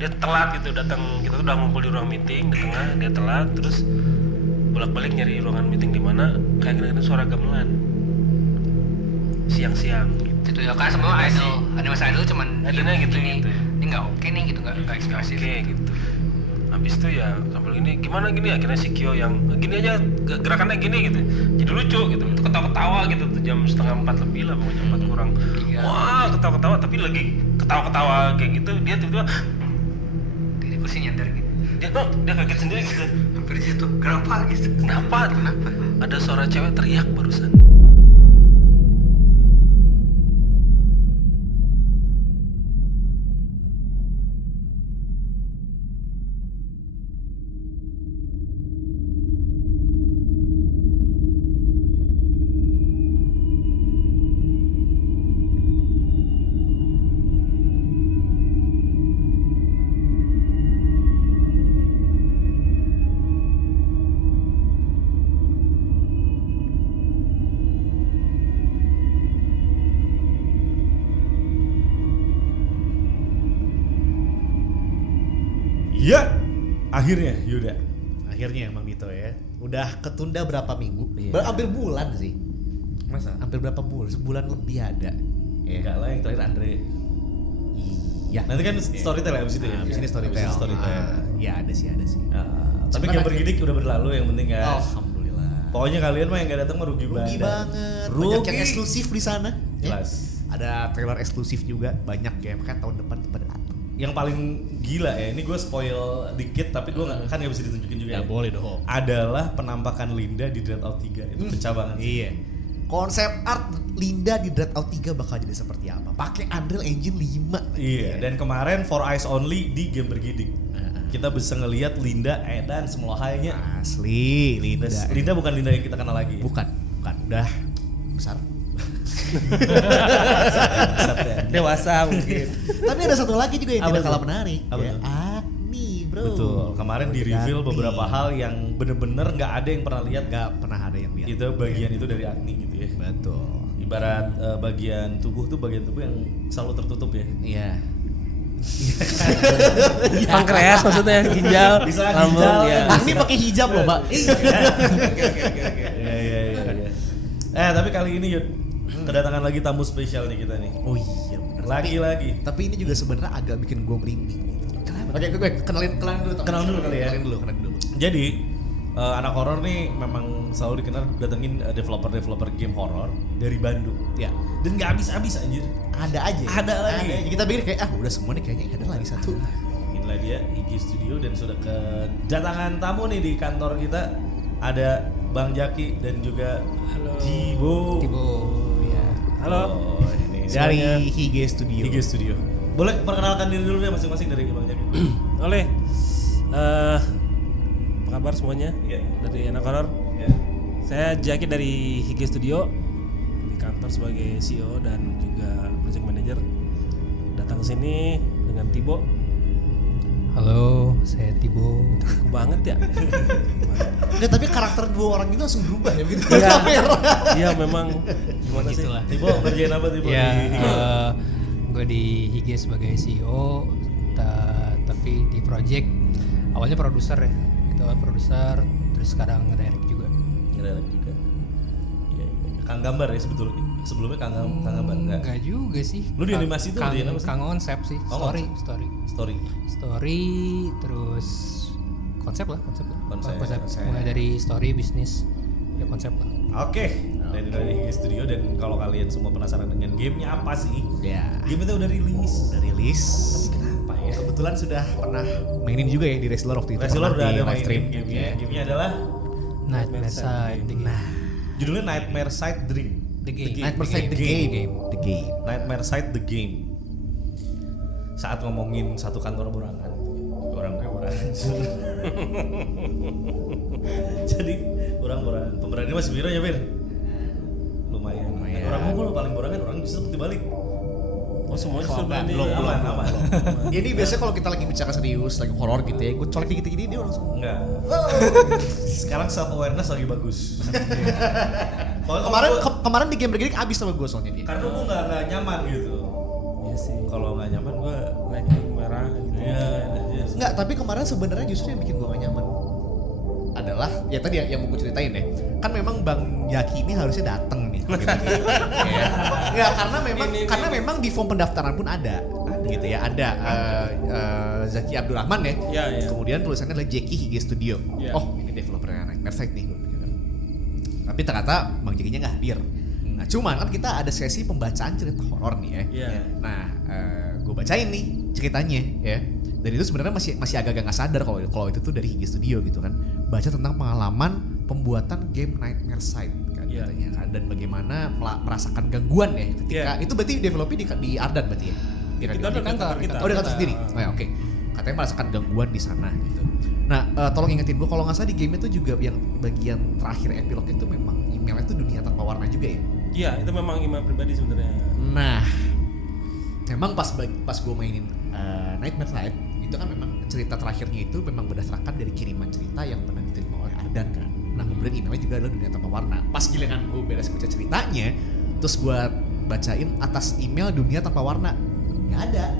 Dia telat gitu datang, kita tuh udah ngumpul di ruang meeting di tengah, dia telat terus bolak-balik nyari ruangan meeting di mana, kayak dengerin suara gamelan siang-siang gitu. Itu ya kan semua idol, animasi idol cuman Idolnya gitu ini, gitu. ini nggak oke nih gitu, nggak ekspresif. Oke gitu. Habis itu ya sambil gini gimana gini, akhirnya si Kyo yang gini aja gerakannya gini gitu, jadi lucu gitu, itu ketawa-ketawa gitu tuh jam 3:30 lebih lah, pokoknya 4 kurang. Iya. Wah ketawa-ketawa tapi lagi ketawa-ketawa kayak gitu, dia tiba-tiba Di kursi nyender gitu, dia kaget sendiri gitu. hampir jatuh. Kenapa gitu? Kenapa? Ada suara cewek teriak barusan. Ya, akhirnya Yuda. Akhirnya Mang Dito ya. Udah ketunda berapa minggu? Iya. Hampir bulan sih. Masa? Hampir berapa bulan? Sebulan lebih ada. Ya. Enggak lah, yang terakhir Andre. Iya. Nanti kan storytell ya abis itu ya. Nah, abis ini storytell. Abis itu storytell. Ya ada sih. Tapi Cuman game bergidik udah berlalu, yang penting kan. Alhamdulillah. Pokoknya kalian mah yang gak datang mah rugi Rugi banget. Rugi. Banyak yang eksklusif di sana. Ya. Jelas. Ada trailer eksklusif juga banyak ya. Makanya tahun depan pada datang. Yang paling gila ya, ini gue spoil dikit tapi gue kan gak bisa ditunjukin juga ya. boleh dong. Adalah penampakan Linda di Dreadout 3. Itu pecah banget sih. Iya. Konsep art Linda di Dreadout 3 bakal jadi seperti apa? Pakai Unreal Engine 5. Iya, dan kemarin For Eyes Only di game bergidik. Kita bisa ngelihat Linda edan semelohainya. Asli Linda. Linda bukan Linda yang kita kenal lagi. Bukan. Udah besar. Dewasa mungkin. Tapi ada satu lagi juga yang Apa tidak tuh? kalah menarik. Apa Ya. tuh? Agni, bro. Betul. Kemarin di reveal Agni. beberapa hal yang bener-bener nggak ada yang pernah lihat. Nggak pernah ada yang lihat. Itu bagian itu dari Agni gitu ya. Betul. Ibarat bagian tubuh tuh bagian tubuh yang selalu tertutup ya. Iya. Pankreas maksudnya, ginjal, Bisa lambung, ginjal, ya. Agni pakai hijab loh, Pak. Iya. Tapi kali ini Yud, kedatangan lagi tamu spesial nih kita nih. Oh iya benar. Lagi-lagi. Tapi ini juga sebenarnya agak bikin gue merinding. Kenapa? Oke, gue kenalin dulu. Tom. Kenal dulu kali ya. Kenalin dulu. Jadi anak horor nih memang selalu dikenal datengin developer game horor dari Bandung. Ya. Dan nggak habis-habis anjir. Ada aja. Ada lagi. Kita pikir kayak udah semua nih kayaknya ada lagi satu. Inilah dia IG Studio dan sudah kedatangan tamu nih di kantor kita. Ada Bang Jaki dan juga Tibo. Ya. Halo. Ini Dari semuanya Hige Studio. IG Studio. Boleh perkenalkan diri dulu deh masing-masing dari Bang Jaki. Oleh. Apa kabar semuanya? Iya. Dari anak horor. Ya. Saya Jaki dari Hige Studio di kantor sebagai CEO dan juga project manager. Datang ke sini dengan Tibo. Halo, saya Tibo. Banget ya. Nggak, tapi karakter dua orang itu langsung berubah ya begitu. Iya. Kamera. Iya memang gimana sih? Gitulah. Tibo ngerjain apa Tibo Ya, di IG? gue di Hige sebagai CEO, tapi di project awalnya produser ya. Itu awal produser, terus sekarang ngedirect juga. Ngedirect juga. Iya. Kang gambar ya sebelumnya Kang gambar enggak? Enggak juga sih. Lu di animasi tuh di apa sih? Kang konsep sih, Oh, story, terus konsep lah. Konsep. Mulai dari story, bisnis, ya konsep lah. Oke. Dari IG Studio, dan kalau kalian semua penasaran dengan gamenya apa sih? Ya. Game itu udah rilis. Udah rilis. Kenapa ya? Kebetulan sudah pernah mainin juga ya di Wrestler waktu itu. Wrestler pernah udah di ada live main stream. gamenya. Ya. Gamenya adalah Nightmare Side the Game. Nah, judulnya Nightmare Side Dream. The Game. Nightmare Side the Game. The Game. Nightmare Side the Game. Saat ngomongin satu kantor borangan, Orang jadi orang pemberani Mas Biro ya, Bir? Lumayan. Orang mukul paling borangan, orang bisa seperti balik. Oh semuanya justru Enggak, berani. belum. Aman. Ini biasanya kalau kita lagi bicara serius, lagi horor gitu ya, gue colek dikit gini dia langsung. Enggak. Sekarang self awareness lagi bagus. Kemarin di game begini abis sama gue soalnya dia. Karena gue nggak nyaman gitu. Iya sih. Kalau nggak nyaman gue Lightning merah gitu. iya. Enggak, tapi kemarin sebenarnya justru yang bikin gue gak nyaman adalah ya tadi yang mau gue ceritain deh. Kan memang Bang Jaki ini harusnya dateng nih. Gitu. Ya. Enggak, karena memang di form pendaftaran pun ada. Gitu ya, ada Zaki Abdurrahman ya. Iya, iya. Kemudian tulisannya adalah Jeki Hige Studio. Iya. Oh, ini developernya Nightmare Site nih gue pikir kan. Tapi ternyata Bang Jekinya nggak hadir. Nah, cuman kan kita ada sesi pembacaan cerita horor nih ya. Iya. Nah, gue bacain nih ceritanya ya. Dan itu sebenarnya masih agak-agak nggak sadar kalau itu tuh dari Hige Studio gitu kan. Baca tentang pengalaman pembuatan game Nightmare Site kan Iya. katanya kan, dan bagaimana merasakan gangguan ya ketika itu berarti developnya di Ardan berarti ya. Kita ada kantor kita. Oh, di kantor sendiri. Oh, ya, oke. Katanya merasakan gangguan di sana gitu. Nah, tolong ingetin gue kalau nggak salah di game itu juga yang bagian terakhir epilog itu memang emailnya itu dunia tanpa warna juga ya. Iya, itu memang email pribadi sebenarnya. Nah, memang pas gue mainin Nightmare Site itu kan memang cerita terakhirnya itu memang berdasarkan dari kiriman cerita yang pernah diterima oleh Ardan kan. Nah, kemudian emailnya juga adalah dunia tanpa warna. Pas giliran gue beres baca ceritanya, terus gue bacain atas email dunia tanpa warna, nggak ada.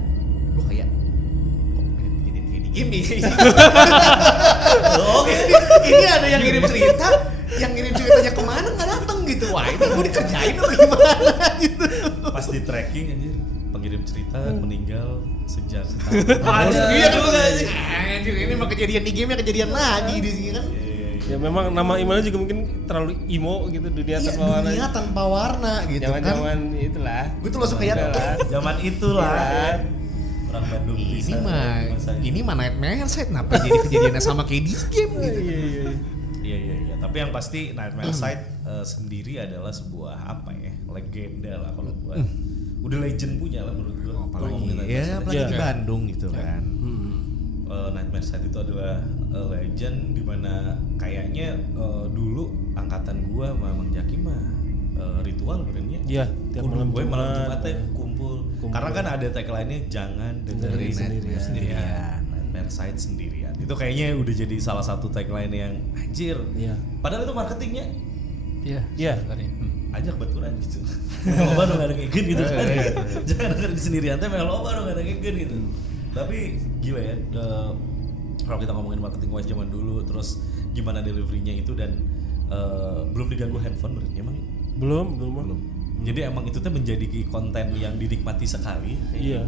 Gue kayak kok mirip kayak gini. Oke, ini ada yang ngirim cerita, yang ngirim ceritanya kemana nggak datang gitu. Wah, ini gue dikerjain apa gimana gitu. Pas di tracking anjir, pengirim cerita meninggal sejak Anjir, iya juga sih. Anjir, ini mah kejadian di game kejadian lagi di sini kan. Ya memang nama emailnya juga mungkin terlalu emo gitu, dunia Iya, tanpa warna. dunia tanpa warna gitu kan. Zaman-zaman itulah. Gue tuh langsung kayak zaman itulah. Iya. Orang Bandung bisa. ini mah Nightmare Site, kenapa jadi kejadiannya sama kayak di game gitu. Iya. Tapi yang pasti Nightmare Site sendiri adalah sebuah apa ya, legenda lah kalau gua. Udah legend punya lah menurut gua. Apalagi di Bandung gitu kan. Nightmare Site itu adalah legend dimana kayaknya dulu angkatan gua sama Mang Jaki mah ritual benernya. Iya, tiap malam gue malam Jumat, Jumatnya kumpul. Karena kan ada tagline-nya jangan dengerin sendirian. Nightmare Site sendirian. Itu kayaknya udah jadi salah satu tagline yang anjir. Iya. Padahal itu marketingnya Iya. ajak baturan gitu. Loba dong ada ngegen gitu kan. Jangan dengerin sendirian teh mah loba dong ada ngegen gitu. Tapi gila ya, kalau kita ngomongin marketing wise zaman dulu, terus gimana deliverynya itu dan belum diganggu handphone berarti emang Belum. jadi emang itu tuh menjadi konten yang dinikmati sekali. Iya.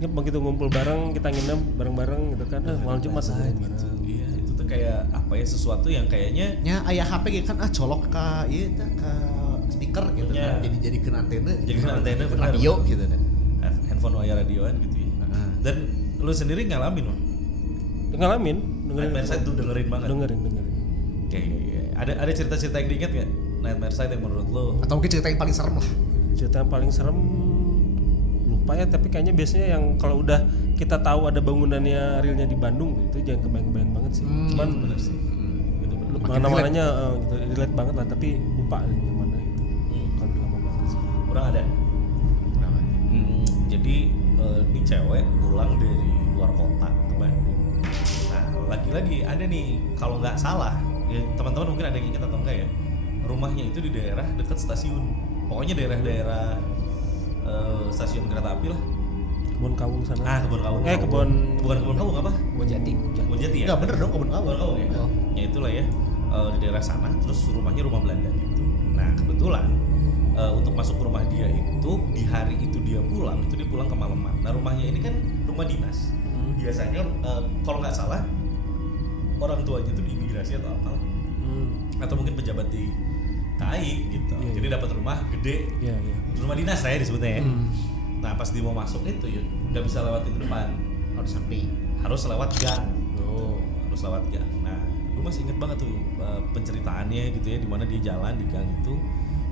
Ya begitu ngumpul bareng, kita nginep bareng-bareng gitu kan. Malam Jumat gitu. Iya, itu tuh kayak apa ya, sesuatu yang kayaknya Nya aya HP gitu kan colok ke ieu teh ke speaker gitu kan. Jadi ke antena. Jadi ke antena, bener. Radio gitu kan. handphone waya radioan gitu ya. Dan lu sendiri ngalamin mah? Ngalamin, Nightmare Site tuh dengerin banget. dengerin. Iya. Ada cerita-cerita yang diingat gak? Nightmare Site yang menurut lo? Atau mungkin cerita yang paling serem lah. Cerita yang paling serem lupa ya, tapi kayaknya biasanya yang kalau udah kita tahu ada bangunannya realnya di Bandung itu jangan kebayang-kebayang banget sih. Cuman Bener sih. Gitu bener. mana-mananya gitu relate banget lah, tapi lupa yang mana gitu. Kan udah lama banget sih. Orang ada. Jadi ini cewek pulang dari luar kota ke Bandung. Nah lagi-lagi ada nih, kalau nggak salah ya teman-teman mungkin ada yang ingat atau enggak ya, rumahnya itu di daerah dekat stasiun, pokoknya daerah-daerah stasiun kereta api lah. Kebun Kawung sana. Kebun Kawung. Bukan Kebun Kawung apa? Kebun Jati. Kebun Jati ya? Enggak bener dong Kebun Kawung. Kebun Kawung ya? Oh. Ya itulah ya, di daerah sana, terus rumahnya rumah Belanda gitu. Nah kebetulan untuk masuk ke rumah dia itu di hari itu dia pulang kemalaman. Nah rumahnya ini kan rumah dinas. Biasanya kalau nggak salah orang tuanya itu di imigrasi atau apalah, atau mungkin pejabat di KAI gitu. Iya, Jadi dapat rumah gede, Iya. rumah dinas saya disebutnya ya. Nah pas dia mau masuk itu ya nggak bisa lewat itu depan, harus lewat gang. Harus lewat gang. Nah gue masih inget banget tuh penceritaannya gitu ya, dimana dia jalan di gang itu,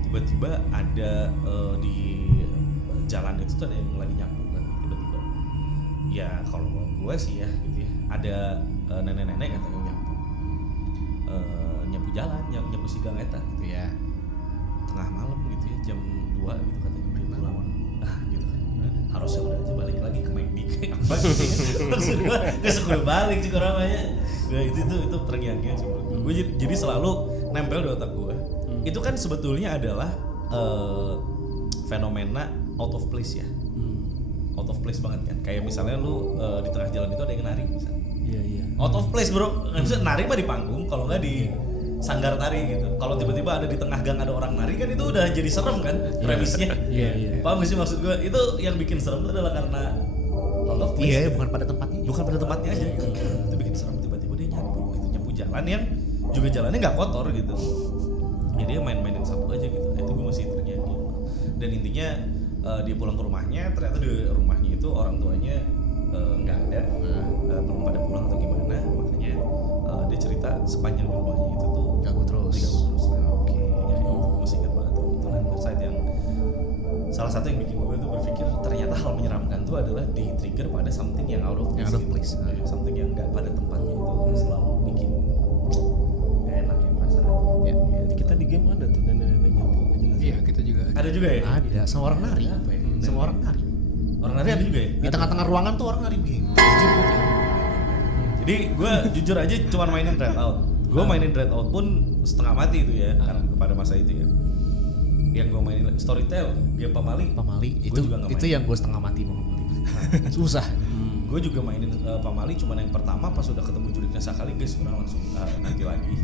tiba-tiba ada di jalan itu tuh ada yang lagi nyapu kan, tiba-tiba. Ya kalau gue sih ya gitu ya, ada nenek-nenek katanya nyapu jalan, nyapu sigang eta gitu ya. tengah malam gitu ya, jam 2 gitu katanya udah pulang gitu kan. Harusnya udah aja balik lagi ke McD kayak apa gitu ya. Maksud gue gak suka balik sih namanya. Nah, itu terngiang-ngiang sih menurut gue. Jadi selalu nempel di otak gue. Itu kan sebetulnya adalah fenomena out of place ya. Out of place banget kan. Kayak misalnya lu di tengah jalan itu ada yang nari misalnya. Iya. Out of place bro. Maksudnya nari mah di panggung, kalau nggak di sanggar tari gitu. Kalau tiba-tiba ada di tengah gang ada orang nari kan itu udah jadi serem kan premisnya. Iya. Paham gak sih maksud gue? Itu yang bikin serem itu adalah karena out of place. Iya, gitu. bukan pada tempatnya. Bukan pada tempatnya aja gitu. Itu bikin serem, tiba-tiba dia nyapu jalan yang juga jalannya nggak kotor gitu. Ya dia main-mainin sapu aja gitu. Nah, itu gue masih ternyata. Dan intinya dia pulang ke rumahnya, ternyata di rumahnya itu orang tuanya nggak ada, belum pada pulang atau gimana, makanya dia cerita sepanjang di rumahnya itu tuh Ganggu terus. Oke, ya kayak gitu. Masih ingat banget tuh itu website yang salah satu yang bikin gue tuh berpikir ternyata hal menyeramkan tuh adalah di trigger pada something yang out of place. Yang out of place. Ya, something yang nggak pada tempatnya itu selalu bikin nggak enak ya perasaan. Ya. Kita di game ada tuh nenek-nenek nyapu nggak jelas. Iya kita juga. Ada juga ya? Ada, sama orang nari. Apa ya? Sama orang nari. Orang nari ada juga ya? Di tengah-tengah ruangan tuh orang nari begini. Jadi gue jujur aja cuma mainin Redout. Gue mainin Redout pun setengah mati itu ya kan pada masa itu ya. Yang gue mainin Storytel, game Pamali. Pamali Gua itu juga nggak itu main. yang gue setengah mati mau Pamali. Susah. Gue juga mainin Pamali cuman yang pertama pas udah ketemu juriknya sekali guys orang langsung nanti lagi.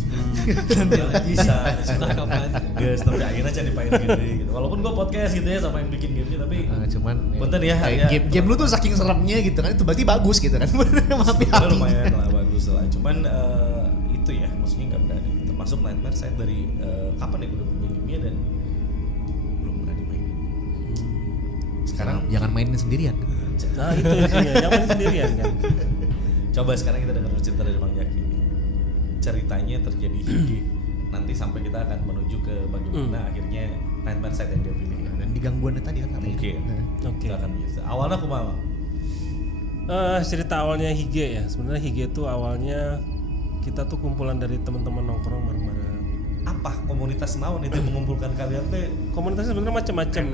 Nanti lagi bisa. Guys tapi akhirnya jadi main gede gitu. Walaupun gue podcast gitu ya sama yang bikin gamenya tapi Cuman punten ya, kayak ya. game lu tuh saking seremnya gitu kan itu berarti bagus gitu kan. Maaf sebenarnya lumayan lah bagus lah. Cuman itu ya maksudnya nggak berani. Termasuk Nightmare saya dari kapan ya gue udah punya gamenya dan belum berani mainin. Sekarang jangan mainin sendirian. Nah itu isinya, yang main sendirian kan. coba sekarang kita dengar cerita dari Bang Jaki. Ceritanya terjadi higi. Nanti sampai kita akan menuju ke bagaimana akhirnya Nightmare Side yang dia pilih. Dan di gangguannya tadi kan katanya. Mungkin. Oke. Kita akan bisa. Awalnya aku mau. Cerita awalnya Hige ya. Sebenarnya Hige tuh awalnya kita tuh kumpulan dari teman-teman nongkrong bareng-bareng. Apa komunitas naon itu yang mengumpulkan kalian teh? Komunitasnya sebenarnya macam-macam,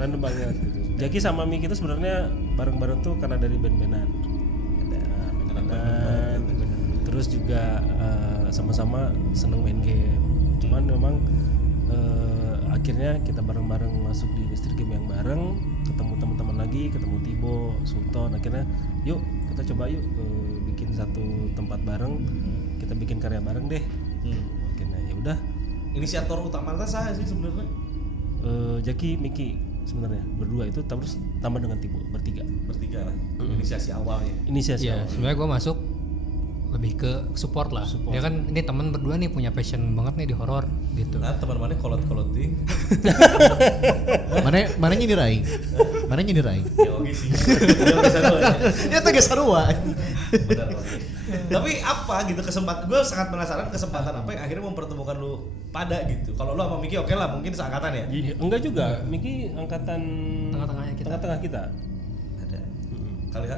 random banget. Gitu. Jaki sama Miki itu sebenarnya bareng-bareng tuh karena dari band-bandan. Band-bandan. Terus juga sama-sama seneng main game. Cuman memang akhirnya kita bareng-bareng masuk di Misteri Game yang bareng, ketemu teman-teman lagi, ketemu Tibo, Sultan, akhirnya yuk kita coba yuk bikin satu tempat bareng, kita bikin karya bareng deh. Akhirnya ya udah. Inisiator utamanya saya sih sebenarnya. Jaki, Miki sebenarnya berdua itu terus tambah dengan Tibo bertiga. Bertiga lah. Inisiasi awalnya. Inisiasi Iya, awal. sebenarnya gue masuk lebih ke support lah. Dia kan ini teman berdua nih punya passion banget nih di horor gitu. Nah teman-temannya kolot-koloting. Mana nyindir aing? Mana nyindir aing? Ya oke sih. Ya bisa dulu ya. Ya tuh sarua. Benar oke. Tapi apa gitu kesempatan? Gue sangat penasaran kesempatan apa yang akhirnya mempertemukan lu pada gitu. Kalau lu sama Miki oke lah mungkin seangkatan ya. Iya, enggak juga. Miki angkatan Tengah-tengahnya kita. Tengah-tengah kita. Ada.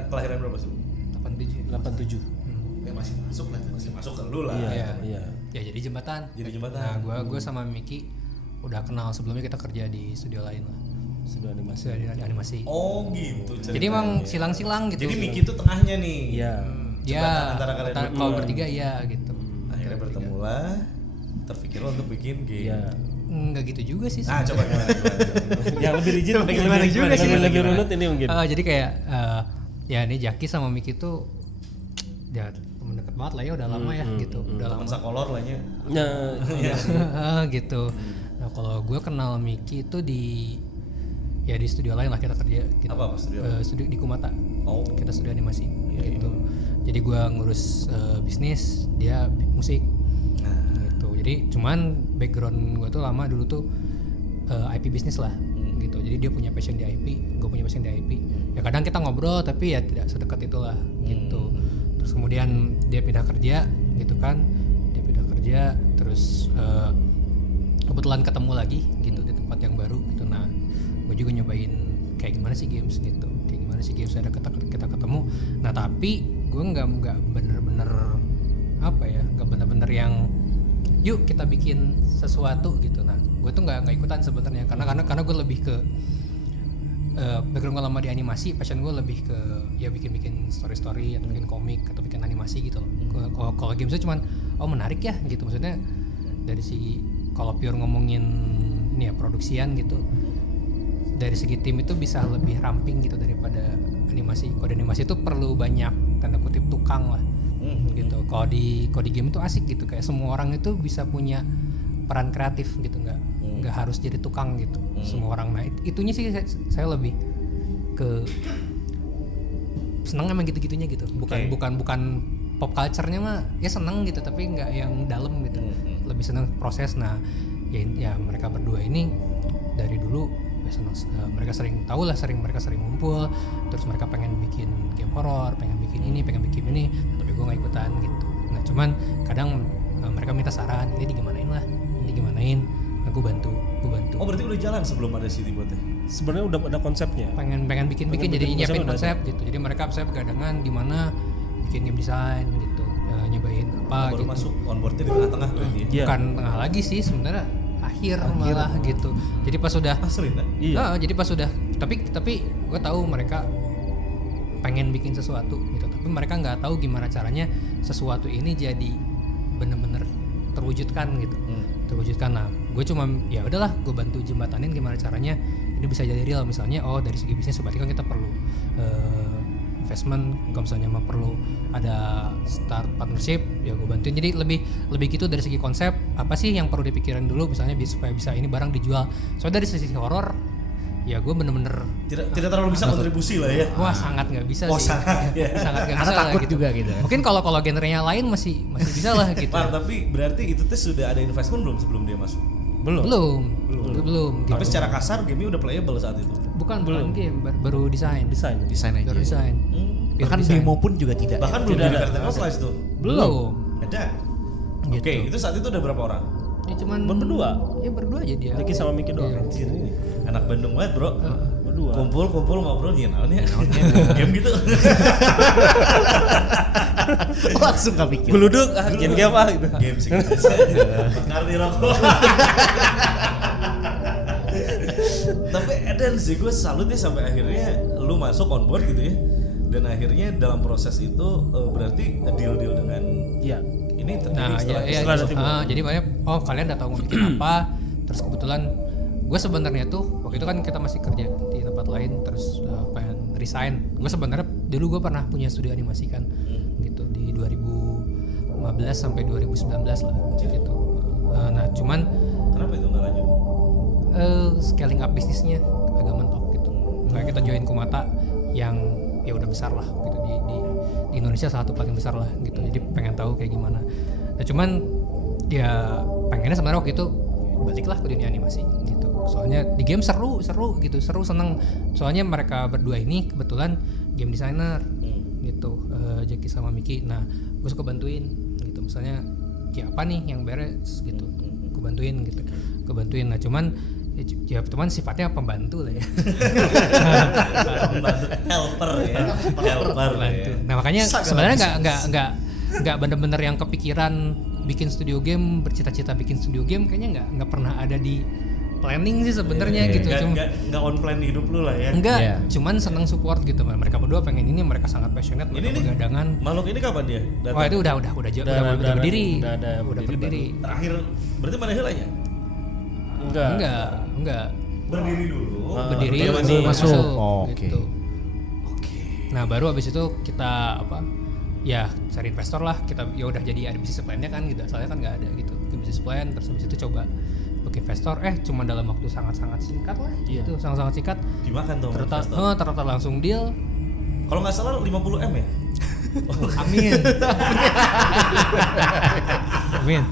Kelahiran berapa sih? 87. 87. Ya masih masuk lah. Masih masuk ke lu lah. Iya. Ya jadi jembatan. Jadi jembatan. Nah, gue sama Miki udah kenal sebelumnya, kita kerja di studio lain lah. Sudah animasi. Studio animasi. Oh gitu. Jadi emang silang-silang gitu. Jadi Miki itu tengahnya nih. Iya. Jembatan Ya, antara kalian berdua. kalau bertiga ya gitu. Akhirnya bertemu lah. Terpikir untuk bikin game. Iya. Enggak gitu juga sih. Ah coba gimana? Yang lebih rigid mungkin Gimana lebih, juga sih? lebih runut ini mungkin. Jadi kayak ya ini Jaki sama Miki tuh ya temen deket banget lah ya, udah lama ya gitu. Udah Teman lama. sekolor lah nya. Nah, iya. Gitu. Nah, kalau gue kenal Miki itu di studio lain lah, kita kerja gitu. Apa studio? Studio di Kumata. Oh. Kita studio animasi gitu. Jadi gue ngurus bisnis, dia musik. Gitu. Jadi cuman background gue tuh lama dulu tuh IP bisnis lah. Gitu. Jadi dia punya passion di IP, gue punya passion di IP. Ya kadang kita ngobrol tapi ya tidak sedekat itulah gitu. Terus kemudian dia pindah kerja gitu kan. Dia pindah kerja terus kebetulan ketemu lagi gitu di tempat yang baru gitu. Nah, gue juga nyobain kayak gimana sih games gitu. Kayak gimana sih games, ada kita ketemu. Nah, tapi gue nggak bener-bener apa ya, nggak bener-bener yang yuk kita bikin sesuatu gitu. Nah gue tuh nggak ikutan sebenarnya karena gue lebih ke background gue lama di animasi, passion gue lebih ke ya bikin story atau bikin komik atau bikin animasi gitu loh. Kalau games itu cuman menarik ya gitu, maksudnya dari segi kalau pure ngomongin ini ya produksian gitu, dari segi tim itu bisa lebih ramping gitu daripada animasi. Kalau di animasi itu perlu banyak tanda kutip tukang lah gitu. Kalau di game itu asik gitu, kayak semua orang itu bisa punya peran kreatif gitu, nggak harus jadi tukang gitu semua orang. Nah itunya sih saya lebih ke seneng emang gitu-gitunya gitu, bukan pop culture-nya mah ya seneng gitu tapi nggak yang dalam gitu, lebih seneng proses. Nah ya mereka berdua ini dari dulu ya seneng, mereka mereka sering ngumpul, terus mereka pengen bikin game horor, pengen bikin ini, nah, tapi gue nggak ikutan gitu. Nah cuman kadang mereka minta saran, ini digimanain, nah gue bantu. Oh berarti udah jalan sebelum ada Citybot ya? Sebenarnya udah ada konsepnya. pengen bikin jadi nyiapin konsep gitu. Jadi mereka saya begadangan di mana bikin game design gitu, nyobain apa Baru gitu. masuk onboardnya di tengah-tengah berarti ya? Iya. Bukan tengah lagi sih sebenarnya, akhir malah gitu. Jadi pas sudah Serius kan? Iya. jadi pas sudah tapi gue tahu mereka pengen bikin sesuatu gitu, tapi mereka nggak tahu gimana caranya sesuatu ini jadi bener-bener terwujudkan gitu. Terwujudkan. Nah gue cuma ya udahlah gue bantu jembatanin gimana caranya ini bisa jadi real. Misalnya dari segi bisnis berarti kan kita perlu investment, kalau misalnya mah perlu ada start partnership ya gue bantuin. Jadi lebih gitu dari segi konsep apa sih yang perlu dipikirin dulu misalnya supaya bisa ini barang dijual. Soalnya dari sisi horor ya gue bener-bener Tidak terlalu bisa kontribusi lah ya? wah sangat nggak bisa Oh, sih. sangat, ya. Sangat nggak Karena bisa lah takut gitu. juga gitu. Mungkin kalau genrenya lain masih bisa lah gitu. Mar, tapi berarti itu tuh sudah ada investment belum sebelum dia masuk? belum gitu. Tapi secara kasar game-nya udah playable saat itu? bukan game baru desain Desain Desain aja. baru desain. Bahkan demo pun juga tidak. Bahkan belum jadi vertical slice tuh? belum Ada? Gitu. Oke, itu saat itu udah berapa orang? dia cuman berdua. ya berdua aja dia. Ricky sama Miki doang. Iya. Anjir ini anak Bandung banget bro. Berdua. Kumpul ngobrol nyenaun ya. Game gitu. Langsung kepikir. Geluduk jangan game apa gitu. Game sih. Bakar di rokok. Tapi dan sih gue salut ya sampai akhirnya lu masuk on board gitu ya. Dan akhirnya dalam proses itu berarti deal dengan Iya. ini terjadi Nah, setelah jadi banyak kalian udah tahu mau bikin apa. Terus kebetulan gue sebenarnya tuh waktu itu kan kita masih kerja di tempat lain, terus pengen resign. Gue sebenarnya dulu gue pernah punya studio animasi kan, gitu di 2015 sampai 2019 lah gitu. Nah cuman kenapa itu nggak lanjut? scaling up bisnisnya agak mentok gitu. Kayak kita join Kumata yang ya udah besar lah gitu di Indonesia, satu paling besar lah gitu. Jadi pengen tahu kayak gimana. Nah cuman ya pengennya sebenarnya waktu itu baliklah ke dunia animasi gitu. Soalnya di game seru gitu, seneng. Soalnya mereka berdua ini kebetulan game designer gitu, Jackie sama Miki. Nah gue suka bantuin gitu. Misalnya kayak apa nih yang beres gitu, gue bantuin gitu, Nah cuman ya teman sifatnya pembantu lah ya. Pembantu helper ya. Nah makanya sebenarnya nggak bener-bener yang kepikiran bikin studio game, bercita-cita bikin studio game, kayaknya nggak pernah ada di planning sih sebenarnya gitu. Nggak on plan di hidup lu lah ya. Enggak, Iya. cuman seneng support gitu. Mereka berdua pengen ini, mereka sangat passionate, mereka Ini begadangan. Makhluk ini kapan dia? datang? Wah itu udah berdiri, udah berdiri. Terakhir berarti mana helanya? Enggak. Berdiri dulu. Berdiri dia baru masuk. masuk. Oh, oke. Gitu. Nah baru abis itu kita ya cari investor lah. Kita ya udah jadi ada bisnis plan-nya kan gitu. Soalnya kan nggak ada gitu. Ke bisnis plan, terus abis itu coba ke investor. Cuma dalam waktu sangat-sangat singkat lah. Iya. Gitu, sangat-sangat singkat. Dimakan tuh sama investor. Ternyata langsung deal. Kalau nggak salah 50 M ya? Amin. Amin.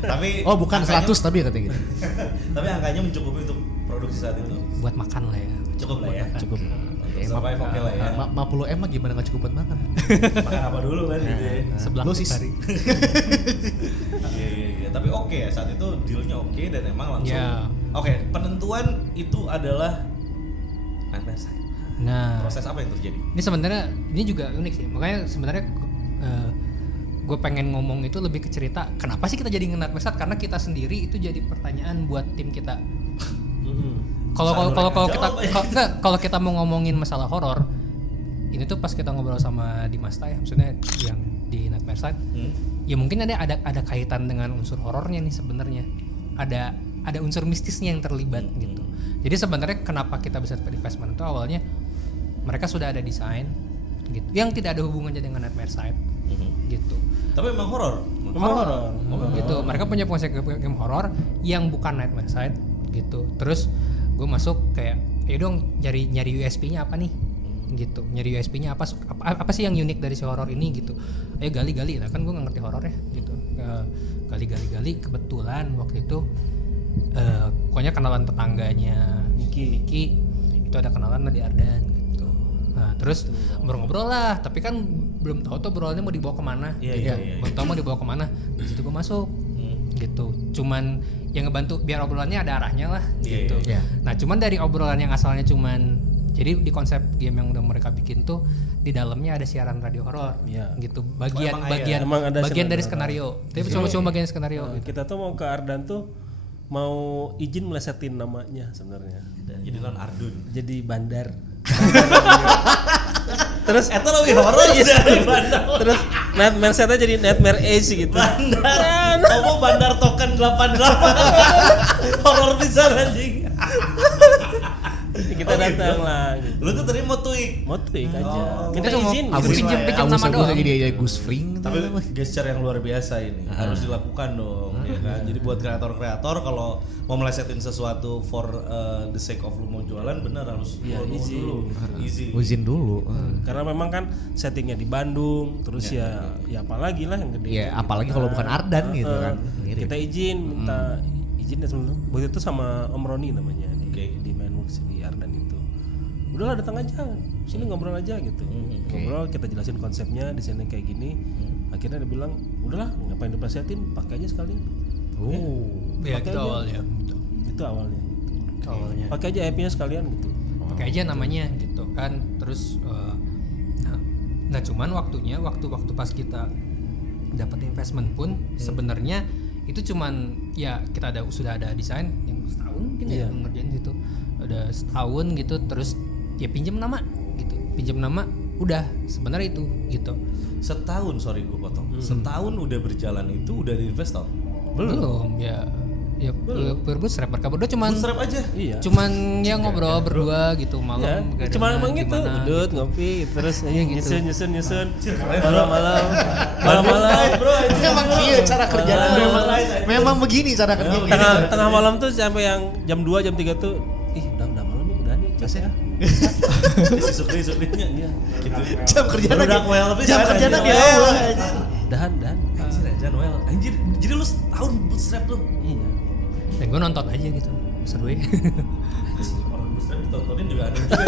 Tapi Oh bukan angkanya- 100 tapi katanya gitu. Tapi angkanya mencukupi untuk produksi saat itu. Buat makan lah ya. Cukup lah ya. Cukup. Untuk survive oke lah ya. 50 M mah gimana nggak cukup buat makan? Makan apa dulu kan gitu ya. Sebelah Lu sis. hari. Iya. Tapi oke ya saat itu dealnya oke dan emang langsung. Ya. Oke, penentuan itu adalah Nightmare Side. Nah, Proses apa yang terjadi? ini sebenarnya ini juga unik sih. Makanya sebenarnya gue pengen ngomong itu lebih ke cerita kenapa sih kita jadi nge-Nightmare Side, karena kita sendiri itu jadi pertanyaan buat tim kita. Kalau kita mau ngomongin masalah horor, ini tuh pas kita ngobrol sama Dimas ya, maksudnya yang di Nightmare Side, ya mungkin ada kaitan dengan unsur horornya nih sebenarnya. Ada unsur mistisnya yang terlibat gitu. Jadi sebenarnya kenapa kita bisa dapat investment itu awalnya mereka sudah ada desain gitu yang tidak ada hubungannya dengan Nightmare Side gitu. Tapi memang horor. Gitu. Mereka punya konsep game horor yang bukan Nightmare Side gitu. Terus gue masuk kayak, ya dong nyari USP-nya apa nih? Gitu. Nyari USP-nya apa sih yang unik dari si horor ini gitu. Ayo gali-gali. Nah kan gue nggak ngerti horor ya gitu. Gali-gali kebetulan waktu itu pokoknya kenalan tetangganya Niki itu ada kenalan di Ardan gitu. Nah terus ngobrol-ngobrol lah, tapi kan belum tahu tuh obrolannya mau dibawa kemana. Belum tahu mau dibawa kemana. Di situ gue masuk gitu. Cuman yang ngebantu biar obrolannya ada arahnya lah gitu. Nah cuman dari obrolan yang asalnya cuman, jadi di konsep game yang udah mereka bikin tuh di dalamnya ada siaran radio horor gitu. Bagian dari skenario. Tapi cuma bagian skenario. Kita tuh mau ke Ardan tuh mau izin melesetin namanya sebenarnya. Jadi non Ardun. Jadi bandar. Terus itu lebih horor dari bandar. Terus Nightmare Side jadi Nightmare Age gitu. Bandar. Kamu bandar token 88. Horor bisa anjing. Kita datang lah gitu. Lu tuh tadi mau tweak aja. Kita Kita cuma izin. pinjam nama doang. Jadi dia Gus Fring. Tapi gesture yang luar biasa ini harus dilakukan dong, ya kan? Jadi buat kreator-kreator kalau mau melesetin sesuatu for the sake of lu mau jualan, bener harus izin dulu. Karena memang kan settingnya di Bandung, terus ya apalagi lah yang gede. Ya apalagi kalau bukan Ardan gitu kan. Kita minta izin sebelum waktu itu sama Om Roni namanya di Mainworks di Ardan itu. Udahlah datang aja, sini ngobrol aja gitu. Ngobrol, kita jelasin konsepnya, desainnya kayak gini. Akhirnya dia bilang, udahlah ngapain diplesetin, pakai aja sekalian. Ya gitu awalnya. Itu awalnya. Awalnya. Pakai aja IP-nya sekalian gitu. Pakai aja namanya gitu kan. Terus nah cuman waktu pas kita dapat investment pun sebenarnya itu cuman ya kita sudah ada desain yang setahun mungkin ya ngerjain gitu. Ada setahun gitu, terus ya pinjam nama udah sebenarnya itu gitu. Setahun, sorry gue potong. Setahun udah berjalan itu udah ada investor? Belum ya berbootstrap mereka berdua cuman Bootstrap aja? Iya. cuman ya ngobrol berdua gitu malam. Cuma emang gitu, duduk ngopi terus nyusun malam-malam. Bro, Memang iya cara kerjanya memang begini cara kerjanya. Tengah malam tuh sampai yang jam 2 jam 3 tuh udah malam nih udah nih ya. Sisuk-sisuknya gitu. Jam kerjanya dia. Dan Anjir Noel. Anjir, jadi lu setahun bootstrap tuh. iya. Dan gue nonton aja gitu seru ya. Orang bootstrap ditontonin juga aneh juga.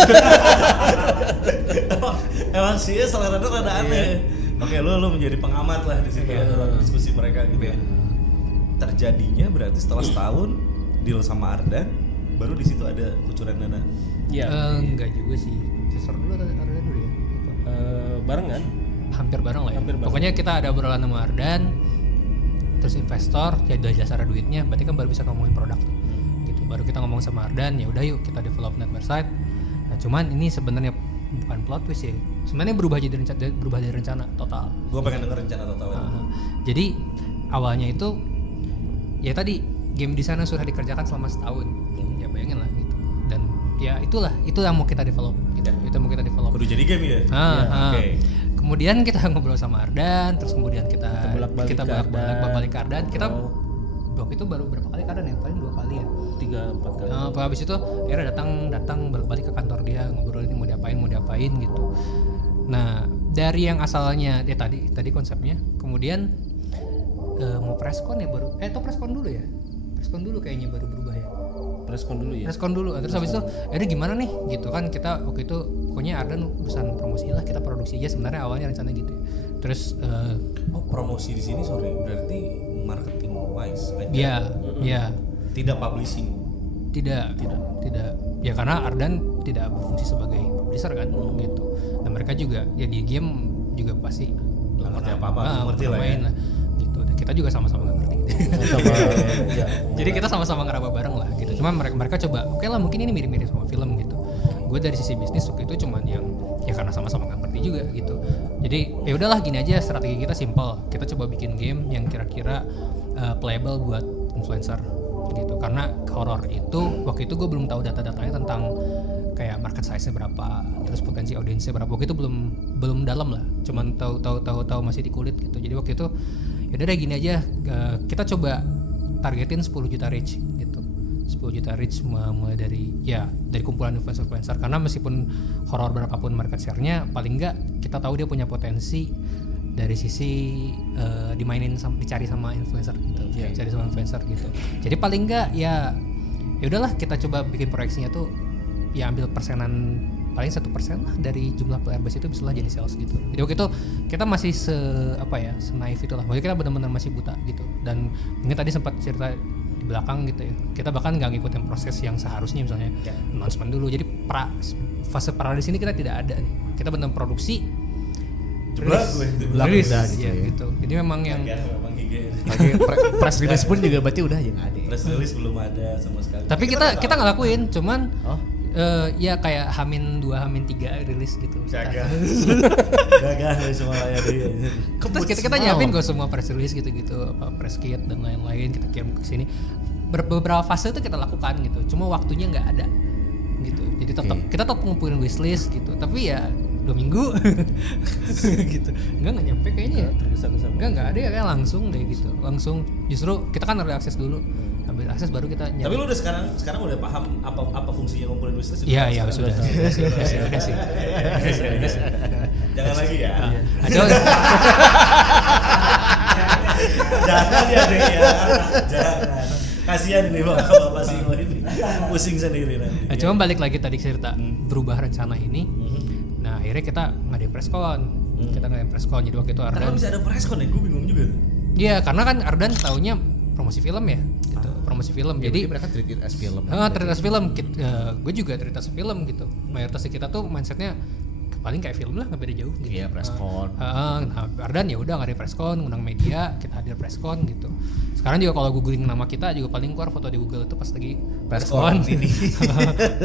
Emang sih ya selera lu rada aneh. Oke, lu menjadi pengamat lah di situ diskusi mereka gitu ya. Terjadinya berarti setelah setahun deal sama Ardan, baru di situ ada kucuran dana. Iya. Enggak juga sih. Sisor dulu atau Ardan dulu ya? Barengan. Hampir bareng lah ya. Hampir bareng. Pokoknya kita ada obrolan sama Ardan, terus investor, ya udah jelas ada duitnya, berarti kan baru bisa ngomongin produk tuh. Gitu. Baru kita ngomong sama Ardan, ya udah yuk kita develop Nightmare Side. Nah, cuman ini sebenarnya bukan plot twist ya. Sebenarnya berubah dari rencana total. Gue pengen denger rencana totalnya. Jadi awalnya itu ya tadi game design yang sudah dikerjakan selama setahun. Ya bayangin lah gitu. Dan ya itu yang mau kita develop. Itu mau kita develop. Kudu jadi game ya? Oke. Kemudian kita ngobrol sama Ardan, terus kemudian kita bolak-balik ke Ardan. Kita waktu itu baru berapa kali ke Ardan ya? Paling 2 kali ya. 3-4 kali. Habis itu akhirnya datang balik ke kantor dia, ngobrol ini mau diapain gitu. Nah, dari yang asalnya ya tadi konsepnya, kemudian mau preskon ya baru preskon dulu ya. Preskon dulu kayaknya baru berubah ya. Preskon dulu ya. Preskon dulu. Terus habis itu gimana nih gitu kan, kita waktu itu pokoknya Ardan urusan promosi lah, kita produksi aja sebenarnya awalnya rencana gitu. Terus promosi di sini berarti marketing wise aja. Iya. Tidak publishing. Tidak. Ya karena Ardan tidak berfungsi sebagai publisher kan gitu. Dan mereka juga ya di game juga pasti Nggak ngerti apa-apa, ngerti lah ya. main lah gitu. Dan kita juga sama-sama nggak ngerti gitu. Ya. Jadi kita sama-sama ngeraba bareng lah gitu. Cuma mereka coba oke lah mungkin ini mirip-mirip sama film gitu. Gue dari sisi bisnis waktu itu cuman yang ya karena sama-sama nggak ngerti juga gitu. Jadi ya udahlah gini aja, strategi kita simple. Kita coba bikin game yang kira-kira playable buat influencer gitu. Karena horor itu waktu itu gue belum tahu data-datanya tentang kayak market size-nya berapa, terus potensi audiensnya berapa. Waktu itu belum dalam lah. Cuman tahu masih di kulit gitu. Jadi waktu itu ya udah gini aja, kita coba targetin 10 juta reach gitu. 10 juta reach mulai dari kumpulan influencer karena meskipun horor berapapun market share-nya paling enggak kita tahu dia punya potensi dari sisi dimainin dicari sama influencer gitu. Dicari sama influencer gitu. Jadi paling enggak ya udahlah kita coba bikin proyeksinya tuh ya ambil persenan paling 1% lah dari jumlah player base itu bisa lah jadi sales gitu. Jadi waktu itu kita masih senaif itulah. Maksudnya kita benar-benar masih buta gitu. Dan mungkin tadi sempat cerita di belakang gitu ya. Kita bahkan nggak ngikutin proses yang seharusnya misalnya announcement dulu. Jadi fase pra di sini kita tidak ada nih. Kita benar produksi rilis ya gitu. Jadi memang yang memang gigi. Press release pun juga berarti udah yang ada. Press release belum ada sama sekali. tapi kita ngelakuin cuman ya kayak Hamin 2 Hamin 3 rilis gitu. Gagah dari semua layar dia. Kita nyiapin kok semua press release gitu-gitu, apa press kit dan lain-lain kita kirim ke sini. Beberapa fase itu kita lakukan gitu. Cuma waktunya nggak ada gitu. Jadi kita tetap ngumpulin wishlist gitu. Tapi ya 2 minggu gitu. Nggak nyampe kayaknya ya. Tergesa-gesa. Nggak ada ya kayak langsung deh gitu. Langsung justru kita kan early access dulu. Ambil akses baru kita nyari. Tapi lu udah sekarang udah paham apa fungsinya ngumpulin wishlist? Iya sudah sih. Jangan lagi ya. Jangan ya deh ya. Jangan. Kasihan ini bapak sih ini pusing sendiri nanti. Cuma balik lagi tadi cerita berubah rencana ini. Nah akhirnya kita ngadain preskon. Kita ngadain preskon. Jadi waktu itu Ardan. Kenapa bisa ada preskon ya? Gue bingung juga. Iya karena kan Ardan taunya promosi film ya. Gitu. Promosi film. Ya, jadi mereka treat it as film. Treat as film. Gue juga treat as film gitu. Mayoritas kita tuh mindsetnya paling kayak film lah, nggak beda jauh gitu. Iya, preskon. Nah Ardan ya udah ngadain preskon, ngundang media, kita hadir preskon gitu. Sekarang juga kalau googling nama kita juga paling keluar foto di Google itu pas lagi preskon ini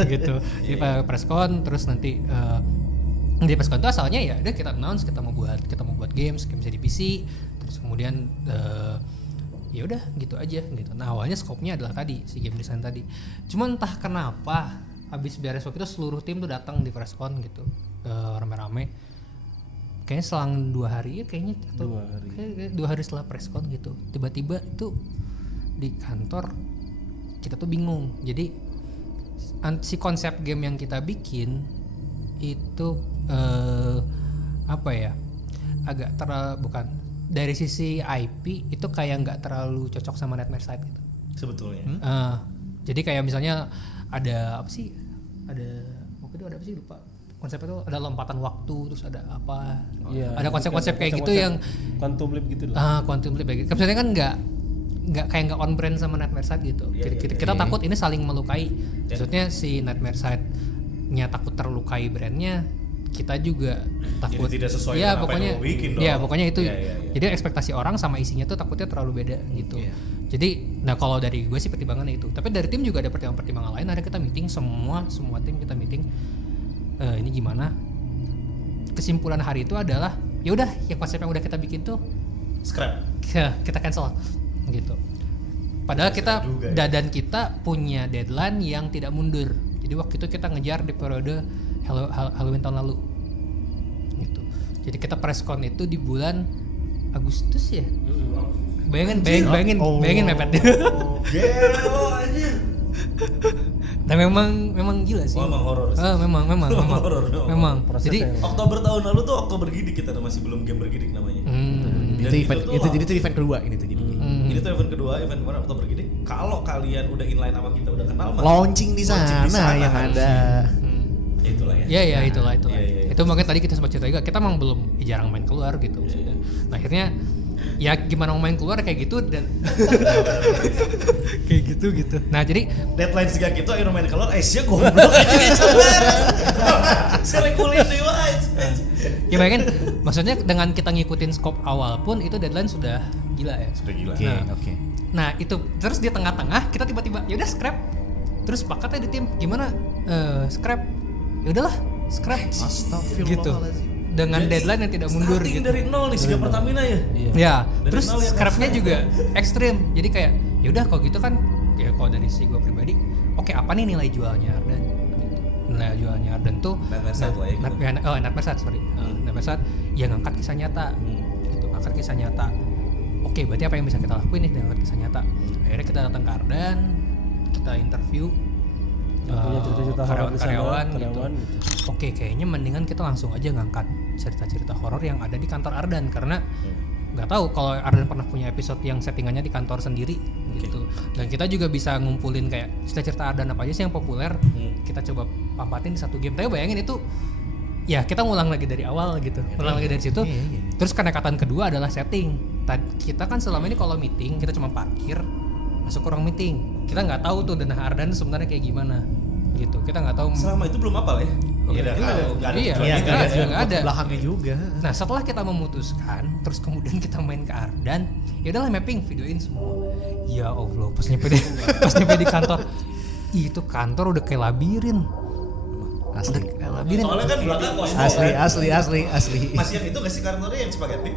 gitu. Di preskon terus nanti di preskon itu asalnya ya udah kita announce kita mau buat games di PC, terus kemudian ya udah gitu aja gitu. Nah awalnya skopnya adalah tadi si game design tadi. Cuman entah kenapa habis beres waktu itu seluruh tim tuh datang di preskon gitu rame-rame. Kayaknya selang 2 hari ya kayaknya atau 2 hari setelah preskon gitu. Tiba-tiba itu di kantor kita tuh bingung. Jadi si konsep game yang kita bikin itu apa ya? Agak bukan dari sisi IP itu kayak nggak terlalu cocok sama Nightmare Side gitu. Sebetulnya. Jadi kayak misalnya ada apa sih? Waktu itu ada apa sih lupa. Konsepnya tuh ada lompatan waktu terus ada apa? Ada konsep-konsep kayak gitu yang quantum leap gitu lah. Quantum leap gitu. Maksudnya kan nggak on brand sama Nightmare Side gitu. Kita takut ini saling melukai. Maksudnya si Nightmare Side-nya takut terlukai brandnya, kita juga takut. Jadi tidak sesuai ya, dengan pokoknya, apa yang mau bikin dong. Ya pokoknya itu. Ya. Jadi ekspektasi orang sama isinya tuh takutnya terlalu beda gitu. Jadi, nah kalau dari gue sih pertimbangannya itu. Tapi dari tim juga ada pertimbangan lain. Ada kita meeting semua tim kita meeting. Ini gimana? Kesimpulan hari itu adalah ya udah ya konsep yang udah kita bikin tuh Scrap. Kita cancel gitu. Padahal kita dan kita punya deadline yang tidak mundur. Jadi waktu itu kita ngejar di periode Halloween tahun lalu. Gitu. Jadi kita preskon itu di bulan Agustus ya. Bayangin mepet. Gelo anjir. Nah memang gila sih. Memang horor sih. Memang. Jadi Oktober tahun lalu tuh Oktober Gidik kita masih belum game bergidik namanya. Itu event kedua ini tuh jadi. Ini tuh event kedua, event kemarin Oktober Gidik. Kalau kalian udah inline sama kita udah kenal mah. Launching di sana yang ada. Ya itulah ya. Ya itulah. Iya. Itu makanya tadi kita sempat cerita juga kita emang belum jarang main keluar gitu maksudnya. Nah akhirnya ya gimana mau main keluar kayak gitu dan kayak gitu. Nah jadi Deadline juga gitu ayo main keluar Asia goblok aja sebenarnya. Serekulit dewa aja. ya bayangin maksudnya dengan kita ngikutin scope awal pun itu deadline sudah gila ya. Sudah gila. Oke. Nah itu terus di tengah-tengah kita tiba-tiba ya udah scrap. Terus sepakatnya di tim gimana scrap. Ya udahlah scrap gitu. Dengan Jadi, deadline yang tidak mundur starting gitu. dari nol nih Siga Pertamina ya. Ya, Dari terus nol ya, scrapnya kan? juga ekstrim. Jadi kayak ya udah kalau gitu kan ya kalau dari si gue pribadi, oke apa nih nilai jualnya Ardan? Gitu. Nilai jualnya Ardan tuh Nightmare lah ya gitu. Nightmare sorry. Nightmare ya ngangkat kisah nyata. Gitu, ngangkat kisah nyata. Oke, berarti apa yang bisa kita lakuin nih dengan ngangkat kisah nyata? Akhirnya kita datang ke Ardan, kita interview punya cerita-cerita horor di sana, karyawan gitu. karyawan gitu. Oke, kayaknya mendingan kita langsung aja ngangkat cerita-cerita horor yang ada di kantor Ardan karena nggak tahu kalau Ardan pernah punya episode yang settingannya di kantor sendiri gitu. Dan kita juga bisa ngumpulin kayak cerita-cerita Ardan apa aja sih yang populer. Kita coba pampatin di satu game. Tapi bayangin itu ya kita ngulang lagi dari awal gitu. Ulang lagi dari situ. Terus pendekatan kedua adalah setting. Kita kan selama ini kalau meeting kita cuma parkir masuk ke ruang meeting. Kita nggak tahu tuh denah Ardan sebenarnya kayak gimana gitu. Kita nggak tahu. Selama itu belum apal ya. Iya, nggak ada. Iya, nggak ada. Belakangnya juga. Nah setelah kita memutuskan, terus kemudian kita main ke Ardan, ya udahlah mapping, videoin semua. Ya Allah, pas nyampe di kantor, itu kantor udah kayak labirin. Asli. Udah kayak labirin. Soalnya kan belakang Cosmo Asli. Masih yang itu gak sih karakternya yang spaghetti?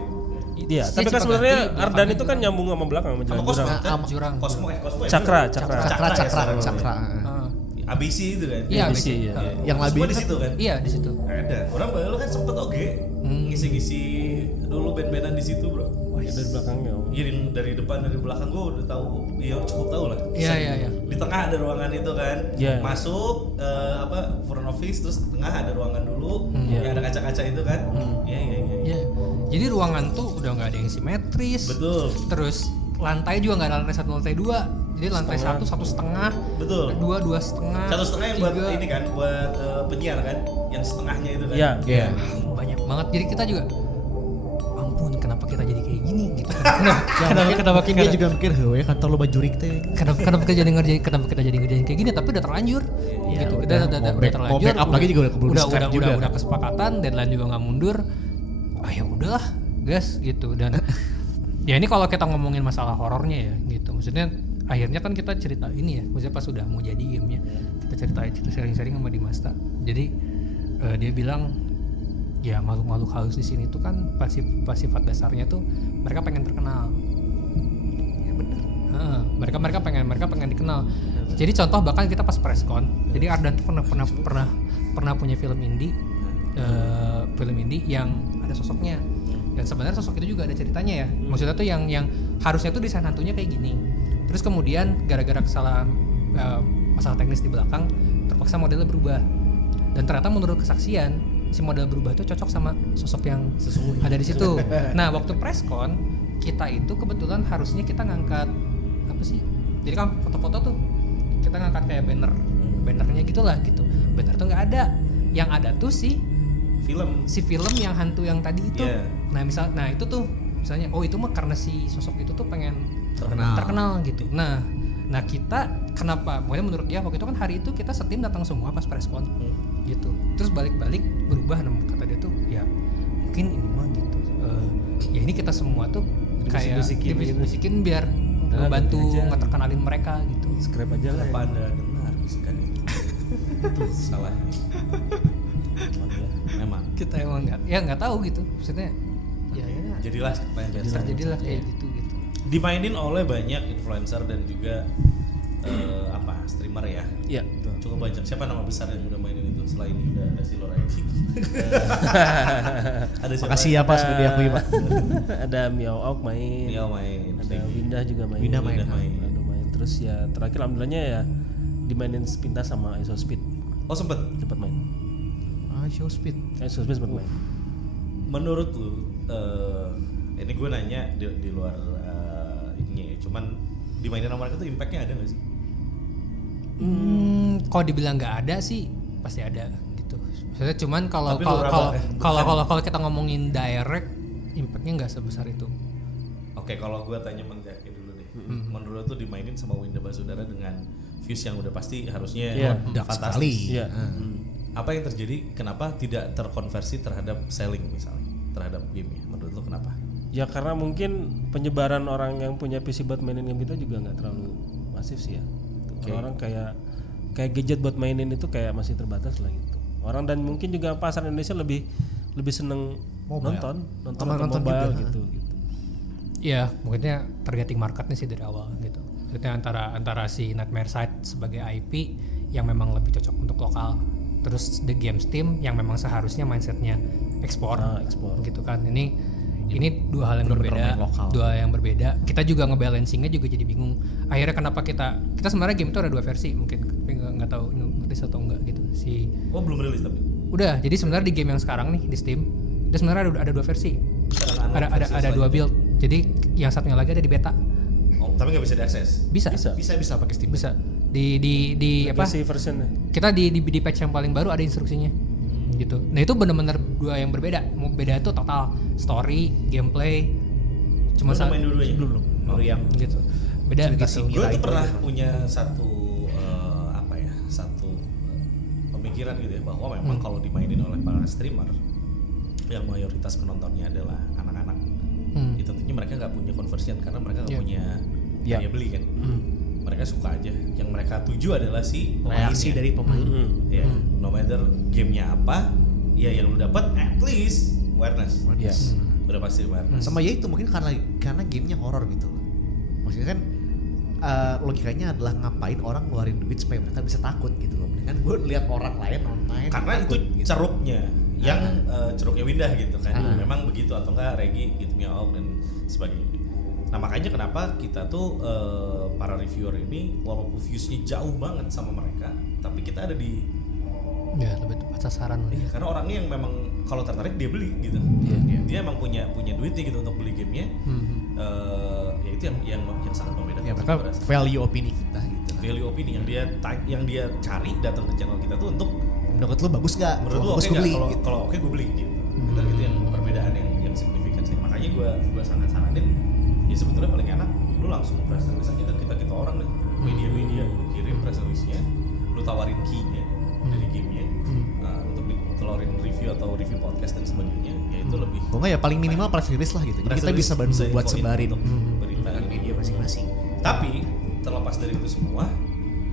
Iya, tapi kan sebenarnya Ardan itu kan nyambung sama belakang sama Sama jalan Cosmo. jurang. Jurang. Cosmo ya. Cakra. Cakra. ABC itu kan. Iya, ABC, ABC. iya. Yang Semua labirin di situ kan. Iya di situ. Ada. Orang baru kan sempet oke ngisi-ngisi dulu band-bandan di situ, Bro. Ya, dari belakangnya. Iya dari depan dari belakang gue udah tahu, ya cukup tahu lah. Iya. Di tengah ada ruangan itu kan, Iya. masuk front office terus ke tengah ada ruangan dulu, yang ada kaca-kaca itu kan. Iya. Iya. Jadi ruangan tuh udah nggak ada yang simetris. Betul. Terus lantai juga nggak ada lantai 1, lantai 2. Jadi lantai 1, 1,5. Betul. 2, 2,5. 1,5 yang buat 3. ini kan, buat penyiar kan, yang setengahnya itu kan. Iya. Banyak banget. Jadi kita juga ampun kenapa kita jadi kayak gini gitu. Kenapa Mungkin dia juga mikir, "Heuh, kantor lo bajurik teh." kenapa kita jadi ngerjain kayak gini tapi udah terlanjur gitu. Kita udah terlanjur. mau backup lagi juga udah keburu di-scrap juga. Udah kesepakatan, deadline juga nggak mundur. Ya udahlah, guys gitu. Dan ya ini kalau kita ngomongin masalah horornya ya gitu. Maksudnya akhirnya kan kita cerita ini ya. Maksudnya pas udah mau jadi gamenya kita sharing-sharing sama Dimasta. Jadi dia bilang ya makhluk-makhluk halus di sini tuh kan sifat dasarnya tuh mereka pengen terkenal. Ya benar. Mereka pengen dikenal. Jadi contoh bahkan kita pas presscon. Jadi Ardan tuh pernah punya film indie yang ada sosoknya. Dan sebenarnya sosok itu juga ada ceritanya ya. Maksudnya tuh yang harusnya tuh desain hantunya kayak gini. Terus kemudian gara-gara kesalahan masalah teknis di belakang terpaksa modelnya berubah. Dan ternyata menurut kesaksian si model berubah itu cocok sama sosok yang sesungguhnya ada di situ. Nah, waktu presscon kita itu kebetulan harusnya kita ngangkat apa sih? Jadi kan foto-foto tuh kita ngangkat kayak bannernya gitulah gitu. Banner tuh nggak ada. Yang ada tuh si film yang hantu yang tadi itu. Yeah. Nah itu tuh misalnya itu mah karena si sosok itu tuh pengen terkenal gitu. Nah kita kenapa? Pokoknya menurut dia waktu itu kan hari itu kita setim datang semua pas presscon gitu. Terus balik-balik berubah kata dia tuh ya mungkin ini mah gitu. Ya ini kita semua tuh kayak dibisikin biar ngebantu ngeterkenalin mereka gitu. Scrap aja lah. Kenapa Anda dengar bisikan itu? Itu salahnya. Memang. Kita emang nggak tahu gitu. Maksudnya ya Jadilah terjadilah kayak gitu. Dimainin oleh banyak influencer dan juga streamer ya. Iya. Cukup banyak. Siapa nama besar yang udah mainin itu selain Yuda ada Silor Aiki? Ada siapa? Makasih ya Pak sudah diakui Pak. Ada Miao Auk main. Ada Winda juga main. Winda main. Terus ya terakhir alhamdulillahnya ya dimainin Spinta sama ISO Speed. Oh sempet main. Show speed. ISO Speed sempat main. Menurut lu ini gue nanya di luar ininya ya, cuman dimainin sama mereka tuh impactnya ada nggak sih? Kalau dibilang nggak ada sih pasti ada gitu. Maksudnya cuman kalau Tapi lu rabak ya? kalau kita ngomongin direct impactnya nggak sebesar itu Oke, kalau gue tanya Mang Jaki dulu deh. Menurut tuh dimainin sama Winda Basudara dengan views yang udah pasti harusnya Iya. fantastis. Iya. Apa yang terjadi? Kenapa tidak terkonversi terhadap selling misalnya, terhadap game-nya? Menurut lo kenapa? Ya karena mungkin penyebaran orang yang punya PC buat mainin game kita juga nggak terlalu masif sih ya. Gitu. Orang kayak gadget buat mainin itu kayak masih terbatas lah gitu. Orang dan mungkin juga pasar Indonesia lebih seneng nonton atau mobile juga. gitu. Ya, mungkinnya targeting marketnya sih dari awal gitu. Maksudnya antara si Nightmare Side sebagai IP yang memang lebih cocok untuk lokal, terus The Games Team yang memang seharusnya mindsetnya ekspor, gitu kan. Ini dua hal yang berbeda, Kita juga ngebalancingnya juga jadi bingung. Akhirnya kenapa kita sebenarnya game itu ada 2 versi mungkin, tapi nggak tahu rilis atau enggak gitu. Belum rilis tapi. Udah, jadi sebenarnya di game yang sekarang nih di Steam, itu sebenarnya ada 2 versi. Ada 2 build. Jadi yang satunya lagi ada di beta. Oh, tapi nggak bisa diakses. Bisa pakai Steam. Bisa. Di apa? Legacy versionnya. Kita di patch yang paling baru ada instruksinya. Gitu. Nah, itu benar-benar 2 yang berbeda. Beda itu total story, gameplay. Cuma main dua-duanya belum. Baru yang gitu. Beda gitu. Gue tuh pernah punya satu pemikiran gitu ya, bahwa memang kalau dimainin oleh para streamer yang mayoritas penontonnya adalah anak-anak, itu tentunya mereka nggak punya conversion karena mereka nggak punya daya beli kan. Mereka suka aja, yang mereka tuju adalah si Reaksi dari pemain. ya, no matter gamenya apa, ya yang lu dapat at least awareness. Yes. Udah pasti awareness. Sama ya itu mungkin karena gamenya horor gitu loh. Maksudnya kan logikanya adalah ngapain orang ngeluarin duit supaya mereka bisa takut gitu loh. Mendingan gue lihat orang lain main Karena takut, itu gitu. ceruknya yang ceruknya Windah gitu kan. Memang begitu atau enggak Regi gitu Miao dan sebagainya. Nah makanya kenapa kita tuh para reviewer ini walaupun viewsnya jauh banget sama mereka, tapi kita ada di lebih tepat sasaran. iya, karena orangnya yang memang kalau tertarik dia beli gitu. Dia emang punya duitnya gitu untuk beli gamenya. Ya itu yang sangat membedakan. Ya mereka value opini kita gitu. Value opini yang dia cari datang ke channel kita tuh untuk Menurut lu bagus gak? menurut lu oke nggak? Kalau oke gue beli gitu. Itu yang perbedaan yang signifikan sih. Makanya gue sangat saranin ya sebetulnya paling enak lu langsung press release aja kita orang deh, media lu kirim press release-nya, lu tawarin key-nya dari game-nya untuk dikeluarin review atau review podcast dan sebagainya, ya itu lebih Kok nggak ya paling minimal press release lah gitu. Jadi press kita release bisa bantu buat infoin sebarin untuk berita dengan media masing-masing. Tapi terlepas dari itu semua,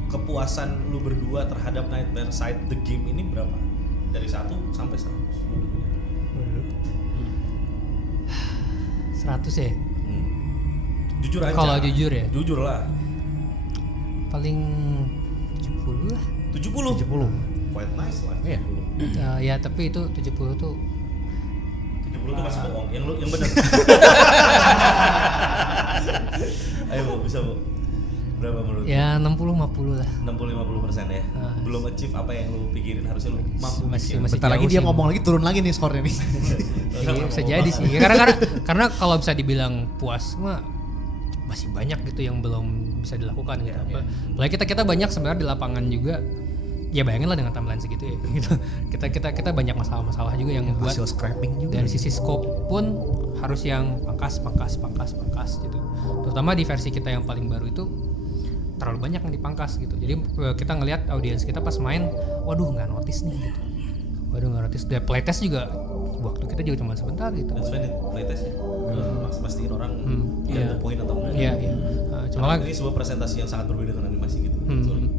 kepuasan lu berdua terhadap Nightmare Side the game ini berapa? Dari 1 sampai 100. 100 ya? Jujur aja. Kalau jujur ya? Jujur lah. Paling 70 lah. 70. Quite nice lah. Iya. 70. Ya tapi itu 70 tuh 70 tuh masih bohong. Yang benar. Ayo Bu, bisa Bu. Berapa menurut? ya 60-50 lah. 60-50% ya. Belum achieve apa yang lu pikirin, harusnya lu mampu Masih bikin. Bentar lagi jauh dia sih. ngomong lagi turun lagi nih skornya nih. Iya, bisa jadi sih. Karena kalau bisa dibilang puas mah masih banyak gitu yang belum bisa dilakukan gitu. Apalagi kita banyak sebenarnya di lapangan juga. Ya bayangin lah dengan timeline segitu ya. Gitu. Kita banyak masalah-masalah juga yang membuat Hasil scrapping juga. dari sisi scope pun harus yang pangkas gitu. Terutama di versi kita yang paling baru itu terlalu banyak yang dipangkas gitu. Jadi kita ngelihat audiens kita pas main, waduh nggak notice nih gitu. Waduh nggak notice. Dan playtest juga waktu kita juga cuma sebentar gitu. That's when playtest ya. Mastiin orang iya. poin atau enggak. Iya. Cuma Karena kan ini sebuah presentasi yang sangat berbeda dengan animasi gitu. Sorry.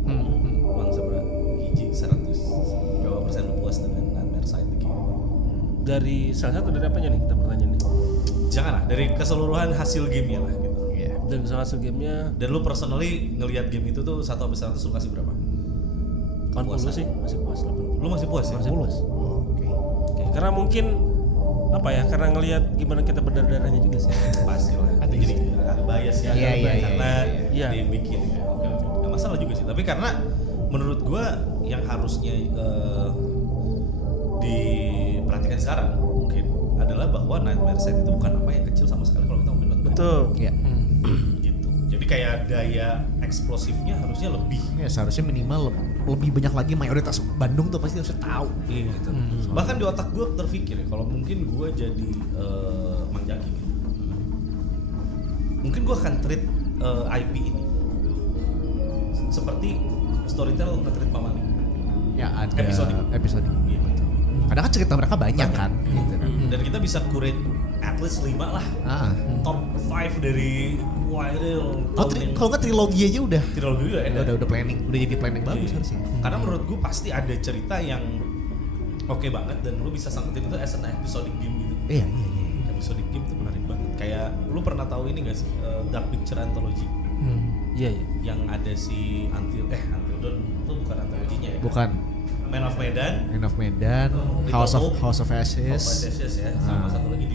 Bang seberapa? Hiji 100. Berapa persen lu puas dengan Nightmare Side the game? Dari salah satu dari apanya nih kita pertanyaan nih? Jangan lah, dari keseluruhan hasil gamenya lah gitu. Dan salah satu gamenya Dan lu personally ngelihat game itu tuh 1 sampai 100 lu kasih berapa? 80 sih, masih puas 80. Lu masih puas ya? Masih puas. Oke, karena mungkin apa ya? Karena ngelihat gimana kita berdarah-darahnya juga sih. Pasti lah. Jadi agak bias ya. Iya, iya, karena iya. dia yang bikin ya. Oke. Nggak masalah juga sih. Tapi karena menurut gua yang harusnya diperhatikan sekarang mungkin adalah bahwa Nightmare Side itu bukan nama yang kecil sama sekali kalau kita ngomongin Nightmare. Betul. Iya. Gitu. Jadi kayak daya eksplosifnya harusnya lebih. Ya seharusnya minimal lebih banyak lagi, mayoritas Bandung tuh pasti harus tahu. Iya gitu. Bahkan di otak gue terpikir ya, kalau mungkin gue jadi Mang Jaki gitu. mungkin gue akan treat IP ini seperti Storytel nge-treat Pamali. Ya ada Episode. Iya. Karena kan cerita mereka banyak kan. Gitu kan. Dan kita bisa curate at least 5 lah. Top 5 dari Wild. Kalau nggak trilogi aja udah. Trilogi juga ada. Udah planning, udah jadi planning bagus harusnya. Karena menurut gue pasti ada cerita yang oke banget dan lu bisa sangkutin itu as an episodic game gitu. Iya. Episodic game tuh menarik banget. Kayak lu pernah tahu ini gak sih Dark Picture Anthology? Iya. Yang ada si Until Dawn itu bukan anthology-nya ya? Bukan. Man of Medan, House of Ashes Ashes, ya, sama satu lagi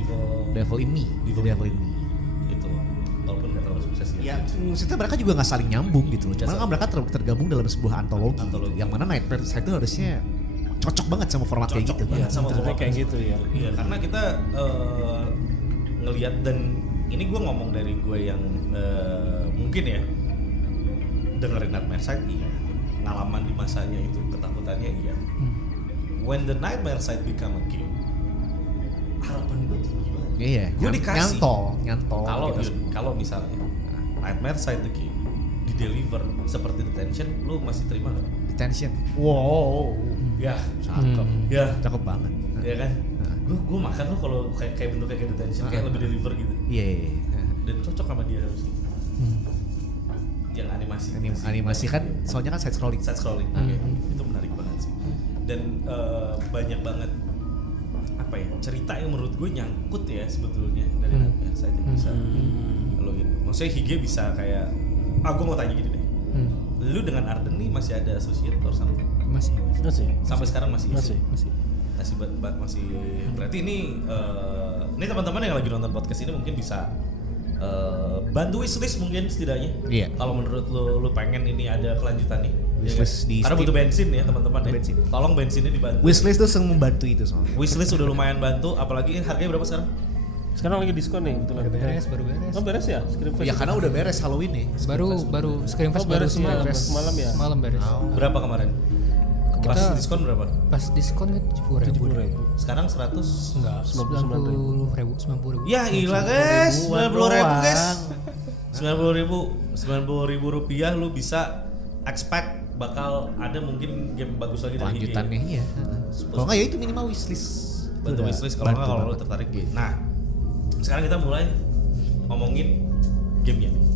Devil in Me. Devil in Me. Itu walaupun nggak terlalu sukses ya. Ya, maksudnya mereka juga nggak saling nyambung gitu loh. Cuma kan mereka tergabung dalam sebuah antologi. Gitu. Yang mana Nightmare Side itu harusnya cocok banget sama format kayak gitu. Banget sama Sebenarnya kayak gitu ya. Iya, karena kita ngelihat dan ini gue ngomong dari gue yang mungkin ya dengerin Nightmare Side iya, pengalaman di masanya itu ketakutannya iya. When the Nightmare Side become a game, harapan gue tinggi banget. Iya, Gue dikasih nyantol. Kalau misalnya Nightmare Side the game di deliver seperti Detention, lu masih terima nggak? Detention. Wow. Ya, Cakep. ya, Cakep banget. ya kan. Gue makan lu kalau kayak bentuknya kayak Detention, kayak lebih deliver gitu. Iya. Dan cocok sama dia harusnya. Yang Animasi kan soalnya kan side scrolling. Itu menarik banget sih. Dan banyak banget apa ya cerita yang menurut gue nyangkut ya sebetulnya dari Nightmare Side yang bisa lo ini. Maksudnya Hige bisa kayak gue mau tanya gini deh. Lu dengan Arden nih masih ada associate or something? Masih. Sampai sekarang masih. Masih. Masih. Berarti ini teman-teman yang lagi nonton podcast ini mungkin bisa bantu wishlist mungkin setidaknya. Iya. Kalau menurut lu pengen ini ada kelanjutan nih. Wishlist di Karena Steam. butuh bensin ya teman-teman ya. Bensin. Tolong bensinnya dibantu. Wishlist tuh sangat membantu itu soalnya. Wishlist udah lumayan bantu, apalagi harganya berapa sekarang? Sekarang lagi diskon nih betulan. Baru beres. Oh beres ya? Screamfest. Ya karena udah beres Halloween nih. Baru Screamfest baru beres semalam. beres. Semalam ya? Semalam beres. Berapa kemarin? Pas Kita- diskon berapa? Pas diskon itu 70.000. Sekarang 100. Enggak, 90.000. Ya ilah guys, 90.000 guys. 90.000 rupiah lu bisa expect bakal ada mungkin game bagus lagi dari Hige. Lanjutannya iya. Kalau nggak ya itu minimal wishlist. Bantu wishlist kalau nggak kalau lu tertarik. Nah, sekarang kita mulai ngomongin gamenya nih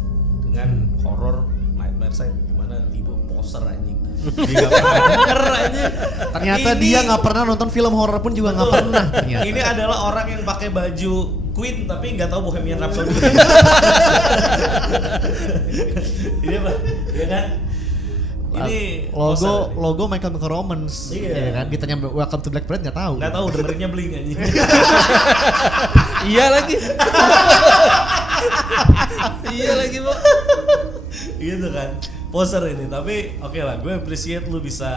dengan horror Nightmare Side dimana Tibo poser anjing. Dia nggak pernah denger anjing. Ternyata Ini- dia nggak pernah nonton film horor pun juga nggak pernah ternyata. Ini adalah orang yang pakai baju Queen tapi nggak tahu Bohemian Rhapsody. Ini apa? Iya kan? Ini poser. logo My Chemical Romance. Iya. Ya kan ditanya Welcome to Black Parade nggak tahu. Nggak tahu dengerinnya Blink anjing. Iya lagi. Iya lagi, Pak. Gitu kan. Poser ini, tapi oke lah, gue appreciate lu bisa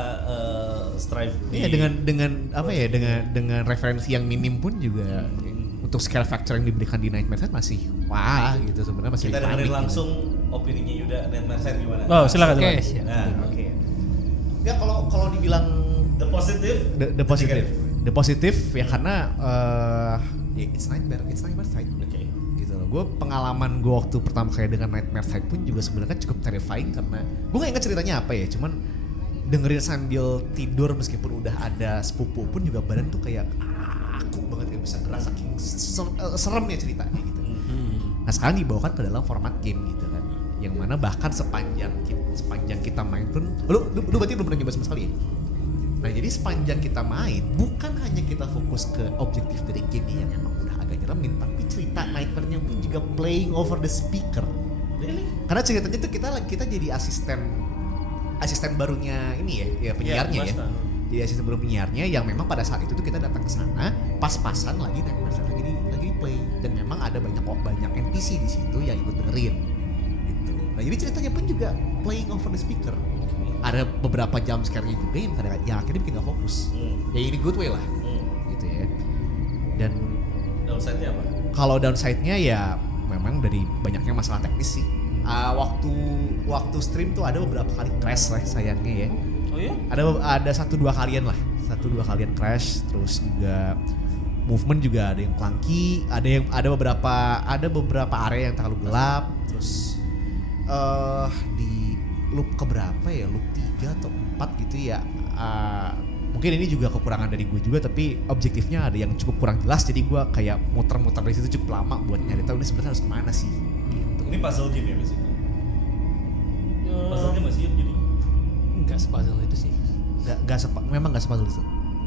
strive di Iya dengan apa ya dengan referensi yang minim pun juga untuk scale factor yang diberikan di Nightmare Side masih wah gitu sebenarnya masih kita dengerin panik langsung opininya Yuda Nightmare Side gimana? Oh, silakan. Oke, silakan. siap. Nah, oke. Ya kalau dibilang The positive, the positive ya karena ya it's Nightmare Side. Oke. Gitu loh. Gue pengalaman gue waktu pertama kali dengan Nightmare Side pun juga sebenarnya cukup terrifying karena gue gak ingat ceritanya apa ya, cuman dengerin sambil tidur meskipun udah ada sepupu pun juga badan tuh kayak aku banget kayak bisa gerak saking seremnya ceritanya gitu. Nah sekarang dibawakan ke dalam format game gitu kan, yang mana bahkan sepanjang kita main pun lu berarti belum pernah nyoba sama sekali ya? Nah jadi sepanjang kita main bukan hanya kita fokus ke objektif dari game yang emang udah agak nyeremin, tapi cerita Nightmare-nya pun juga playing over the speaker. Really? Karena ceritanya tuh kita jadi asisten barunya ini ya penyiarnya ya. Basta. Jadi asisten baru penyiarnya yang memang pada saat itu tuh kita datang ke sana pas-pasan lagi Nightmare lagi play dan memang ada banyak NPC di situ yang ikut dengerin gitu. Nah jadi ceritanya pun juga playing over the speaker. Ada beberapa jump scare-nya juga yang akhirnya bikin gak fokus. Ya ini good way lah gitu ya. Dan Downside-nya apa? kalau downside-nya ya memang dari banyaknya masalah teknis sih. Waktu stream tuh ada beberapa kali crash lah sayangnya ya. Oh iya? Ada 1-2 kalian lah. 1-2 kalian crash, terus juga movement juga ada yang clunky, ada beberapa area yang terlalu gelap. Terus di loop keberapa ya, loop 3 atau 4 gitu ya. Mungkin ini juga kekurangan dari gue juga, tapi objektifnya ada yang cukup kurang jelas, jadi gue kayak muter-muter dari situ cukup lama buat nyari tahu ini sebenarnya harus kemana sih. Gitu. Ini puzzle game ya basically. Puzzle game masih jadi. Enggak sepuzzle itu sih. Memang nggak sepuzzle itu.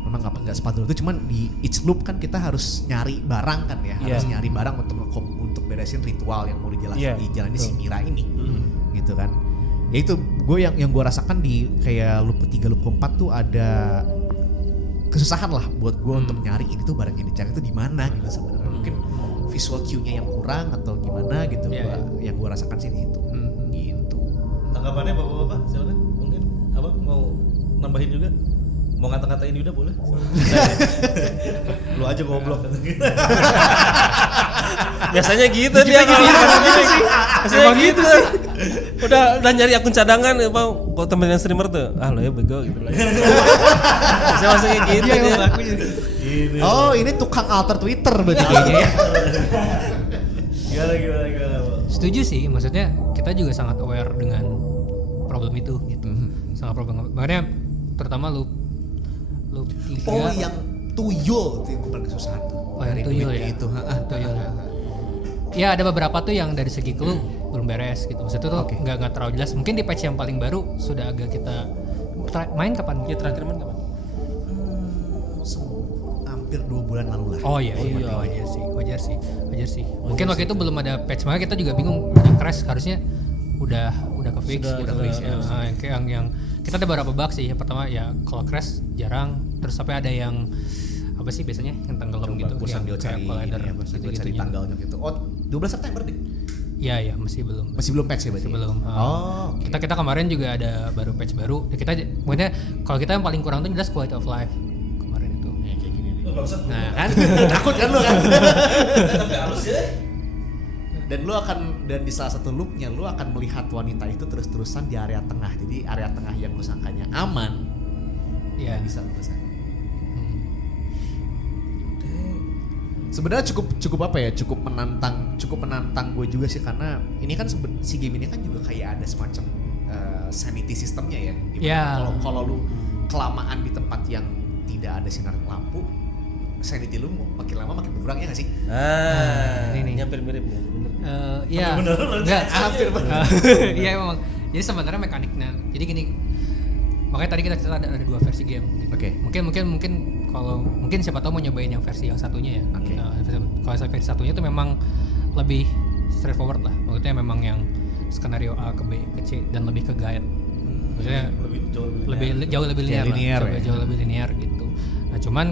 Memang nggak sepuzzle itu, cuman di each loop kan kita harus nyari barang kan ya, harus nyari barang untuk beresin ritual yang mau dijalani si Mira ini, gitu kan. Ya itu gue yang gue rasakan di kayak loop ke-3 loop ke-4 tuh ada kesusahan lah buat gue untuk nyari ini tuh barang yang dicari itu di mana gitu sebenarnya. Mungkin visual cue-nya yang kurang atau gimana gitu. Yang gue rasakan sih itu. Gitu. Tanggapannya Bapak-bapak silakan. Mungkin apa mau nambahin juga? Mau ngata-ngatain Yuda boleh? Lu aja goblok. Biasanya gitu dia kalau gini sih. Biasanya gitu. Udah nyari akun cadangan mau kok temen yang streamer tuh. Ah lo ya bego gitu lah. Biasanya maksudnya gitu dia. Oh, ini tukang alter Twitter berarti kayaknya ya. Gimana. Setuju sih, maksudnya kita juga sangat aware dengan problem itu gitu. Sangat problem. Makanya terutama loop 3. Oh, yang tuyul itu paling kesusahan tuh. Oh, yang tuyul ya. Itu, tuyul ya. Ya ada beberapa tuh yang dari segi clue belum beres gitu. Maksudnya tuh nggak terlalu jelas. Mungkin di patch yang paling baru sudah agak kita main kapan? Ya terakhir main kapan? Hampir 2 bulan lalu lah. Oh iya, wajar sih. Mungkin waktu itu belum ada patch, makanya kita juga bingung ada crash, harusnya udah ke fix gitu. Yang kita ada beberapa bug sih. Yang pertama ya kalau crash jarang, terus sampai ada yang apa sih biasanya yang tenggelam gitu, Gue sambil cari cari tanggalnya gitu. Oh, 12 September nih. Iya, masih belum patch ya berarti. Belum. Okay. Kita kemarin juga ada baru patch baru. Ya, kita pokoknya kalau kita yang paling kurang tuh jelas quality of life kemarin itu. Kayak gini nih. Nah kan takut kan lu kan. Tapi halus ya. Dan di salah satu loopnya lu akan melihat wanita itu terus-terusan di area tengah. Jadi area tengah yang lu sangkanya aman, ya bisa lu kesana. Sebenarnya cukup apa ya? Cukup menantang gue juga sih, karena ini kan si game ini kan juga kayak ada semacam sanity sistemnya ya. Kalau lu kelamaan di tempat yang tidak ada sinar lampu, sanity lu makin lama makin berkurang, ya nggak sih? Ini hampir mirip ya. Iya. Enggak, hampir benar. Iya memang. Jadi sebenarnya mekaniknya. Jadi gini. Makanya tadi kita cerita ada 2 versi game. Gitu. Oke. Mungkin kalau siapa tahu mau nyobain yang versi yang satunya ya. Oke. Kalau versi satunya itu memang lebih straightforward lah. Maksudnya memang yang skenario A ke B ke C dan lebih ke guide. Maksudnya jauh lebih linear lah. Jauh lebih linear gitu. Nah, cuman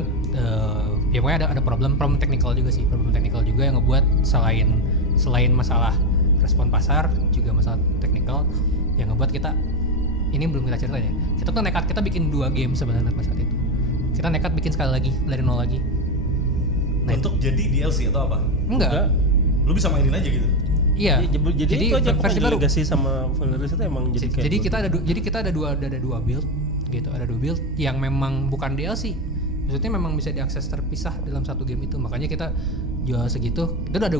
ya pokoknya ada problem teknikal juga sih. Problem teknikal juga yang ngebuat selain masalah respon pasar, juga masalah teknikal yang ngebuat kita, ini belum kita cerita ya, kita tuh nekat, kita bikin 2 game sebenarnya pada saat itu. Kita nekat bikin sekali lagi dari nol lagi. Nah, untuk jadi DLC atau apa? Enggak. Lu bisa mainin aja gitu. Iya. Jadi itu aja versi baru. Legacy sama Full Release itu emang jadi kayak. Jadi kita ada dua build gitu, ada 2 build yang memang bukan DLC. Maksudnya memang bisa diakses terpisah dalam satu game itu. Makanya kita jual segitu. Itu ada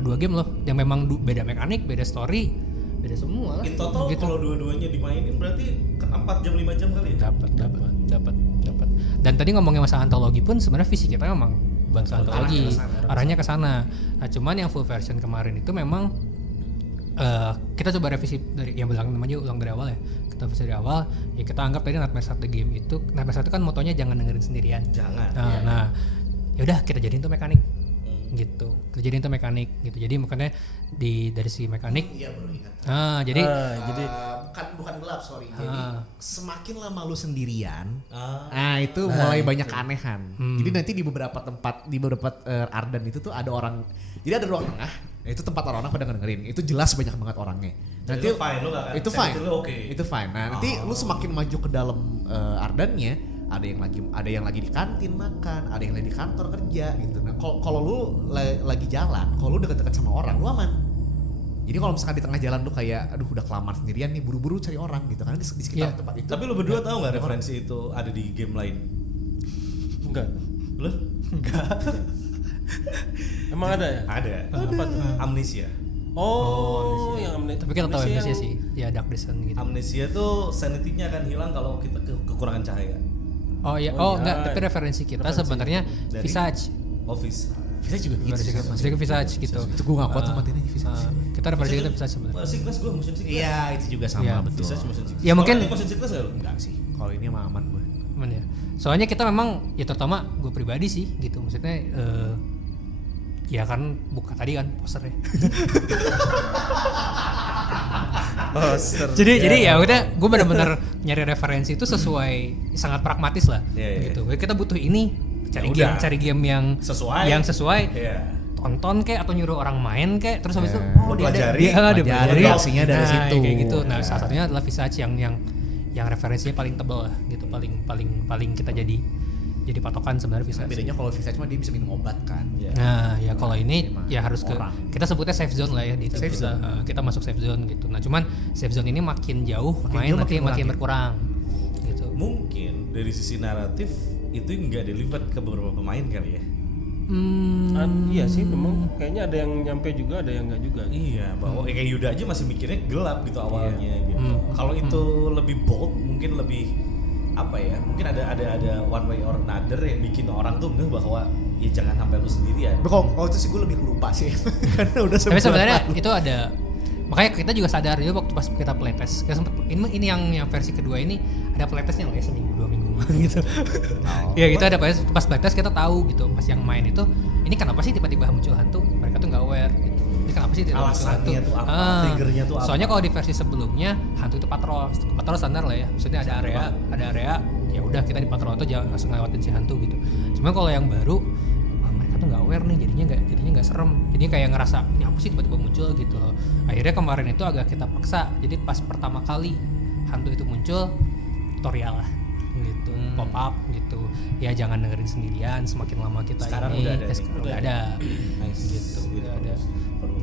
dua game loh yang memang beda mekanik, beda story, beda semua lah. In total gitu. kalau dua-duanya dimainin berarti 4 jam 5 jam kali ya? Dapat. Dan tadi ngomongin masalah antologi pun sebenarnya visi kita memang bangsa antologi, arahnya ke sana. Nah, cuman yang full version kemarin itu memang kita coba revisi dari yang bilang namanya ulang dari awal ya. Kita revisi dari awal, ya kita anggap tadi Nightmare 1 game itu, Nightmare 1 kan motonya jangan dengerin sendirian. Jangan. Nah, yaudah kita jadiin tuh mekanik. Gitu. Kita jadiin tuh mekanik gitu. Jadi makanya dari si mekanik. Iya, baru ingat. Jadi bukan gelap, sorry. Jadi semakin lama lu sendirian, itu mulai banyak keanehan. Jadi nanti di beberapa tempat, di beberapa Ardan itu tuh ada orang. Jadi ada ruang tengah. Nah, itu tempat orang-orang pada dengerin. Itu jelas banyak banget orangnya. Nanti itu fine, lu gak itu fine. Okay. Itu fine. Nah, nanti lu semakin maju ke dalam Ardannya, ada yang lagi di kantin makan, ada yang lagi di kantor kerja gitu. Nah, kalau lu lagi jalan, kalau lu dekat-dekat sama orang, lu aman. Jadi kalau misalkan di tengah jalan lu kayak aduh udah kelamaan sendirian nih, buru-buru cari orang gitu, karena di sekitar tempat itu. Tapi lu berdua tahu nggak referensi itu ada di game lain? Enggak. Lu? Emang ada ya? Ada. Apa tuh? Amnesia. Oh, yang Tapi kita tahu Amnesia Amnesia yang- sih, ya Dark Descent gitu. Amnesia tuh sanity-nya akan hilang kalau kita kekurangan cahaya. Oh iya, Oh, oh iya. enggak, tapi referensi kita sebenarnya Dari- Visage. Office. Bisa juga gitu. Referensi kita, maksudnya ke Visage gitu. Itu gue gak kuat sama ini Visage. Kita referensi kita Visage sebenarnya. Sickness gue motion sickness. Iya itu juga sama Iya. betul. Visage motion sickness. Ya, mungkin- Kalau motion sickness nggak lu? Enggak sih. Kalau ini mah aman gue. Cuman ya. Soalnya kita memang ya terutama gue pribadi sih gitu. Maksudnya ya kan buka tadi kan poster ya. Poster. jadi ya udah gue benar-benar nyari referensi itu sesuai sangat pragmatis lah Iya, iya. gitu. Kita butuh ini Ya udah. cari game yang sesuai Iya. tonton kayak atau nyuruh orang main kayak terus habis itu Lu dia ada pelajari, dia pelajari aksinya dari Nah, situ. kayak gitu. Nah, salah satunya adalah Visage yang referensinya paling tebal lah gitu, paling kita jadi patokan sebenarnya Visage. Bedanya kalau Visage mah dia bisa minum obat kan. Iya. Nah, ya kalau ini Emang ya harus ke orang. kita sebutnya safe zone lah ya di Safe kita, kita masuk safe zone gitu. Nah, cuman safe zone ini makin jauh Makin jauh, makin makin berkurang gitu. Mungkin dari sisi naratif itu nggak delivered ke beberapa pemain kali ya. Iya sih, memang kayaknya ada yang nyampe juga, ada yang enggak juga. Iya, bahwa kayak Yuda aja masih mikirnya gelap gitu awalnya Iya. gitu. Kalau itu lebih bold, mungkin lebih apa ya? Mungkin ada one way or another yang bikin orang tuh ngeh bahwa ya jangan sampai lu sendirian. Tapi kalau itu sih gue lebih lupa sih. Karena udah Tapi sebenarnya itu ada, makanya kita juga sadar juga waktu pas kita playtest kita sempet ini yang versi kedua ini ada playtestnya loh ya, seminggu 2 minggu gitu. Ya gitu ada pas playtest kita tahu gitu pas yang main itu ini kenapa sih tiba-tiba muncul hantu, mereka tuh nggak aware gitu. Ini kenapa sih tiba-tiba muncul hantu? Alasannya tuh apa? Triggernya tuh apa? Soalnya kalau di versi sebelumnya hantu itu patrol standar lah ya, maksudnya ada area ya udah kita di patrol itu jangan langsung ngelewatin si hantu gitu. Cuma kalau yang baru mereka tuh nggak aware nih, jadinya nggak serem, jadinya kayak ngerasa ini apa sih tiba-tiba muncul gitu loh. Akhirnya kemarin itu agak kita paksa, jadi pas pertama kali hantu itu muncul tutorial lah gitu, pop up gitu ya, jangan dengerin sendirian, semakin lama kita Sekarang ini udah ada nih. udah ada Nice. gitu, udah ada.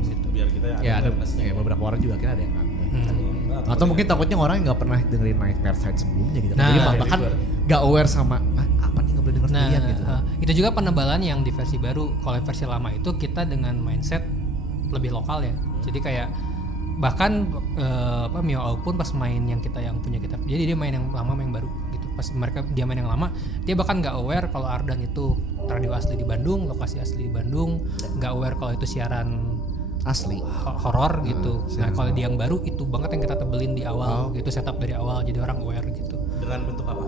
Gitu. Biar kita ya ada awareness-nya. ya, beberapa orang juga kira ada yang nggak. Hmm. Atau mungkin takutnya orang yang nggak pernah dengerin Nightmare Side sebelumnya gitu. Nah, Jadi iya, bahkan deliver. nggak aware sama apa nih nggak boleh denger Nah, sendirian gitu. itu juga penebalan yang di versi baru. Kalau versi lama itu kita dengan mindset lebih lokal ya. Jadi kayak bahkan Mio Au pun pas main yang punya kita. Jadi dia main yang lama, main yang baru gitu. Pas dia main yang lama, dia bahkan nggak aware kalau Ardan itu radio asli di Bandung, lokasi asli di Bandung, nggak aware kalau itu siaran Asli. horor gitu. Nah, kalau di yang baru itu banget yang kita tebelin di awal, gitu setup dari awal jadi orang aware gitu. Dengan bentuk apa?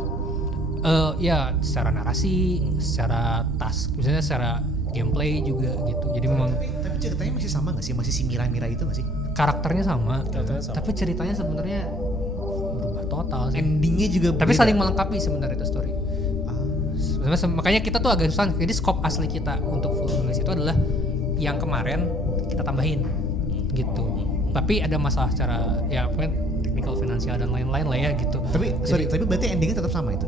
Ya secara narasi, secara task, misalnya secara gameplay juga gitu. Jadi memang Tapi ceritanya masih sama nggak sih? Masih si Mira-Mira itu nggak sih? karakternya sama, Karakternya sama. tapi ceritanya sebenarnya berubah total sih. Endingnya juga Tapi beda. saling melengkapi sebenarnya itu story. Sebenarnya makanya kita tuh agak susah. Jadi scope asli kita untuk full release itu adalah yang kemarin kita tambahin gitu. Tapi ada masalah secara ya mungkin technical, finansial dan lain-lain lah ya gitu. Tapi tapi berarti endingnya tetap sama itu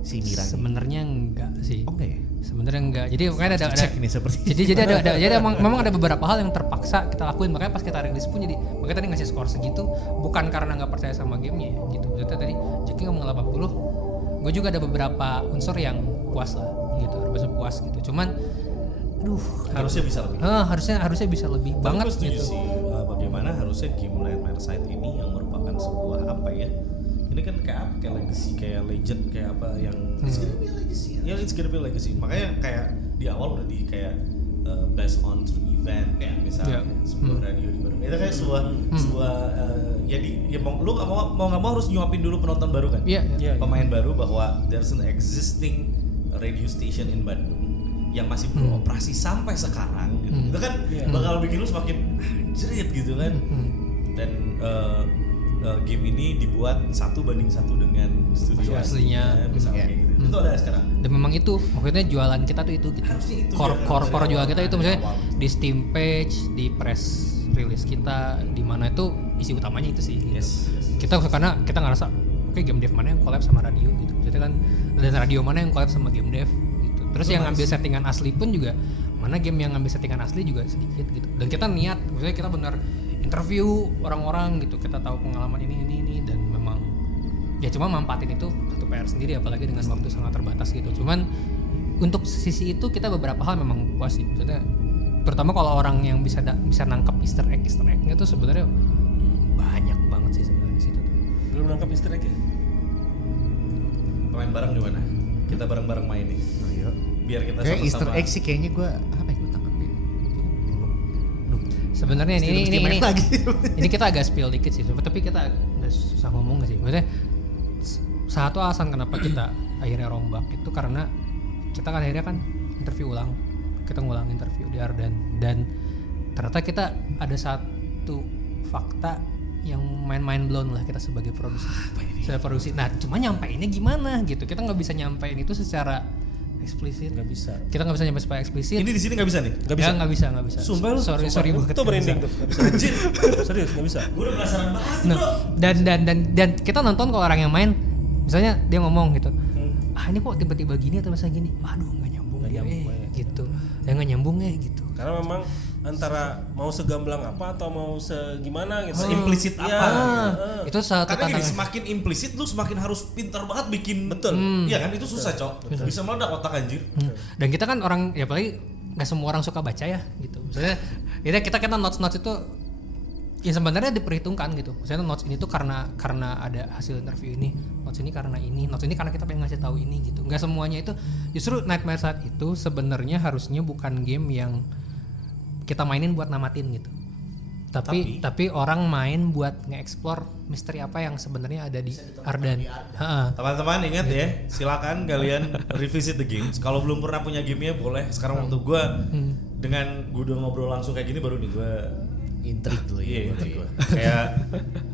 si Mira. Sebenarnya enggak sih. Oh enggak ya? Sebenarnya enggak. Jadi makanya ada Cek ini seperti. jadi memang ada beberapa hal yang terpaksa kita lakuin, makanya pas kita rilis pun jadi makanya tadi ngasih skor segitu bukan karena nggak percaya sama gamenya ya, gitu. Maksudnya tadi Jeki ngomong 80, gue juga ada beberapa unsur yang puas lah gitu, harusnya puas gitu. Cuman Harusnya bisa lebih. harusnya bisa lebih Tapi banget gue setuju gitu. sih bagaimana harusnya game Nightmare Side ini yang merupakan sebuah apa ya? Ini kan kayak apa? Kayak legacy, kayak legend, kayak apa yang it's gonna be a legacy. Ya, it's gonna be a legacy. Makanya kayak di awal udah di kayak based on true event kayak misalnya sebuah radio di baru. Itu kayak sebuah ya lu nggak mau harus nyuapin dulu penonton baru kan? Iya, iya. Pemain baru bahwa there's an existing radio station in Bandung yang masih beroperasi sampai sekarang gitu. Itu kan bakal bikin lu semakin jerit gitu kan. Dan game ini dibuat 1:1 dengan studio Aslinya. misalnya kayak gitu. Itu ada sekarang. Dan memang itu maksudnya jualan kita tuh itu gitu. Harusnya itu Core ya, jualan kita itu misalnya awal. di Steam page, di press release kita, di mana itu isi utamanya itu sih. Gitu. Yes. Kita karena kita ngerasa oke, game dev mana yang collab sama radio gitu. Jadi kan dan radio mana yang collab sama game dev gitu. Terus yang ngambil settingan asli pun juga mana game yang ngambil settingan asli juga sedikit gitu. Dan kita niat, maksudnya kita benar interview orang-orang gitu. Kita tahu pengalaman ini dan memang ya cuma manfaatin itu satu PR sendiri apalagi dengan waktu sangat terbatas gitu. Cuman untuk sisi itu kita beberapa hal memang puas sih. Maksudnya terutama kalau orang yang bisa nangkep Easter egg-nya tuh sebenarnya banyak banget sih sebenarnya di situ tuh. Belum nangkap Easter egg ya? Main bareng di mana? Kita bareng-bareng main nih. Oh, iya. Biar kita Kayak sama-sama. Easter egg sih kayaknya gue apa yang gue tangkapin belum. Sebenarnya Mesti ini main lagi. ini kita agak spill dikit sih, tapi kita agak susah ngomong gak sih. Maksudnya satu alasan kenapa kita akhirnya rombak itu karena kita kan akhirnya kan kita ngulang interview di Ardan, dan ternyata kita ada satu fakta yang main blown lah kita sebagai produksi. Nah, cuma nyampeinnya gimana gitu? Kita nggak bisa nyampein itu secara eksplisit. Nggak bisa. Kita nggak bisa nyampe secara eksplisit. Ini di sini nggak bisa nih. Nggak bisa. Sumpah lu. Sorry banget. Itu branding tuh. Nggak bisa. Anjir. Serius nggak bisa. Gue udah penasaran banget, Nah, bro. dan kita nonton kalau orang yang main, misalnya dia ngomong gitu, ini kok tiba-tiba gini atau misalnya gini, aduh nggak nyambung Nggak ya, nyambung ya. gitu, ya nggak nyambung ya gitu. Karena memang antara mau segamblang apa atau mau segimana gitu. Seimplisit Iya. apa? Itu satu Karena gini, tantangan. semakin implisit lu semakin harus pintar banget bikin. Betul. Iya kan, itu susah, Cok. Bisa meledak otak anjir. Dan kita kan orang, ya apalagi nggak semua orang suka baca ya, gitu. Misalnya, kita notes itu ya sebenarnya diperhitungkan gitu. Misalnya notes ini tuh karena ada hasil interview ini, notes ini karena kita pengen ngasih tahu ini gitu. Nggak semuanya itu. Justru Nightmare saat itu sebenarnya harusnya bukan game yang kita mainin buat namatin gitu. Tapi orang main buat nge-explore misteri apa yang sebenarnya ada di Ardan. Teman-teman ingat ya, silakan kalian revisit the games. Kalau belum pernah punya gamenya boleh. Sekarang waktu gue dengan gue udah ngobrol langsung kayak gini baru nih gue Intrik dulu ya. intrik gue. Kayak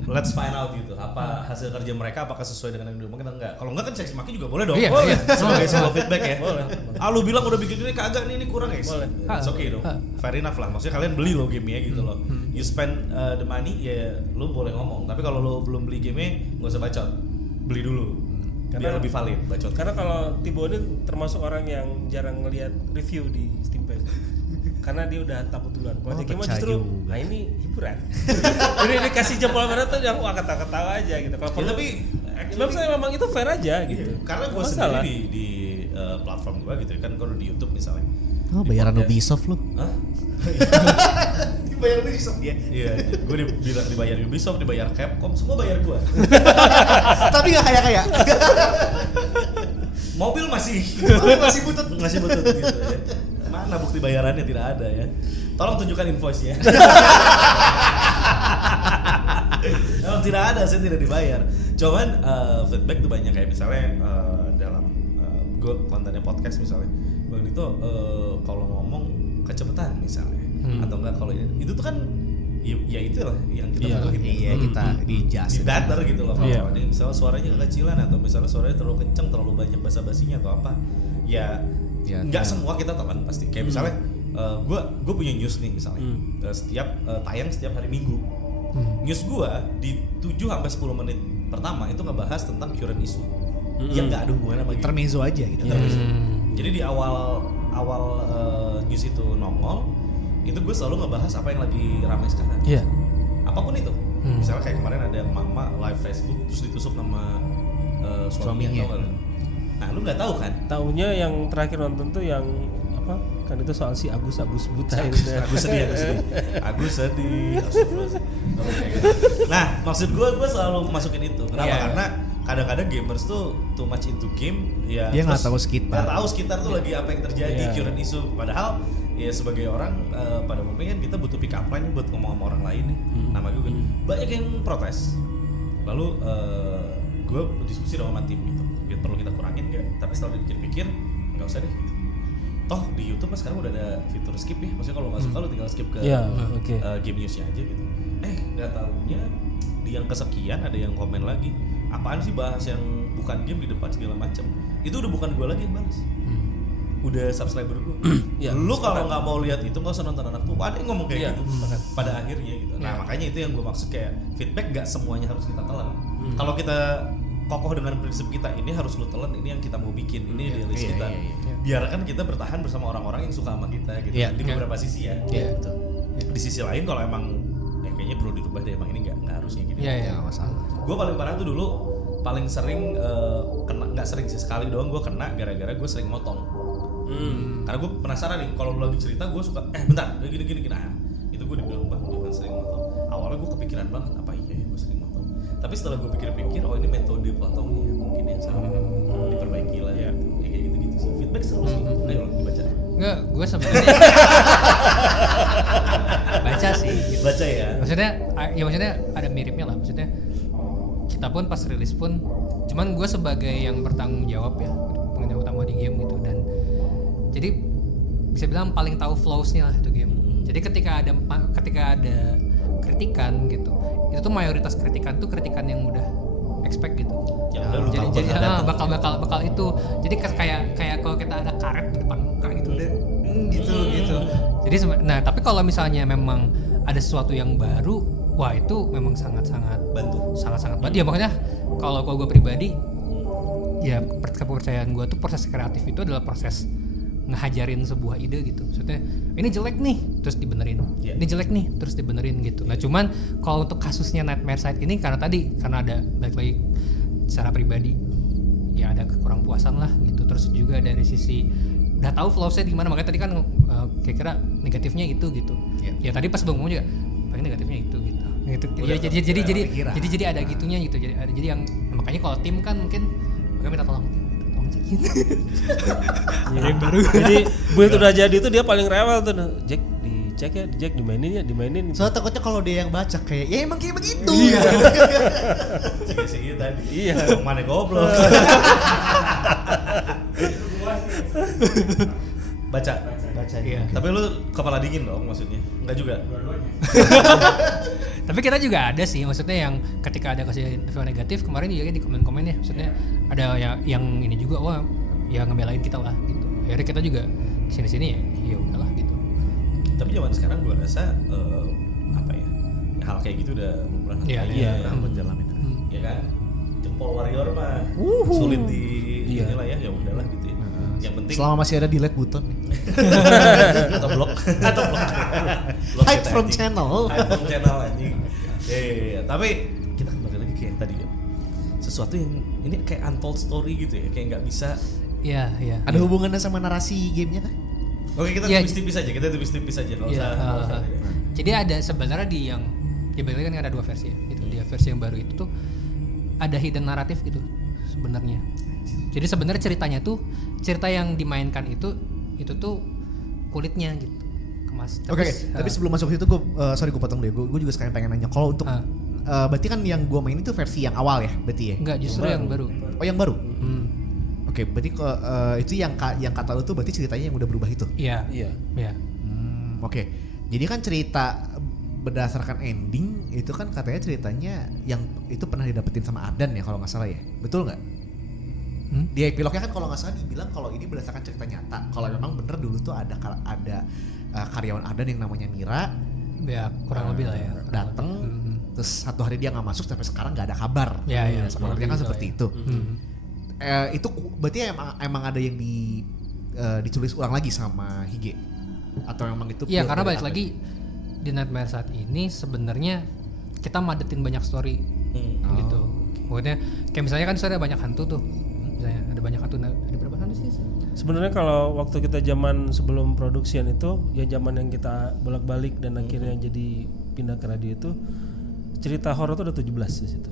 let's find out gitu. Apa hasil kerja mereka apakah sesuai dengan yang diomongin atau enggak? Kalau enggak kan caci maki juga boleh dong. Iya, Boleh. iya. Sebagai sebuah feedback ya. Boleh. Lu bilang udah bikin ini kagak nih, ini kurang ya. Boleh. It's okay dong. Fair enough lah. Maksudnya kalian beli lo gamenya gitu loh. You spend the money ya lu boleh ngomong. Tapi kalau lu belum beli gamenya nggak usah bacot. Beli dulu. Biar lebih valid bacot. Karena kalau Tibo ini termasuk orang yang jarang ngelihat review di Steam Page. Karena dia udah takut duluan. Kalau Jeki mah pecah justru, juga. nah ini hiburan. ini kasih jempol merah tuh yang wah ketawa-ketawa aja gitu. Kalau Ya, tapi memang itu fair aja gitu. karena gue Masalah. sendiri di platform gue gitu kan, kalau di YouTube misalnya. Oh, bayaran Ubisoft lu. Hah? Dibayar Ubisoft ya. Iya, gue dibilang dibayar Ubisoft, dibayar Capcom, semua bayar gue. Tapi enggak kaya-kaya. Mobil masih butut. masih butut gitu ya. Mana bukti bayarannya, tidak ada ya. Tolong tunjukkan invoice-nya. Memang tidak ada, saya tidak dibayar. Cuman feedback tuh banyak, kayak misalnya dalam gue kontennya podcast misalnya, Bang Dito kalau ngomong kecepatan misalnya, atau enggak kalau itu tuh kan ya itulah yang kita butuhin. Iya, kita di-adjust. Di better gitu loh. Kalau Iya. ada misalnya suaranya kekecilan atau misalnya suaranya terlalu kencang, terlalu banyak basa-basinya atau apa, ya nggak semua kita telan pasti. Kayak misalnya gue punya news nih misalnya, setiap tayang setiap hari Minggu. News gue di 7-10 menit pertama itu ngebahas tentang current issue yang nggak ada hubungannya sama game. Intermezzo aja gitu. Jadi di awal news itu nongol, itu gue selalu ngebahas apa yang lagi ramai sekarang. Iya. Apapun itu. Misalnya kayak kemarin ada mama live Facebook terus ditusuk sama suaminya. Tau gak? Nah, lu nggak tahu kan? Taunya yang terakhir nonton tuh yang apa? Kan itu soal si Agus buta itu. Agus sedih. Astagfirullahaladzim. Oke. Nah, maksud gue selalu masukin itu. Kenapa? Iya. Karena kadang-kadang gamers tuh too much into game, ya Dia nggak terus tahu sekitar. nggak tahu sekitar tuh lagi apa yang terjadi, Iya. current issue. Padahal ya sebagai orang pada umumnya kan kita butuh pick up line buat ngomong sama orang lain nih. Nama gue banyak yang protes. Lalu gue diskusi dong sama tim gitu. Perlu kita kurangin nggak? Tapi setelah dipikir-pikir nggak usah deh gitu. Toh di YouTube sekarang udah ada fitur skip ya. Maksudnya kalau nggak suka lu tinggal skip ke Iya, oke. game newsnya aja gitu. Nggak tahunya di yang kesekian ada yang komen lagi, apaan sih bahas yang bukan game di depan segala macam. Itu udah bukan gue lagi yang balas. Udah subscriber gue. Iya, Lu kalau nggak mau lihat itu nggak usah nonton anak tuh. Ada yang ngomong kayak Iya, gitu. Pada akhirnya gitu. Nah makanya itu yang gue maksud, kayak feedback nggak semuanya harus kita telan. Kalau kita kokoh dengan prinsip kita, ini harus lu telan, ini yang kita mau bikin, ini idealis kita. Biarkan kita bertahan bersama orang-orang yang suka sama kita gitu. Iya. Di beberapa sisi ya. Iya. Di sisi lain kalau emang kayaknya perlu dirubah deh, emang ini nggak harusnya gini. Iya. Nggak masalah. Gue paling parah tuh dulu, paling sering kena, nggak sering sih, sekali doang gue kena gara-gara gue sering motong Karena gue penasaran nih, kalau lu lagi cerita gue suka bentar gini. Nah, itu gue dibilang bang lu kan sering moto. Awalnya gue kepikiran banget apa iya ya gue sering moto. Tapi setelah gue pikir-pikir, oh ini metode potongnya mungkin yang salah, diperbaiki lah gitu. Ya kayak gitu-gitu sih. Feedback seru sih. Ayo dibaca deh. Enggak, gue sebenarnya baca sih. Gitu. Baca ya. Maksudnya ada miripnya lah. Maksudnya kita pun pas rilis pun, cuman gue sebagai yang bertanggung jawab ya, pengen utama di game gitu, dan jadi bisa bilang paling tahu flows-nya lah itu game. Jadi ketika ada kritikan gitu, itu tuh mayoritas kritikan tuh kritikan yang mudah expect gitu. Ya udah lu tahu bakal itu. Jadi kayak kalau kita ada karet di depan muka gitu deh. Gitu. Jadi tapi kalau misalnya memang ada sesuatu yang baru, wah itu memang sangat-sangat bantu. Sangat-sangat bantu. Ya makanya kalau gue pribadi ya kepercayaan gue tuh proses kreatif itu adalah proses ngehajarin sebuah ide gitu. Maksudnya ini jelek nih terus dibenerin. Ini jelek nih terus dibenerin gitu. Nah cuman kalau untuk kasusnya Nightmare Side ini karena ada balik lagi secara pribadi ya ada kekurang puasan lah gitu. Terus juga dari sisi udah tahu flow-nya di mana, makanya tadi kan kira-kira negatifnya itu gitu. Ya tadi pas Bang ngomong juga paling negatifnya itu gitu. Jadi ada gitunya gitu. Jadi yang makanya kalau tim kan mungkin gue minta tolong cekin. Yang baru. Jadi build udah jadi itu dia paling rewel tuh. Jack dicek ya, Jack dimainin. Soalnya takutnya kalau dia yang baca kayak ya emang kayak begitu. Iya. Cek tadi. Iya. Mana goblok. Baca. Iya. Tapi lu kepala dingin dong maksudnya? Enggak juga. Tapi kita juga ada sih, maksudnya yang ketika ada kasih review negatif kemarin juga di komen-komen ya, maksudnya ada yang ini juga, wah ya ngebelain kita lah gitu. Akhirnya kita juga sini-sini ya udahlah gitu. Tapi zaman sekarang gua rasa hal kayak gitu udah lumrah. Iya. Buat jalanin. Ya kan? Jempol warrior mah sulit di inilah ya udahlah gitu ya. Yang penting selama masih ada delete button atau blok hide from channel anjing. Tapi kita kembali lagi kayak tadi ya. Sesuatu yang ini kayak untold story gitu ya, kayak nggak bisa. Iya. Ada hubungannya sama narasi gamenya kan? Oke, kita tipis-tipis aja kalau usah. Jadi ada sebenarnya di yang balik kan ada dua versi ya. Gitu. Di versi yang baru itu tuh ada hidden naratif gitu sebenarnya. Jadi sebenarnya cerita yang dimainkan itu tuh kulitnya gitu kemas. Tapi sebelum masuk situ gue potong deh. Gue juga sekarang pengen nanya kalau untuk berarti kan yang gue main itu versi yang awal ya berarti ya? Enggak, justru yang baru. Oh yang baru? Oke, berarti itu yang kata lu tuh berarti ceritanya yang udah berubah itu? Iya. Oke, jadi kan cerita berdasarkan ending itu kan katanya ceritanya yang itu pernah didapetin sama Ardan ya kalau nggak salah ya, betul nggak? Di epilognya kan kalau nggak salah dibilang kalau ini berdasarkan cerita nyata. Kalau memang bener dulu tuh ada karyawan Ardan yang namanya Mira, ya kurang lebih lah ya. Dateng, terus satu hari dia nggak masuk sampai sekarang nggak ada kabar. Ya, sebenarnya kan seperti itu. Itu berarti emang ada yang ditulis ulang lagi sama Hige atau memang itu? Iya, karena balik lagi di Nightmare saat ini sebenarnya kita madetin banyak story gitu. Maksudnya kayak misalnya kan ada banyak hantu tuh. Misalnya ada banyak hantu, ada berapa hantu sih? Sebenarnya kalau waktu kita zaman sebelum produksian itu, ya zaman yang kita bolak-balik dan akhirnya jadi pindah ke radio itu, cerita horor itu ada 17 di situ.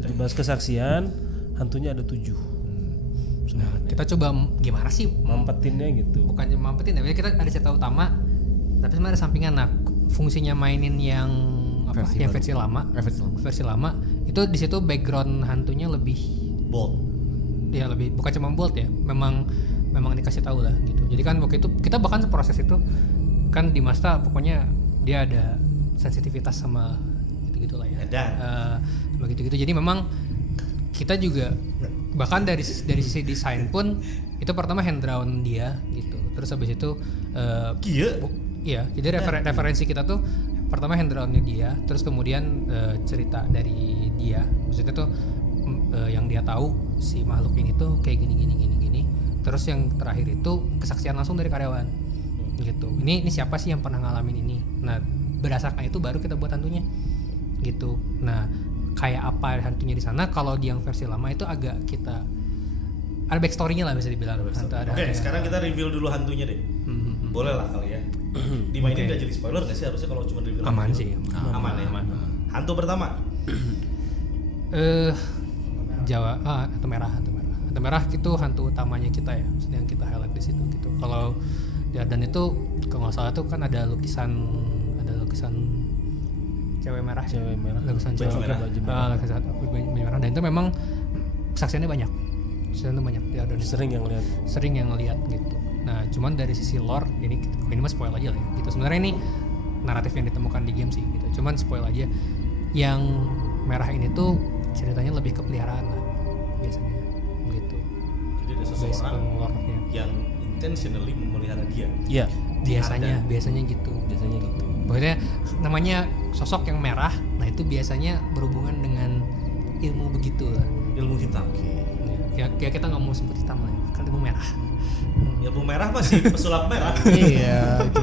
17 kesaksian, hantunya ada 7. Nah, kita coba gimana sih mampetinnya gitu. Bukannya mampetin ya, kita ada cerita utama, tapi sebenarnya ada sampingan. Nah, fungsinya mainin yang versi lama itu di situ background hantunya lebih bold. Ya lebih bukan cuma bold ya, memang dikasih tahu lah gitu. Jadi kan waktu itu kita bahkan proses itu kan di Masta pokoknya dia ada sensitivitas sama gitu lah ya. Sama gitu. Jadi memang kita juga bahkan dari sisi desain pun itu pertama hand drawn dia gitu. Terus habis itu iya, jadi referensi kita tuh pertama hand drawn-nya dia, terus kemudian cerita dari dia. Maksudnya tuh yang dia tahu si makhluk ini tuh kayak gini. Terus yang terakhir itu kesaksian langsung dari karyawan. Gitu. Ini siapa sih yang pernah ngalamin ini? Nah, berdasarkan itu baru kita buat hantunya. Gitu. Nah, kayak apa hantunya di sana? Kalau di yang versi lama itu agak kita ada backstory-nya lah bisa dibilang. Ada Oke, sekarang kita review dulu hantunya deh. Boleh lah kali ya. Dimainin nggak jadi spoiler nggak sih harusnya kalau cuma review? Aman hantu? sih. Aman ya. Hantu pertama. Hantu merah. Hantu merah itu hantu utamanya kita ya, maksudnya yang kita highlight di situ gitu. Kalau di Ardan itu kalau nggak salah tuh kan ada lukisan cewek merah, lukisan Baju cewek merah. lukisan baju merah, dan itu memang kesaksiannya banyak di Ardan itu. Sering yang lihat gitu. Nah cuman dari sisi lore ini mah spoil aja lah ya gitu. Sebenarnya ini naratif yang ditemukan di game sih gitu, cuman spoil aja. Yang merah ini tuh ceritanya lebih ke peliharaan lah biasanya gitu. Jadi ada Based seseorang on lore-nya. yang intentionally memelihara dia. Iya, biasanya gitu. Pokoknya namanya sosok yang merah, nah itu biasanya berhubungan dengan ilmu begitu lah. Ilmu hitam. Ya kita nggak mau sebut hitam lah, kan ilmu merah. Ilmu merah masih pesulap merah. Iya, itu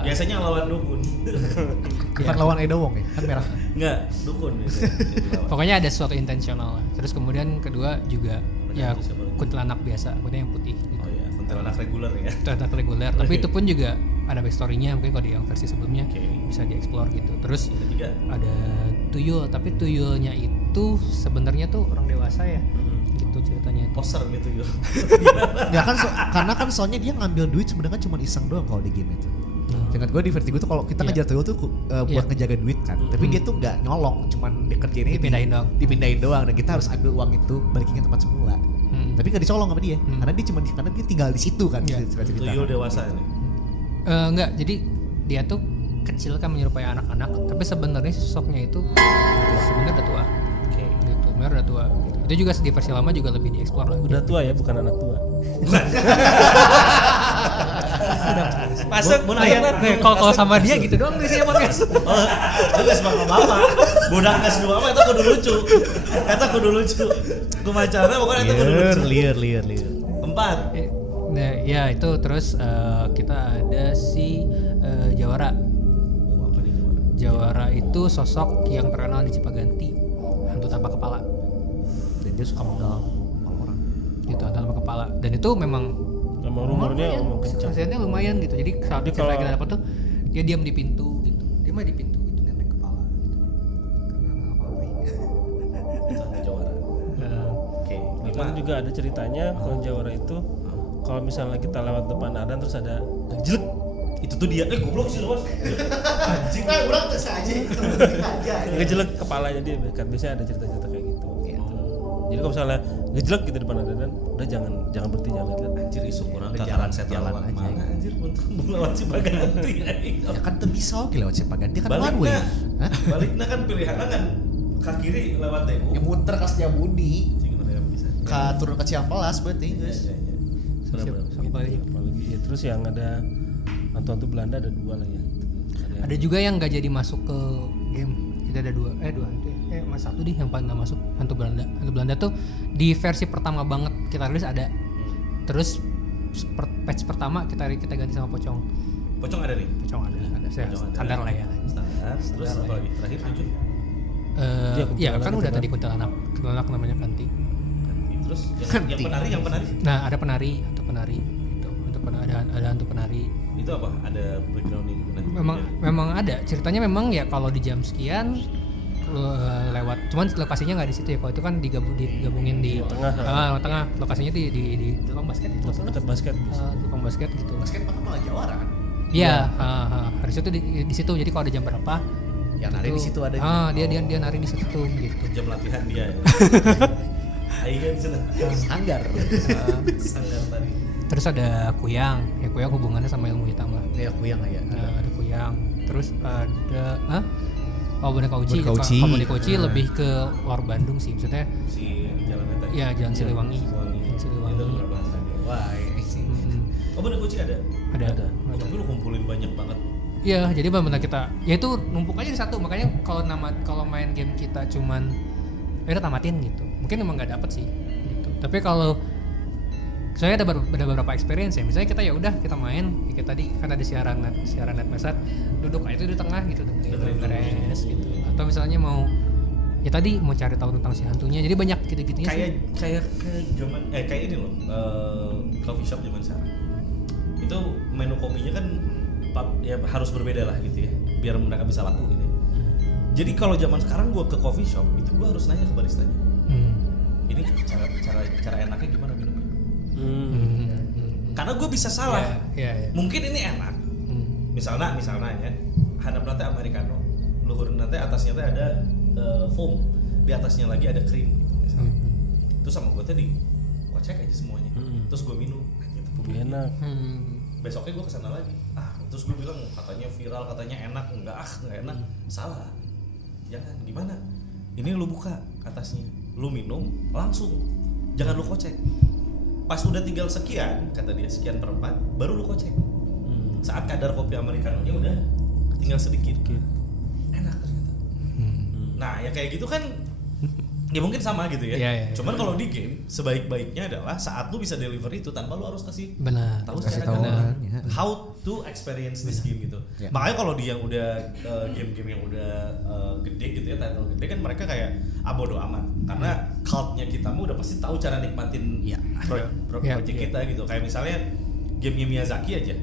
Biasanya lawan dukun. bukan lawan Edowong ya, kan merah. Enggak, dukun biasanya. Pokoknya ada sesuatu intensional lah. Terus kemudian kedua juga ya Siapa lagi? kuntilanak biasa, kuntilanak yang putih gitu. Oh iya, kuntilanak reguler ya. Kuntilanak reguler, tapi itu pun juga ada backstory-nya, mungkin kalau di yang versi sebelumnya Oke. bisa dieksplor gitu. Terus Yang ketiga. ada tuyul, tapi tuyulnya itu sebenarnya tuh orang dewasa ya, gitu ceritanya itu. Poser gitu ya. Ya kan karena kan soalnya dia ngambil duit sebenarnya cuma iseng doang kalau di game itu. Ingat gue di Vertigo tuh kalau kita Iya. ngejar tuyul tuh buat ngejaga duit kan. Tapi dia tuh nggak nyolong, cuman dikerjainnya dipindahin doang dan kita harus ambil uang itu balikin ke tempat semula. Tapi nggak dicolong sama dia, karena dia tinggal di situ kan. Iya. cerita. Tuyul dewasa ini. Enggak, jadi dia tuh kecil kan menyerupai anak-anak, tapi sebenarnya sosoknya itu sebenarnya udah tua. Oke. Gitu, sebenarnya udah tua. Gitu. Itu juga di versi lama juga lebih dieksplor lagi. udah tua ya, bukan anak tua. Masuk Kalau sama dia gitu doang di sini podcast. Oh, itu geus bapak-bapak. Budak geus dua mah eta kudu lucu. Eta kudu lucu. Kumacana pokoknya eta kudu lucu. Liar. 4. Nah, ya itu terus kita ada si Jawara. Apa nih gimana? Jawara itu sosok yang terkenal di Cipaganti, hantu tanpa kepala. Dan dia suka modal orang. Gitu, hantu tanpa kepala. Dan itu memang Sama rumornya omong kencang. Khasiatnya lumayan gitu. Jadi saat Jadi cerita kalau- kita dapat tuh dia diam di pintu gitu. Dia mah di pintu gitu nenek kepala gitu. Karena nggak ngapa-ngapain. Itu hantu Jawara. Oke. Bahkan juga ada ceritanya kalau Jawara itu kalau misalnya kita lewat depan Ardan terus ada jelek, Itu tuh dia. Goblok sih lu, Bos. Anjing. Udah terus aja. ngejelek kepalanya dia. Kan biasanya ada cerita-cerita kayak gitu. Jadi kalau misalnya ngejelek gitu depan Ardan, udah jangan berhenti, jangan lihat. Anjir isu kurang Udah kakaran saya jalan jalan aja. mana anjir untuk lewat Cipaganti. Ya kan tuh bisa oke lewat Cipaganti kan one way. Baliknya. Hah? Baliknya kan pilihannya kan ke kiri lewat DU. Ya muter ke Setiabudi, Anjing bener bisa. turun ke Ciamplas berarti guys. Apalagi ya, terus yang ada hantu-hantu Belanda ada 2 lah ya. Ada juga yang nggak jadi masuk ke game. Jadi ada dua hantu ya. Mas satu deh yang paling nggak masuk, hantu Belanda. Hantu Belanda tuh di versi pertama banget kita rilis ada. Terus patch pertama kita ganti sama pocong. Pocong ada nih. Pocong ada. Saya Pocong ada. standar lah ya. Standar. Terus Standar apa lah lagi? Terakhir 7. Ya kan kuntilanak udah gitu tadi kuntilanak namanya Kanti. Terus Kanti. yang penari Nah ada penari gitu. Ada hantu penari. itu apa? Ada backgroundnya gitu nanti. Memang ada ceritanya, memang ya kalau di jam sekian lewat, cuman lokasinya nggak di situ ya. Kalau itu kan digabungin di tengah, lokasinya di lapang basket itu. Dekat basket. Lapang basket gitu. Basket mah malah Jawara kan. Iya, harusnya tuh di situ. Jadi kalau ada jam berapa Yang nari di situ ada. dia nari di situ tuh gitu. Jam latihan dia ya. Ayo di sana. Sanggar. Sanggar tadi. Terus ada kuyang, ya kuyang hubungannya sama ilmu hitam lah. Kayak kuyang ya. Ada kuyang. Terus ada boneka uci. Boneka Uci. Kalau boneka uci lebih ke luar Bandung sih, maksudnya. Si jalannya tadi. Ya Jalan Siliwangi. Siliwangi. Itu berapa tadi? Wah, ini sih. Oh bener kucing ada? Ada. Oh, tapi lu kumpulin banyak banget. Iya, jadi benar kita, ya itu numpuk aja di satu. Makanya kalau main game kita cuman udah tamatin gitu, mungkin emang nggak dapet sih gitu. Tapi kalau saya ada beberapa experience ya, misalnya kita ya udah kita main, ya kita tadi kan ada siaran net mesat, duduk aja itu di tengah gitu, dengerin beres gitu. Atau misalnya mau ya tadi mau cari tahu tentang si hantunya. Jadi banyak gitu-gitunya sih. kayak zaman kayak ini loh, coffee shop zaman sekarang itu menu kopinya kan ya harus berbeda lah gitu ya biar mereka bisa laku gitu ya. Jadi kalau zaman sekarang gue ke coffee shop itu gue harus nanya ke baristanya, ini cara enaknya gimana minumnya, karena gue bisa salah. Iya. Mungkin ini enak, misalnya ya hadap nanti americano, luhur nanti atasnya teh ada foam, di atasnya lagi ada krim gitu misalnya. Terus sama gue tadi gue cek aja semuanya, terus gue minum, Enak. besoknya gue kesana lagi, terus gue bilang katanya viral, katanya enak, enggak enak, salah, jangan, gimana, ini lu buka atasnya, lu minum langsung, jangan lu kocek, pas udah tinggal sekian, kata dia sekian perempat, baru lu kocek, saat kadar kopi americano-nya udah tinggal sedikit, enak ternyata. Nah yang kayak gitu kan ya mungkin sama gitu ya. Iya. Cuman kalau di game sebaik-baiknya adalah saat lu bisa deliver itu tanpa lu harus kasih Benar. tahu Kasih secara tahu benar orang, ya. how to experience this game gitu. Ya. Makanya kalau di yang udah game-game yang udah gede gitu ya, title gede kan mereka kayak bodo amat. Karena cultnya kita mah udah pasti tahu cara nikmatin project kita gitu. Kayak misalnya game-nya Miyazaki aja.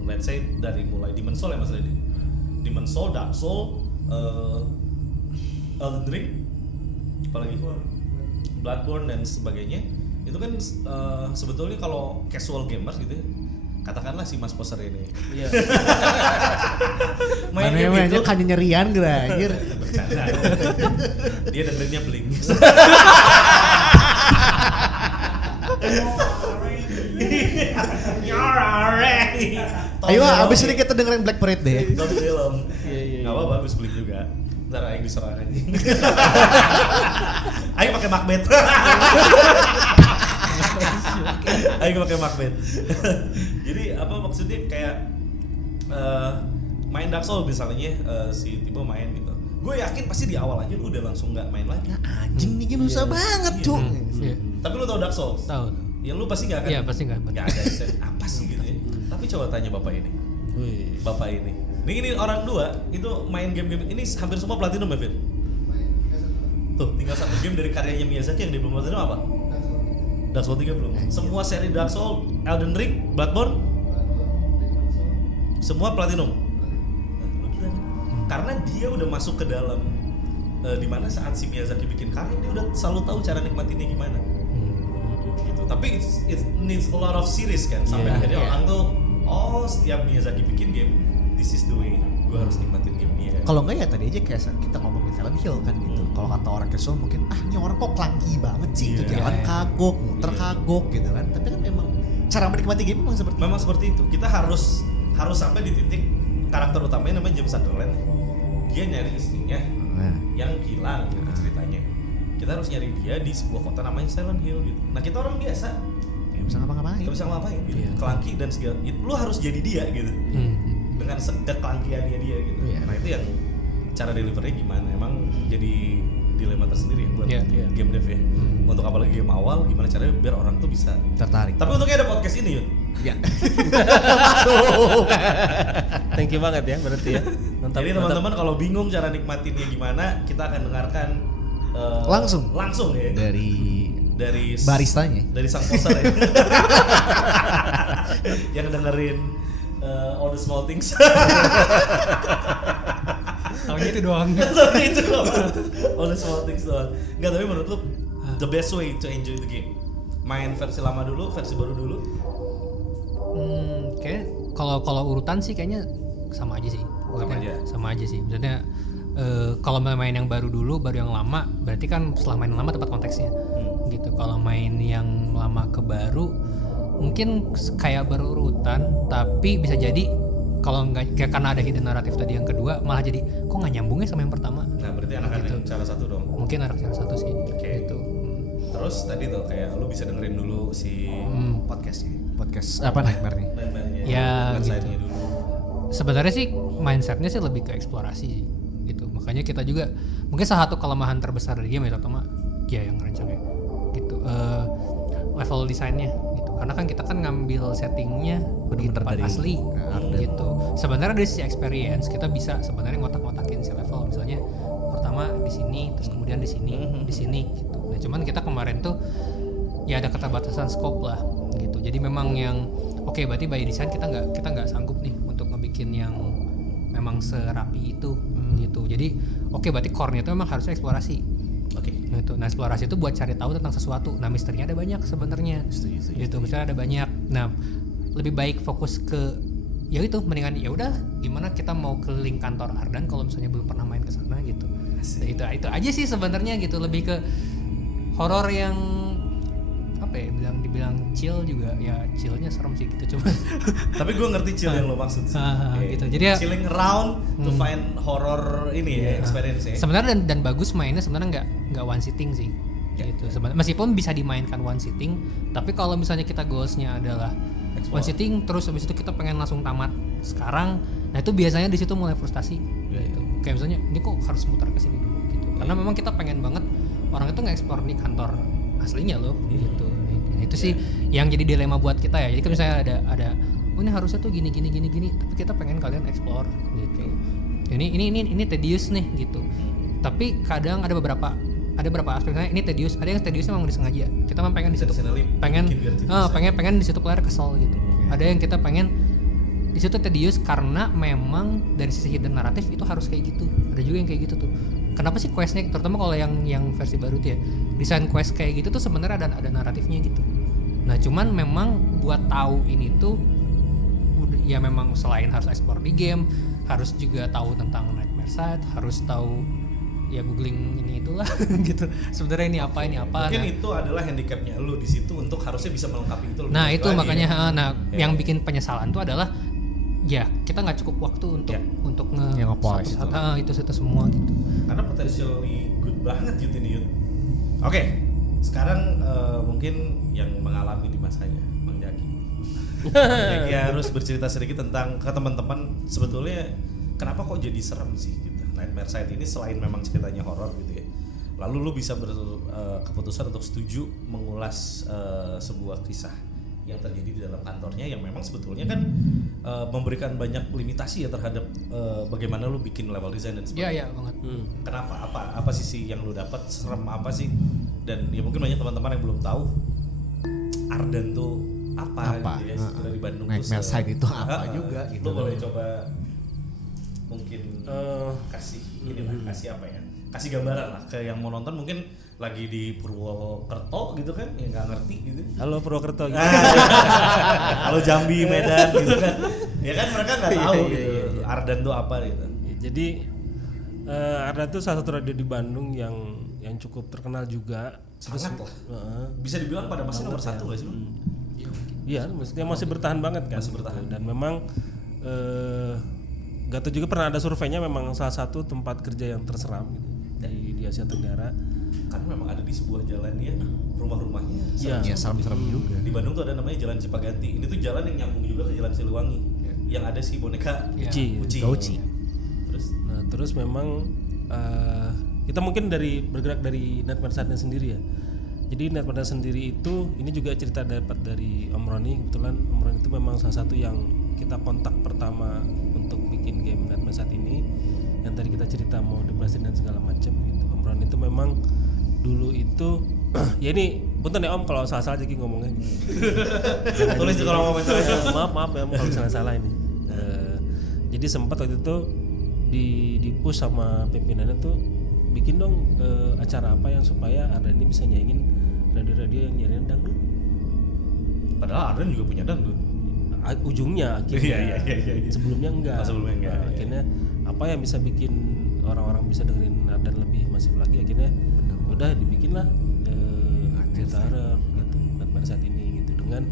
Let's say dari mulai Demon's Soul ya Mas Lady. Demon's Soul, Dark Soul, Elden Ring, apalagi Bloodborne dan sebagainya. Itu kan sebetulnya kalau casual gamers gitu ya, katakanlah si Mas Poser ini. Iya. Main game itu kan nyerian gitu anjir. bercanda. Dia dengerinnya Blink. Ayo abis ini kita dengerin Black Parade deh. Top film. Iya. Gak apa-apa, bagus Blink juga. Ntar Aing diserang aja. Aing pakai Macbeth. Aing pakai Macbeth. Jadi apa maksudnya kayak main Dark Souls misalnya si Tibo main gitu. Gue yakin pasti di awal aja lu udah langsung nggak main lagi. Anjing nih game susah banget, Cuk. Iya. Tapi lu tau Dark Souls? Tahu. Ya lu pasti nggak akan. Iya, pasti nggak. Nggak ada apa sih gitu ya. Tapi coba tanya bapak ini. Wih. Bapak ini. Ini orang dua itu main game-game ini hampir semua platinum ya, Phil? Tuh, tinggal satu game dari karyanya Miyazaki yang dia belum platinum apa? Dark Souls 3 belum. Semua seri Dark Souls, Elden Ring, Bloodborne semua platinum. Lu gila kan? Karena dia udah masuk ke dalam dimana saat si Miyazaki bikin karya dia udah selalu tahu cara nikmatinnya gimana. Gitu. Tapi it needs a lot of series kan sampai akhirnya orang tuh setiap Miyazaki bikin game this is the way gue harus nikmatin game dia. Kalau enggak ya tadi aja kayak kita ngomongin Silent Hill kan gitu. Kalau kata orang casual mungkin ini orang kok clunky banget sih itu jalan kagok, muter kagok gitu kan. Tapi kan memang cara menikmati game memang seperti itu. Kita harus sampai di titik karakter utamanya namanya James Sunderland. Dia nyari istrinya yang hilang gitu ceritanya. Kita harus nyari dia di sebuah kota namanya Silent Hill gitu. Nah kita orang biasa nggak bisa ngapa-ngapain. Gak bisa ngapain gitu. Clunky dan segala lu harus jadi dia gitu. Dengan keklangkiannya dia gitu. Nah itu yang cara delivery gimana? Emang jadi dilema tersendiri ya buat game dev ya. Untuk apalagi game awal gimana caranya biar orang tuh bisa tertarik. Tapi untungnya ada podcast ini Yun. Ya. Thank you banget ya berarti ya. Mantap. Jadi teman-teman kalau bingung cara nikmatinnya gimana, kita akan dengarkan langsung ya dari baristanya, dari sang poser ya. Yang dengerin All the Small Things. Taunya itu doang. Tapi itu doang. All the Small Things doang. Enggak, tapi menurut lu the best way to enjoy the game, main versi lama dulu, versi baru dulu? Kayak kalau urutan sih kayaknya sama aja sih. Sama aja sih. Maksudnya kalau main yang baru dulu, baru yang lama, berarti kan setelah main yang lama tepat konteksnya. Gitu. Kalau main yang lama ke baru, mungkin kayak berurutan, tapi bisa jadi kalau nggak kayak karena ada hidden naratif tadi yang kedua, malah jadi kok nggak nyambungnya sama yang pertama. Nah berarti anak-anak gitu. yang cara satu dong. Mungkin anak yang satu sih. Gitu. Terus tadi tuh kayak lu bisa dengerin dulu si podcast apa Nightmare nih? Ya gitu. Dulu. Sebenarnya sih mindsetnya sih lebih ke eksplorasi gitu. Makanya kita juga mungkin salah satu kelemahan terbesar dari game ya terutama yang rancangnya gitu. Level desainnya gitu. Karena kan kita kan ngambil settingnya di tempat asli gitu. Sebenarnya dari sisi experience kita bisa sebenarnya ngotak-ngotakin si level, misalnya pertama di sini, terus kemudian di sini gitu. Nah cuman kita kemarin tuh ya ada keterbatasan scope lah gitu. Jadi memang yang oke, berarti by design kita nggak sanggup nih untuk ngebikin yang memang serapi itu gitu. Jadi oke, berarti core-nya itu memang harusnya eksplorasi. Oke. Gitu. Nah eksplorasi itu buat cari tahu tentang sesuatu. Nah misterinya ada banyak sebenarnya. Gitu, misalnya ada banyak. Nah lebih baik fokus ke ya itu, mendingan ya udah gimana kita mau keliling kantor Ardan kalau misalnya belum pernah main ke sana gitu. Nah, itu aja sih sebenarnya gitu, lebih ke horor yang apa ya, dibilang chill juga ya, chillnya serem sih gitu cuma. Tapi gue ngerti chill yang lo maksud sih. Gitu. Jadi ya chilling around to find horror ini ya, experience ya. sebenarnya dan bagus mainnya sebenarnya nggak one sitting sih. Gitu. Sebenarnya meskipun bisa dimainkan one sitting, tapi kalau misalnya kita goalsnya adalah one sitting terus habis itu kita pengen langsung tamat sekarang, nah itu biasanya di situ mulai frustasi gitu. Kayak misalnya ini kok harus muter ke sini dulu gitu. Karena memang kita pengen banget orang itu nge-explore di kantor aslinya loh gitu. Nah, itu sih yang jadi dilema buat kita ya. Jadi kan misalnya ada oh ini harusnya tuh gini tapi kita pengen kalian explore gitu. Ini tedious nih gitu. Tapi kadang ada beberapa aspeknya ini tedious, ada yang tedious memang disengaja. Kita memang pengen di situ pengen di situ player kesel gitu. Ada yang kita pengen di situ tedious karena memang dari sisi hidden naratif itu harus kayak gitu. Ada juga yang kayak gitu tuh. Kenapa sih questnya, terutama kalau yang versi baru tuh ya, desain quest kayak gitu tuh sebenarnya ada naratifnya gitu. Nah cuman memang buat tahu ini tuh ya memang selain harus explore di game, harus juga tahu tentang Nightmare Side, harus tahu ya googling ini itulah gitu. Sebenarnya ini apa. Mungkin itu adalah handicapnya lu di situ untuk harusnya bisa melengkapi itu. Nah itu makanya yang bikin penyesalan tuh adalah ya kita nggak cukup waktu untuk nge-polish itu semua gitu. Karena potentially good banget Yud ini Yud. Oke, sekarang mungkin yang mengalami di masanya Bang Jaki. Bang Jaki harus bercerita sedikit tentang ke teman-teman sebetulnya kenapa kok jadi serem sih gitu. Nightmare Side ini selain memang ceritanya horor gitu ya. Lalu lu bisa keputusan untuk setuju mengulas sebuah kisah yang terjadi di dalam kantornya yang memang sebetulnya kan memberikan banyak limitasi ya terhadap bagaimana lu bikin level design dan sebagainya. Iya banget. Kenapa? Apa sisi yang lu dapat, serem apa sih? Dan ya mungkin banyak teman-teman yang belum tahu Ardan tuh apa? Gitu ya. Dari Bandung Nightmare Side itu apa juga gitu. Lu boleh coba mungkin kasih kasih apa ya? Kasih gambaran lah ke yang mau nonton mungkin lagi di Purwokerto gitu kan, yang nggak ngerti gitu. Halo Purwokerto gitu. Halo Jambi, Medan gitu kan. Ya kan mereka nggak tahu gitu. Ardan tuh apa gitu. Jadi Ardan tuh salah satu radio di Bandung yang cukup terkenal juga. Sangat lah. Bisa dibilang pada masanya nomor satu nggak sih? Iya, maksudnya masih bertahan banget kan. Masih bertahan. Dan memang gak tahu juga pernah ada surveinya memang salah satu tempat kerja yang terseram gitu di Asia Tenggara. Karena memang ada di sebuah jalan ya, rumah-rumahnya. Iya, serem-serem juga. Di Bandung tuh ada namanya Jalan Cipaganti. Ini tuh jalan yang nyambung juga ke Jalan Siliwangi. Yang ada si boneka Uci. Terus memang kita mungkin bergerak dari Nightmare Side sendiri ya. Jadi Nightmare Side sendiri itu ini juga cerita dapat dari Om Roni. Kebetulan Om Roni itu memang salah satu yang kita kontak pertama untuk bikin game Nightmare Side ini. Yang tadi kita cerita mau deplasin dan segala macam gitu. Om Roni itu memang dulu itu ya ini punten ya Om kalau salah-salah jadi ngomongnya gitu. Tulis di kolom komentar ya. Maaf ya Om kalau salah-salah ini. Jadi sempat waktu itu di push sama pimpinannya tuh bikin dong acara apa yang supaya Ardan ini bisa nyanyiin radio-radio yang nyanyiin dangdut. Padahal Ardan juga punya dangdut. Ujungnya akhirnya. Iya. Sebelumnya enggak. Akhirnya apa yang bisa bikin orang-orang bisa dengerin Ardan lebih masif lagi, akhirnya udah dibikinlah cerita gitu Nightmare Side ini gitu dengan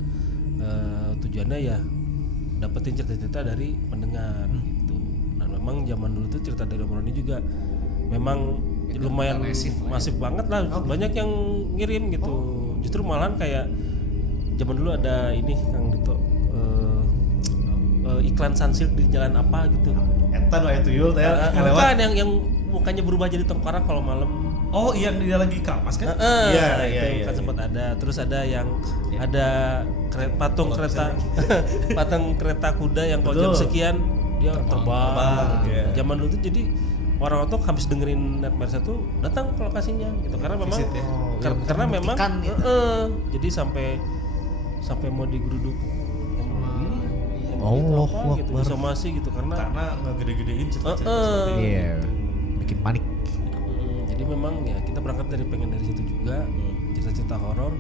tujuannya ya dapetin cerita-cerita dari pendengar gitu. Dan memang zaman dulu tuh cerita dari Om Roni juga memang lumayan masif banget lah. Banyak yang ngirim gitu. Justru malahan kayak zaman dulu ada ini Kang Dito iklan Sunsilk di jalan apa gitu. Etan wae tuyul teh Bukan yang mukanya berubah jadi tengkorak kalau malam. Oh, iya dia lagi keramas kan? Iya. Kan sempat ada. Terus ada yang ada patung kereta kuda yang kalau jam sekian dia terbang. Zaman dulu tuh jadi orang tuh habis dengerin Nightmares tuh datang ke lokasinya gitu karena memang Visit ya? karena memang membuktikan ya. jadi sampai mau digeruduk Allah gitu, Akbar. disomasi gitu karena ngegede-gedein cerita-cerita Heeh. seperti itu. Iya, bikin panik. jadi memang ya kita berangkat pengen dari situ juga cerita-cerita horor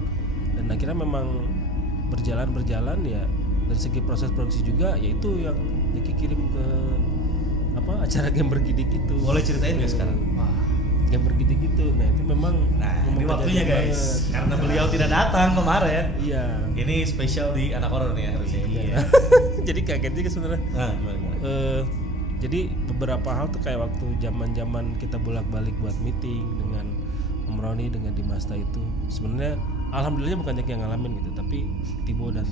dan akhirnya memang berjalan ya dari segi proses produksi juga yaitu yang dikirim ke acara game bergidik itu. Boleh ceritain nggak sekarang? Game bergidik itu, nah itu memang Ini waktunya kejadian guys, banget. karena beliau tidak datang kemarin. Iya. Ini spesial di anak horor nih harusnya. Iya. Jadi kaget juga sebenarnya. Nah, gimana? Jadi beberapa hal tuh kayak waktu zaman kita bolak-balik buat meeting dengan Om Roni dengan Dimasta itu sebenarnya alhamdulillah bukan Jack yang ngalamin gitu, tapi Tibo dan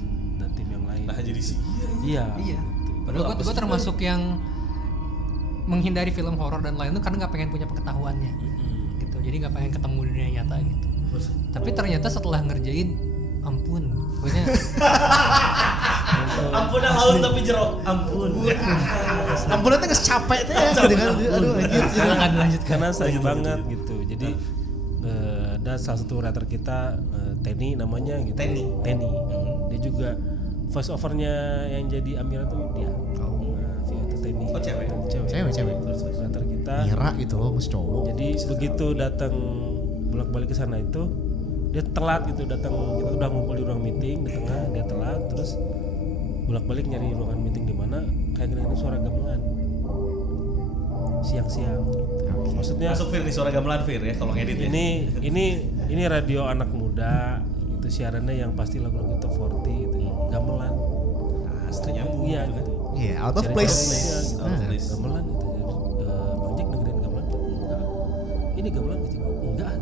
tim yang lain. Nah, jadi sih. Iya. Iya. gitu. Padahal gue termasuk yang menghindari film horor dan lain itu karena nggak pengen punya pengetahuannya, gitu. Jadi nggak pengen ketemu dunia nyata gitu. Tapi ternyata setelah ngerjain, ampun, pokoknya Ampun dah haus tapi jeruk. Ampun. Ampun nanti nggak capek tuh ya. Aduh anjir. silakan dilanjutkan. Karena sayang banget gitu. Jadi ada salah satu writer kita Tenny namanya gitu. Tenny. Dia juga voice overnya yang jadi Amira tuh dia. Via itu Tenny. Oh, cewek? Cewek. Writer kita. Mira gitu loh, mas cowok. Jadi begitu datang bolak-balik ke sana itu dia telat gitu datang, kita udah ngumpul di ruang meeting di tengah, dia telat terus bolak-balik nyari ruangan meeting di mana kayak gini suara gamelan siang-siang. Maksudnya Masuk Fir nih suara gamelan Fir ya kalau ngedit ya. ini radio anak muda itu siarannya yang pasti lagu-lagu top 40 gitu. Gamelan. Asli nyambung. Iya gitu kan. gitu. Iya, out of Cerita place. iya, gitu. Out of place. Gamelan gitu. Bang Jack dengerin gamelan? Enggak. Ini gamelan gitu. Enggak.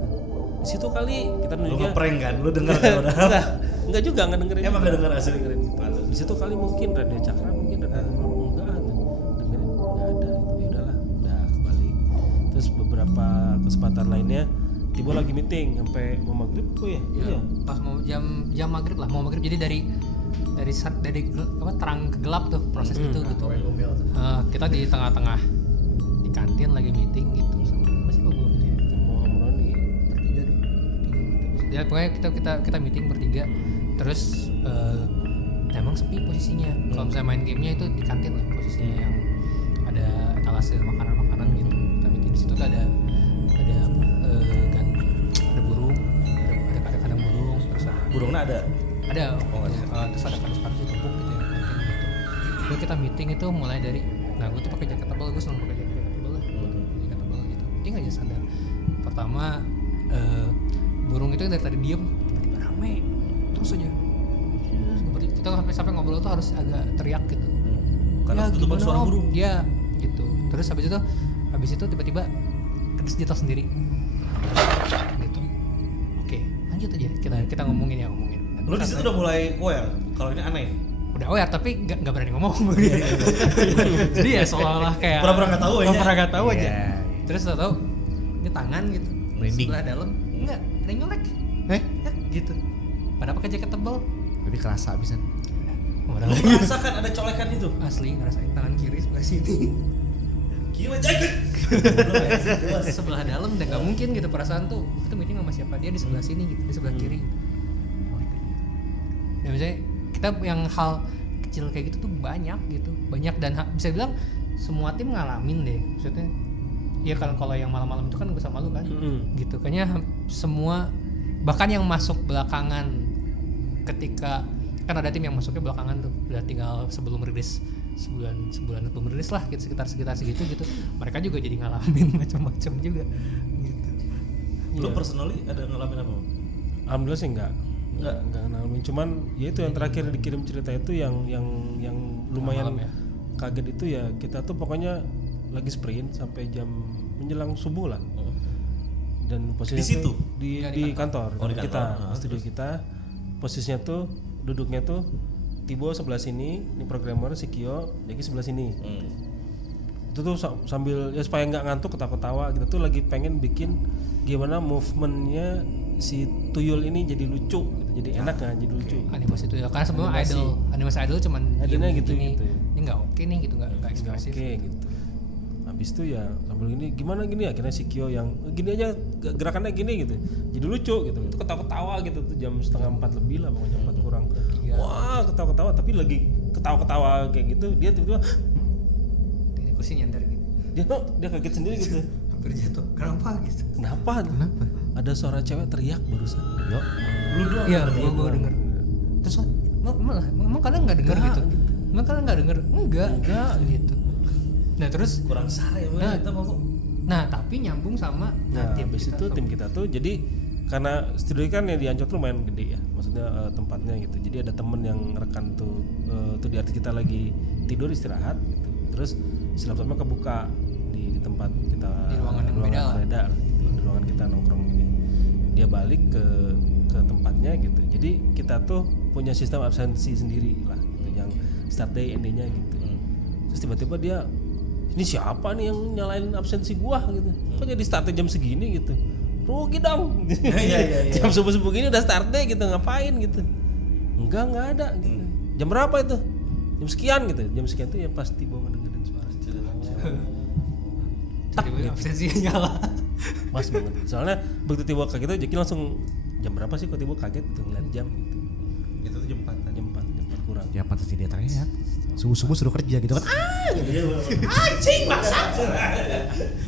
Di situ kali kita Lu nunjuknya ngeprank kan? Lu denger kan udah. enggak juga enggak dengerin. Emang enggak denger asli dengerin gitu. Di situ kali mungkin radio Cakra mungkin radio enggak dengerin enggak ada itu. Ya udahlah, udah balik. Terus beberapa kesempatan lainnya Tibo lagi meeting sampai mau maghrib tuh ya. Iya. Pas mau jam maghrib lah, mau maghrib jadi dari terang ke gelap tuh proses itu gitu. Kita di tengah-tengah di kantin lagi meeting gitu sama masih pak gue gitu ya. Mau Om Roni. Bertiga dong. Ya pokoknya kita meeting bertiga. Terus emang sepi posisinya. Kalau misalnya main gamenya itu di kantin lah posisinya yang ada etalase makanan-makanan gitu. Kita meeting di situ tuh ada burung, ada kandang burung, terus burungnya ada. terus ada kardus-kardus ditumpuk gitu ya kantin gitu. Terus kita meeting itu mulai dari, nah gue tuh pakai jaket tebal, gue selalu pakai jaket tebal lah, jaket tebal gitu. Meeting aja sadar. Pertama burung itu dari tadi diem, tiba-tiba rame, terus aja. Kita sampai ngobrol tuh harus agak teriak gitu. Karena ketutupan gimana, suara Om? burung. Iya gitu. Terus habis itu tiba-tiba jatuh sendiri. Gitu. Oke, lanjut aja. Kita ngomongin. Lu di situ udah mulai aware kalau ini aneh. Udah aware tapi nggak berani ngomong. Jadi ya seolah-olah kayak Pura-pura nggak tahu aja. Pura-pura nggak tahu aja. Iya. Terus tahu ini tangan gitu. Merinding. Sebelah dalam enggak, ada yang nyolek. Ya, gitu. Pada pakai jaket tebal. Tapi kerasa bisa. Lu merasakan ada colekan itu? Asli ngerasain tangan kiri sebelah sini. Gila jaket. Sebelah dalam dan nggak mungkin gitu perasaan tuh. Itu meeting sama siapa, dia di sebelah sini gitu, di sebelah kiri. Dan misalnya kita yang hal kecil kayak gitu tuh banyak dan bisa bilang semua tim ngalamin deh. Maksudnya ya kalau yang malam-malam itu kan gue sama lu kan, gitu. Kayaknya semua bahkan yang masuk belakangan ketika kan ada tim yang masuknya belakangan tuh, udah tinggal sebelum rilis sebulan sebelum rilis lah gitu, sekitar segitu gitu. Mereka juga jadi ngalamin macam-macam juga gitu. Lu personally ada ngalamin apa? Alhamdulillah sih enggak ngalamin, cuman ya itu yang terakhir dikirim cerita itu yang lumayan Malam ya? kaget itu ya. Kita tuh pokoknya lagi sprint sampai jam menjelang subuh lah. Dan posisinya Di situ? tuh di kantor, Oh, di kita kantor. studio kita. Posisinya tuh duduknya tuh Tibo sebelah sini, ini programmer si Kyo, Jaki sebelah sini. Itu tuh sambil ya supaya nggak ngantuk ketawa-ketawa kita tuh lagi pengen bikin gimana movementnya si tuyul ini jadi lucu gitu, jadi enak kan, jadi lucu. Animasi itu ya karena sebelumnya animasi idol cuman Idolnya diem gitu, gini. gitu. Ini nggak oke nih gitu, nggak ekspresif. Oke gitu. habis itu ya sambil gimana gini akhirnya si Kyo yang gini aja gerakannya gini gitu jadi lucu gitu itu ketawa-ketawa gitu tuh jam 3:30 lebih lah pokoknya 4 kurang wah ketawa-ketawa tapi lagi ketawa-ketawa kayak gitu dia tiba-tiba Ini kursi nyandar gitu. dia kaget sendiri gitu Hampir jatuh. Kenapa gitu? kenapa ada suara cewek teriak barusan Lu doang. Iya, gua denger. Terus emang kalian nggak denger gitu? Emang kalian nggak denger? Enggak gitu. Nah terus, Kurang sare Nah. kita mau. nah tapi nyambung sama nah tim habis kita itu sama- tim kita tuh jadi karena studio kan yang di Ancol tuh lumayan gede ya maksudnya tempatnya gitu jadi ada temen yang rekan tuh di artis kita lagi tidur istirahat gitu terus si laptopnya kebuka di tempat kita Di ruangan yang beda lah. lah gitu di ruangan kita nongkrong ini dia balik ke tempatnya gitu jadi kita tuh punya sistem absensi sendiri lah gitu yang start day end day-nya gitu terus tiba-tiba dia ini siapa nih yang nyalain absensi gua gitu kok jadi startnya jam segini gitu rugi dong Iya. jam subuh gini udah start day gitu ngapain gitu enggak ada gitu jam berapa itu jam sekian gitu jam sekian tuh ya pasti bawa dengerin suara Tiba-tiba absensinya nyala. pas banget soalnya begitu tiba kaget itu Jeki langsung jam berapa sih kok tiba kaget gitu ngeliat jam gitu Itu tuh jam 4 jam 4 kurang Ya pantas dia teriak. Subuh-subuh suruh kerja gitu kan. Anjing maksud.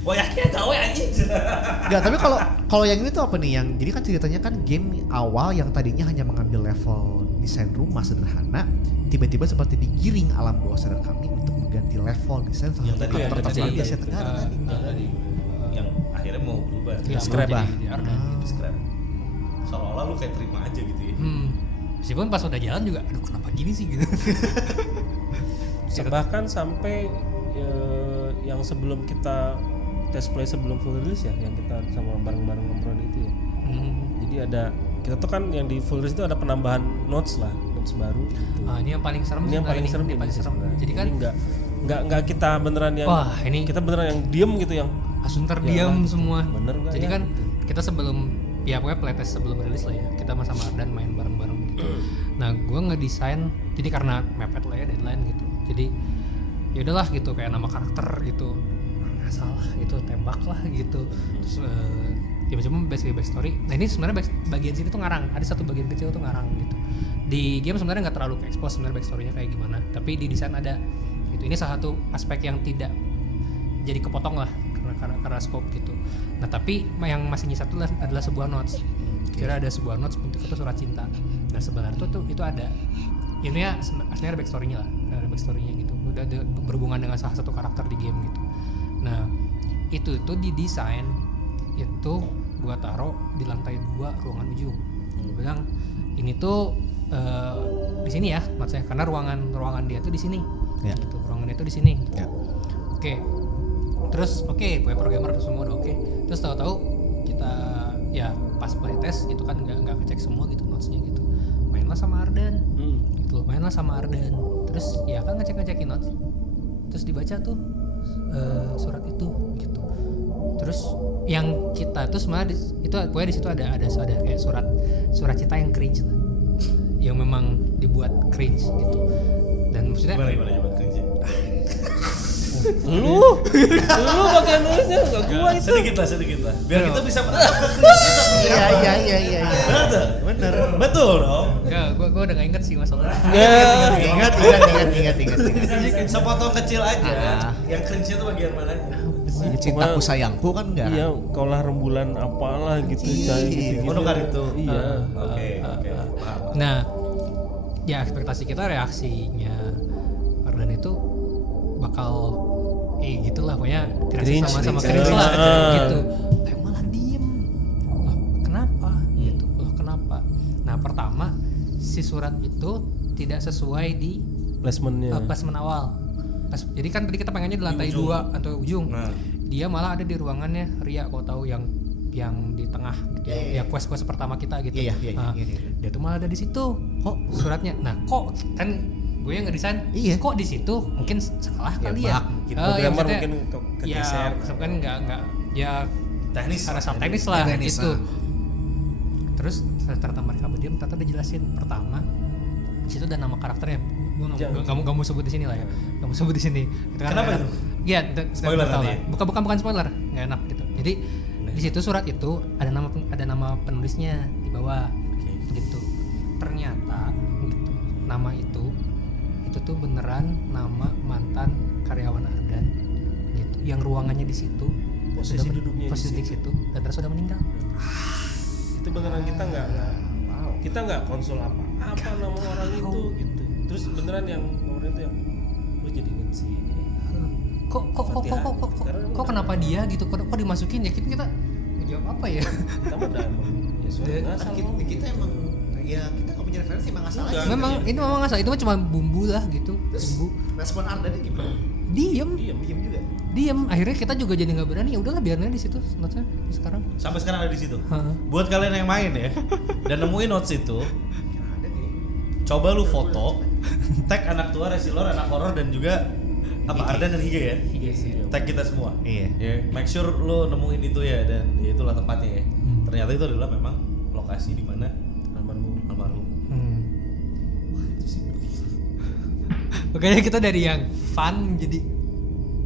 Wah yakin gawe anjing. Enggak, tapi kalau yang ini tuh apa nih yang jadi kan ceritanya kan game awal yang tadinya hanya mengambil level desain rumah sederhana tiba-tiba seperti digiring alam bawah sadar kami untuk mengganti level desain salah Yang satu tadi ya, karakter tadi terbaik ya, Asia itu. Tenggara tadi. Tadi. Yang akhirnya mau berubah. Ya, scrap. jadi di Ardan gitu. Di scrap. Seolah-olah lu kayak terima aja gitu ya. Meskipun pas udah jalan juga, aduh kenapa gini sih gitu. bahkan sampai yang sebelum kita test play sebelum full release ya yang kita sama bareng-bareng ngobrol itu ya jadi ada kita tuh kan yang di full release itu ada penambahan notes baru gitu. Ini yang paling serem. Ini yang paling serem Ini paling sih serem. sebenarnya. Jadi kan nggak kita beneran yang Wah, ini kita beneran yang diem gitu yang langsung Ya terdiam lah, gitu. semua. Bener nggak Jadi ya? kan kita sebelum ya pokoknya playtest sebelum rilis lah ya. Kita sama Ardan main bareng-bareng gitu. Nah, gua ngedesain jadi karena mepet lah ya deadline gitu. Jadi ya udahlah gitu kayak nama karakter gitu. Nggak salah itu tembak lah gitu. Terus ya macam backstory. Nah, ini sebenarnya bagian sini tuh ngarang. Ada satu bagian kecil tuh ngarang gitu. Di game sebenarnya nggak terlalu ke-expose sebenarnya backstory-nya kayak gimana. Tapi di desain ada. Gitu. Ini salah satu aspek yang tidak jadi kepotong lah karena scope gitu. Nah tapi yang masih nyisa itu adalah sebuah notes. Kira ada sebuah notes bentuk itu surat cinta. Nah sebenarnya itu ada. Ini ya aslinya ada backstory-nya lah, ada backstory-nya gitu. Udah ada berhubungan dengan salah satu karakter di game gitu. Nah itu didesain itu gua taruh di lantai 2 ruangan ujung. Gua bilang ini tuh di sini ya maksudnya karena ruangan dia tuh di sini. Ya. Gitu. Ruangannya itu di sini. Ya. Oke. Terus gue programmer semua udah oke. Terus tahu-tahu kita ya pas playtest itu kan nggak ngecek semua gitu notesnya gitu. Mainlah sama Ardan. Gitu, mainlah sama Ardan. Terus ya kan ngecekin notes. Terus dibaca tuh surat itu gitu. Terus yang kita tuh sebenarnya itu pokoknya di situ ada kayak surat cinta yang cringe lah. Yang memang dibuat cringe gitu. Dan maksudnya Gimana coba kerja? lu bagian nulisnya nggak gua itu Sedikit lah. Biar kita bisa menangkap ke Chris kita. Iya. Benar tuh? Bener. Betul dong. enggak gue udah gak inget sih masalahnya. Ingat. Sepotong kecil aja. Yang cringe itu bagian mananya? Cintaku sayangku kan enggak. iya kaulah rembulan apalah gitu cai gitu Menukar itu. iya Oke. Paham. Nah, ya ekspektasi kita reaksinya Ardan itu bakal gitulah pokoknya Cringe, sama cringe. cringe lah Ah. gitu. Tapi malah diem. Loh, kenapa? Gitu. Loh, kenapa? Nah, pertama si surat itu tidak sesuai di placementnya placement awal. Jadi kan tadi kita pengennya di lantai 2 atau ujung. Nah. Dia malah ada di ruangannya Ria, kau tahu yang di tengah gitu. Ya quest pertama kita gitu. Iya. Nah, dia tuh malah ada di situ. Kok suratnya? Nah, kok kan gue yang ngedesain. Iya. Kok di situ? Mungkin salah kali ya. mungkin Ya, programmer maksudnya, mungkin kegeser ya, kan enggak ya Teknis. karena soal teknis lah Teknis, gitu. Terus ternyata mereka berdiam, ternyata udah jelasin pertama di situ ada nama karakternya Gue nggak mau sebut di sini lah ya. Nggak mau sebut di sini. Gitu kan, Kenapa nggak itu? enak. Iya, Spoiler tahu nanti lah. Bukan spoiler, nggak enak gitu. Jadi di situ surat itu ada nama penulisnya di bawah. Gitu. Ternyata gitu. Nama itu tuh beneran nama mantan karyawan Ardan gitu. Yang ruangannya di situ, Posisi duduknya di posisi di situ dan terus sudah meninggal. Itu beneran kita nggak konsul apa nama orang itu gitu. Terus beneran yang orang itu yang lu jadi inget sih ini. Kok kenapa dia gitu? Kok dimasukin ya? Kita ngejawab apa ya? Kita mah udah emang ya soalnya ngasal Kita emang ya kita nggak punya referensi emang ngasal aja. Memang ini memang nggak salah, itu mah cuma bumbu lah gitu. Terus Bumbu. respon Ardannya gimana? Diem juga. akhirnya kita juga jadi nggak berani, ya udahlah biarin aja di situ notesnya sekarang. Sampai sekarang ada di situ. Heeh. Buat kalian yang main ya dan nemuin notes itu, coba lu foto, tag anak tua, Resilor, anak horor dan juga apa Ardan dan Hige ya. Tag kita semua. Iya. Ya, make sure lu nemuin itu ya dan ya itulah tempatnya ya. Ternyata itu adalah memang lokasi di mana almarhum. Makanya kita dari yang fun jadi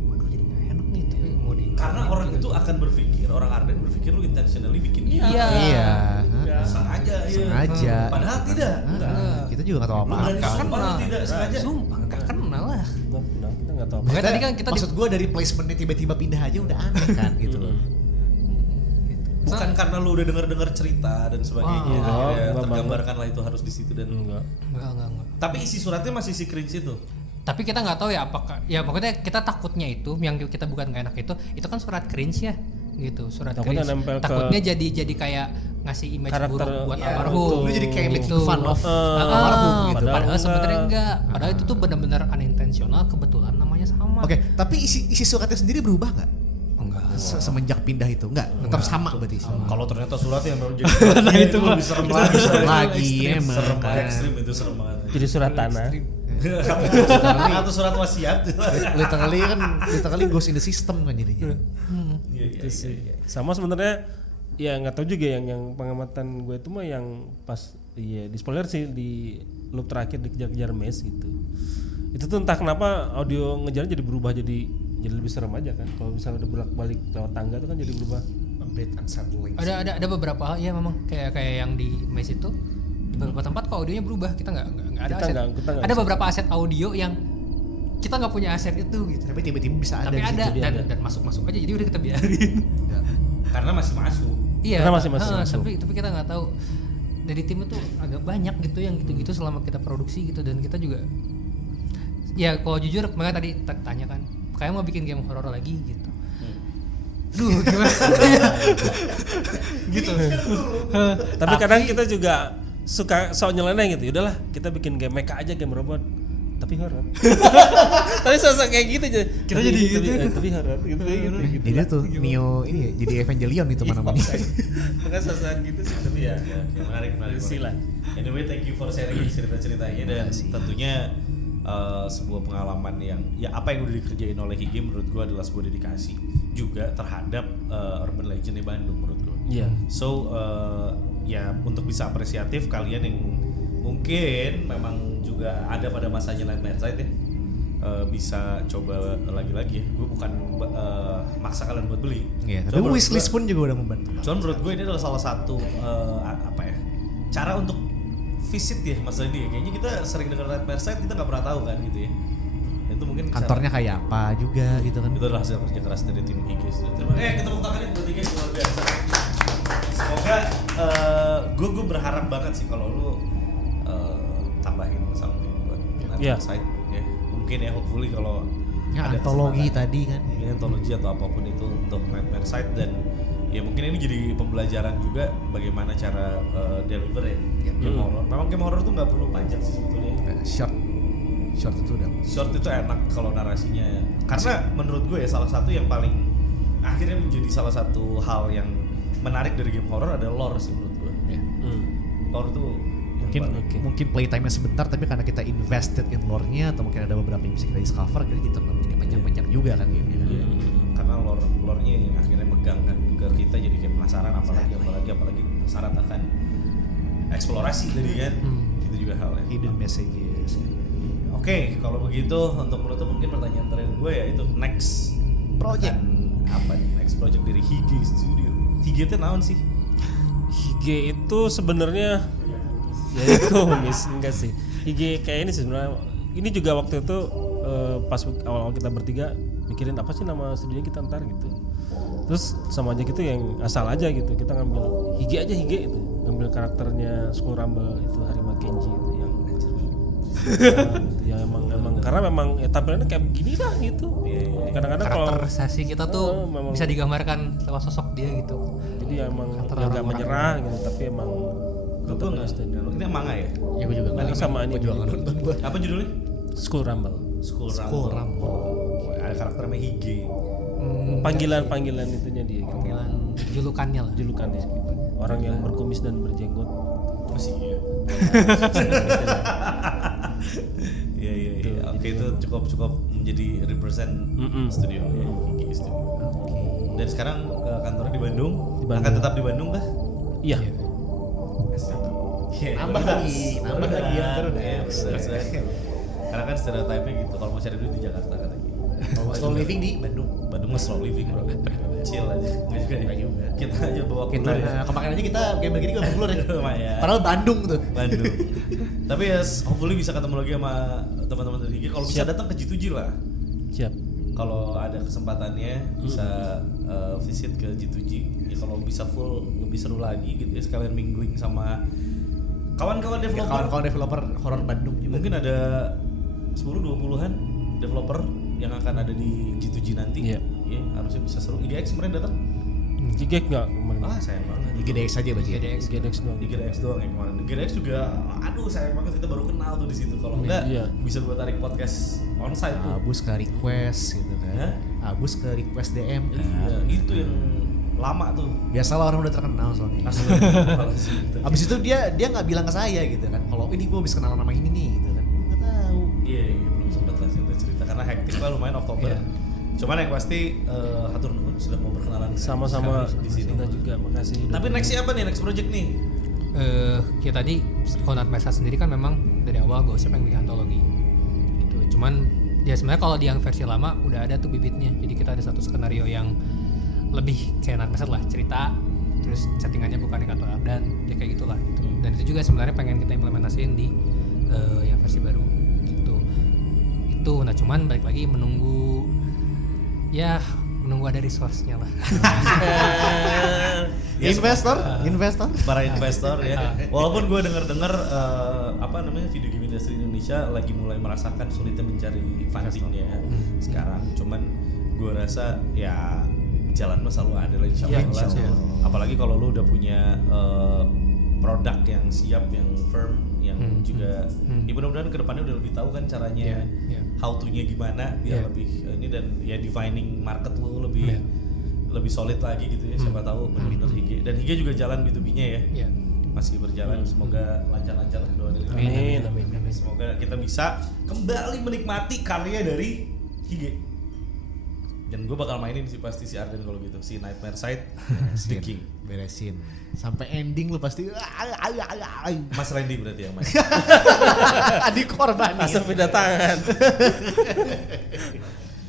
waduh jadi nggak enak nih tapi mau di Karena orang itu akan berpikir, orang Ardan berpikir lu intentionally bikin dia. iya Sengaja. Padahal tidak. Kita juga nggak tahu Lu berani apa-apa. sumpah lu tidak sengaja. sumpah nggak kenal lah. kita nggak tahu apa. Makanya tadi kan kita maksud gue dari placementnya tiba-tiba pindah aja udah aneh kan gitu loh. Bukan karena lu udah denger cerita dan sebagainya. Oh, ya, enggak tergambarkan lah itu harus di situ dan Enggak. Tapi isi suratnya masih si cringe itu. Tapi kita nggak tahu ya apakah ya pokoknya kita takutnya itu yang kita bukan nggak enak itu kan surat cringe ya gitu, surat Takutnya cringe. nempel ke Takutnya jadi kayak ngasih image karakter, buruk buat iya, almarhum. Lu jadi kayak making gitu. fun of almarhum gitu. Padahal sebenarnya enggak. Padahal itu tuh benar-benar unintentional, kebetulan namanya sama. Oke, tapi isi suratnya sendiri berubah nggak? Enggak. Semenjak pindah itu enggak, tetap sama berarti. Kalau ternyata suratnya yang baru jadi itu lebih serem lagi. Lagi emang. Serem ekstrim itu serem banget. Jadi surat tanah. Atau surat wasiat. literally goes in the system kan jadinya. Itu sih. Sama sebenarnya ya nggak tahu juga yang pengamatan gue itu mah yang pas di spoiler sih di loop terakhir dikejar-kejar mes gitu. Itu tuh entah kenapa audio ngejar jadi berubah jadi lebih serem aja kan. Kalau misalnya udah bolak-balik lewat tangga tuh kan jadi berubah. A bit unsettling. Ada beberapa hal ya memang kayak yang di mes itu di beberapa tempat kok audionya berubah, kita nggak ada Kita aset. nggak Ada bisa. beberapa aset audio yang kita nggak punya aset itu gitu. Tapi tiba-tiba bisa ada Tapi di ada situ. dan masuk aja, jadi udah kita biarin. Karena masih masuk. Iya. Karena masih masuk. Tapi kita nggak tahu dari tim itu agak banyak gitu yang gitu-gitu selama kita produksi gitu, dan kita juga ya kalau jujur makanya tadi tanya kan kayak mau bikin game horor lagi gitu. Duh gimana? gitu. Tapi kadang kita juga suka sok nyeleneh gitu. Udahlah, kita bikin game mecha aja, game robot. Tapi horor. Tapi sosok kayak gitu aja. Kita jadi gitu. Tapi horor gitu. Jadi tuh Neo ini ya, jadi Evangelion itu mana-mana. Bukan sosok gitu sih, tapi ya menarik. Sila. Anyway, thank you for sharing cerita-ceritanya dan tentunya sebuah pengalaman yang ya apa yang udah dikerjain oleh Hige menurut gua adalah sebuah dedikasi juga terhadap urban legend di Bandung menurut gua. Iya. So ya untuk bisa apresiatif kalian yang mungkin memang juga ada pada masanya Nightmare Side ya, bisa coba lagi-lagi ya. Gue bukan maksa kalian buat beli. Iya, Cuma tapi menurut wishlist pun juga udah membantu. Cuman menurut gue ini adalah salah satu apa ya, cara untuk visit ya Mas Randy ya. Kayaknya kita sering dengar Nightmare Side, kita nggak pernah tahu kan gitu ya. Itu mungkin Kantornya kayak apa juga gitu kan. itu adalah hasil kerja keras dari tim IGS. Terima kasih. Kita tepuk tangan buat IGS luar biasa. Semoga gue berharap banget sih kalau lu tambahin something buat Nightmare Side ya. Mungkin ya hopefully kalau Ya, ada antologi kesempatan. tadi kan. Ya, antologi atau apapun itu untuk Nightmare Side, dan ya mungkin ini jadi pembelajaran juga bagaimana cara deliver ya game horror. Memang game horror tuh nggak perlu panjang sih sebetulnya. Short itu udah. Short itu enak kalau narasinya, karena menurut gue ya salah satu yang paling akhirnya menjadi salah satu hal yang menarik dari game horror adalah lore sih menurut gue. Ya. Lore tuh Mungkin playtime-nya sebentar, tapi karena kita invested in lore-nya atau mungkin ada beberapa yang bisa kita discover, jadi kita jadi panjang-panjang juga kan game-nya. karena lore-nya yang akhirnya megang kan ke kita, jadi kayak penasaran apalagi syarat akan eksplorasi tadi kan. Itu juga hal ya. Hidden messages. Oke, Oke, kalau begitu untuk menutup mungkin pertanyaan terakhir gue ya itu next Project. apa nih next project dari Hige Studio. Hige itu naon sih? Hige itu sebenarnya ya itu enggak sih. Hige kayak ini sih sebenarnya. Ini juga waktu itu pas awal-awal kita bertiga mikirin apa sih nama studionya kita ntar gitu. Terus sama aja gitu yang asal aja gitu. Kita ngambil Hige aja Hige itu. Ngambil karakternya Skull Rumble itu Harima Kenji itu yang yang emang karena memang ya, tampilannya kayak begini lah gitu. Kadang-kadang kalau Karakterisasi kita tuh memang- bisa digambarkan lewat sosok dia gitu. jadi emang Karakter ya nggak orang-orang. menyerah gitu tapi emang Betul nggak? Ini manga ya? Ya gue juga Nah, sama gue anime. juga nggak nonton gue. Apa judulnya? Skull Rumble. Skull Skull Rumble. Rumble. Ada karakter namanya Hige. Panggilan itunya dia gitu. Panggilan julukannya lah. Julukannya orang yang berkumis dan berjenggot. Masih ya. Iya. Oke, itu cukup menjadi represent studio Hige Studio. Dan sekarang kantornya di Bandung. Di Bandung. Akan tetap di Bandung kah? Iya. Nambah lagi ya terus deh. Iya, bener. Karena kan stereotipnya gitu kalau mau cari duit di Jakarta katanya. Kalau slow living di Bandung. Bandung mah slow living bro, chill aja. Enggak juga. Kita aja bawa Kita kulur ya. kemarin aja kita game begini gue bengkelur ya. Lumayan. Padahal Bandung tuh. Bandung. Tapi ya hopefully bisa ketemu lagi sama teman-teman dari IG. Kalau bisa Siap. datang ke G2G lah. Siap. Kalau ada kesempatannya bisa visit ke G2G. Ya kalau bisa full lebih seru lagi gitu ya sekalian mingguing sama kawan-kawan Ya, developer. kawan-kawan developer horor Bandung juga. Mungkin ada 10-20-an developer yang akan ada di G2G nanti. Iya. Iya, harusnya bisa seru. IGX kemarin datang. Jigek nggak kemarin? Ah, sayang banget. IGDX aja berarti. ya? Gedex doang. IGDX doang yang kemarin. IGDX juga, aduh sayang banget kita baru kenal tuh di situ. Kalau enggak, Iya. bisa gua tarik podcast onsite tuh. Abus ke request gitu kan. Hah? Abus ke request DM kan. Iya, itu yang lama tuh. Biasalah orang udah terkenal soalnya. Asli. Abis itu dia nggak bilang ke saya gitu kan. Kalau ini gue bisa kenalan sama ini nih gitu kan. Nggak tahu. Iya, belum sempat lah cerita karena hektik lah lumayan Oktober. Iya. Cuman yang pasti hatur nuhun sudah mau berkenalan dengan Sama-sama kami di sini. kita juga makasih. Tapi nextnya apa nih, next project nih? Ya tadi Konat Mersa sendiri kan memang dari awal gue pengen bikin antologi gitu. Cuman ya sebenarnya kalau di yang versi lama udah ada tuh bibitnya. Jadi kita ada satu skenario yang lebih kayak Konat Mersa lah, cerita terus settingannya bukan di kantor Ardan ya kayak gitulah gitu. Dan itu juga sebenarnya pengen kita implementasiin di yang versi baru gitu. Itu nah cuman balik lagi menunggu ada resource-nya lah. Ya, Investor. Para investor ya. Walaupun gue dengar apa namanya video game industri Indonesia lagi mulai merasakan sulitnya mencari fundingnya sekarang. Cuman gue rasa ya jalan mah selalu ada lah insya Ya, Allah. insya Allah. Apalagi kalau lu udah punya produk yang siap, yang firm, yang juga ya mudah-mudahan kedepannya udah lebih tahu kan caranya Iya. how to-nya gimana biar Iya. lebih ini dan ya defining market lu lebih Iya. lebih solid lagi gitu ya, siapa tahu benar-benar Hige. Dan Hige juga jalan B2B-nya ya. Ya. Masih berjalan, semoga lancar-lancar lah doa dari Amin, kami. amin. Semoga kita bisa kembali menikmati karya dari Hige. Dan gue bakal mainin sih pasti si Arden kalau gitu, si Nightmare Side, The King. Beresin. Sampai ending lu pasti Mas Randy berarti yang main. adik korban. Asal beda tangan.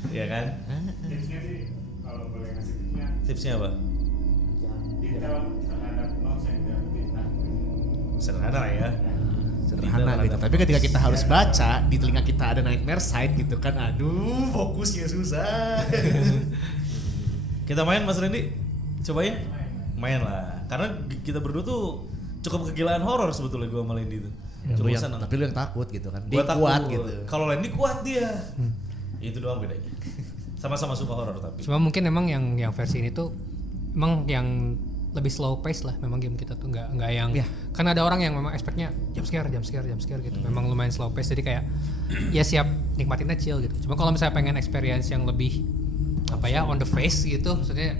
Iya kan? Tipsnya sih kalau boleh ngasih tipsnya Tipsnya apa? detail terhadap notes yang diaktifkan. Sederhana lah ya. Sederhana gitu. Tapi ketika kita harus baca di telinga kita ada Nightmare Side gitu kan, aduh fokusnya susah. Kita main Mas Randy? Cobain? Main lah. Karena kita berdua tuh cukup kegilaan horor sebetulnya gue sama Randy tuh. Lu yang, seneng. tapi lu yang takut gitu kan. Gua Dia takut. kuat gitu. Kalau Randy kuat dia. Itu doang bedanya. Sama-sama suka horor tapi. Cuma mungkin emang yang versi ini tuh emang yang lebih slow pace lah memang game kita tuh nggak yang Iya. kan ada orang yang memang expectnya jump scare gitu memang lumayan slow pace jadi kayak ya siap nikmatinnya chill gitu. Cuma kalau misalnya pengen experience yang lebih apa ya on the face gitu maksudnya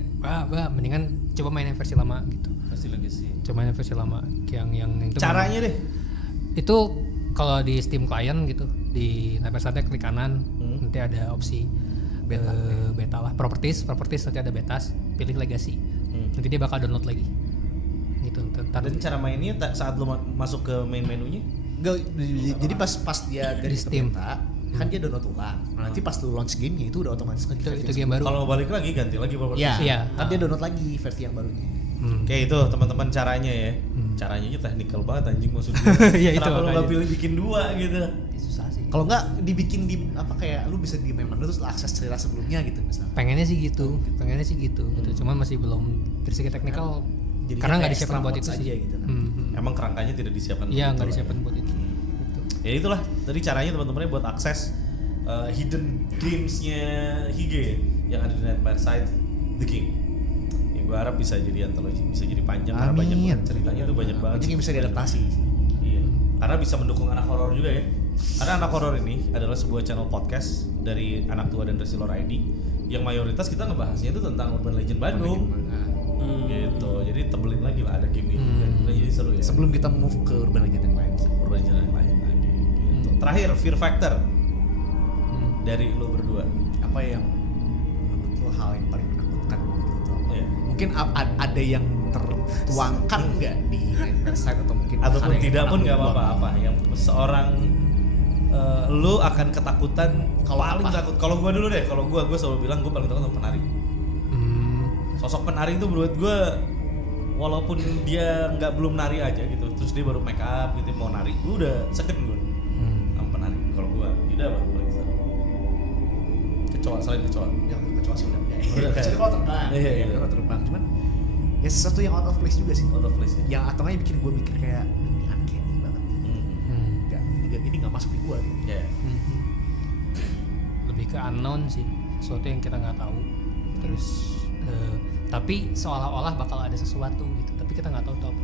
mendingan coba main yang versi lama gitu. Pasti lagi sih. Coba main yang versi lama yang itu Caranya deh. itu kalau di Steam client gitu di Nightmare klik kanan nanti ada opsi beta lah properties nanti ada betas pilih legacy nanti dia bakal download lagi gitu ntar Dan cara mainnya saat lu masuk ke main menunya Enggak, jadi pas dia garis Steam. ternyata kan dia download ulang. Nah, nanti pas lu launch gamenya itu udah otomatis kan Itu game baru. Kalau balik lagi ganti lagi properti. Iya, Iya. kan dia download lagi versi yang barunya. Oke itu teman-teman caranya ya. Caranya aja technical banget anjing maksudnya. Iya, itu Kenapa lu makanya. nggak pilih bikin 2 gitu? Susah sih. Kalau enggak dibikin di apa kayak lu bisa di main menu terus akses cerita sebelumnya gitu misalnya. Pengennya sih gitu. Gitu. Cuman masih belum dari segi teknikal Jadinya karena nggak kayak disiapkan extra buat mods itu aja sih. gitu kan. Emang kerangkanya tidak disiapkan. Iya, untuk nggak itu lah disiapkan ya. buat itu. Gitu. Ya itulah tadi caranya teman-teman buat akses hidden gamesnya Hige ya, yang ada di Nightmare Side The Game. Yang gue harap bisa jadi antologi, bisa jadi panjang karena Amin. banyak banget ceritanya itu banyak banget. Banyak yang bisa diadaptasi. Iya. Karena bisa mendukung anak horor juga ya. Karena anak horor ini adalah sebuah channel podcast dari Anak Tua dan Resilor ID yang mayoritas kita ngebahasnya itu tentang Urban Legend Bandung. Gitu. Jadi tebelin lagi lah ada game ini dan juga jadi seru ya. Sebelum kita move ke Urban Legend yang lain. Urban Legend yang lain lagi gitu. Terakhir Fear Factor dari lo berdua. Apa yang menurut lo hal yang paling menakutkan gitu? Iya. Mungkin ada yang tertuangkan nggak di Nightmare Side atau mungkin Ataupun hal yang tidak pun pernah nggak lo buang? apa-apa yang seorang lu akan ketakutan Kalau paling apa? takut. Kalau gua dulu deh, kalau gua selalu bilang gua paling takut sama penari. Sosok penari itu menurut gua walaupun dia belum nari aja gitu, terus dia baru make up gitu mau nari, gua udah segen gua sama penari. Kalau gua tidak apa paling serem. Kecoa, selain kecoa. Yang kecoa sih udah enggak. Udah, kayak- Kecuali kalau terbang. Iya, iya. Kalau terbang cuman ya sesuatu yang out of place juga sih. Out of place ya. Yang ataunya bikin gue mikir kayak ini uncanny banget. Ini nggak masuk di gue. Ya. Lebih ke unknown sih, sesuatu yang kita nggak tahu. Terus tapi seolah-olah bakal ada sesuatu gitu, tapi kita nggak tahu itu apa.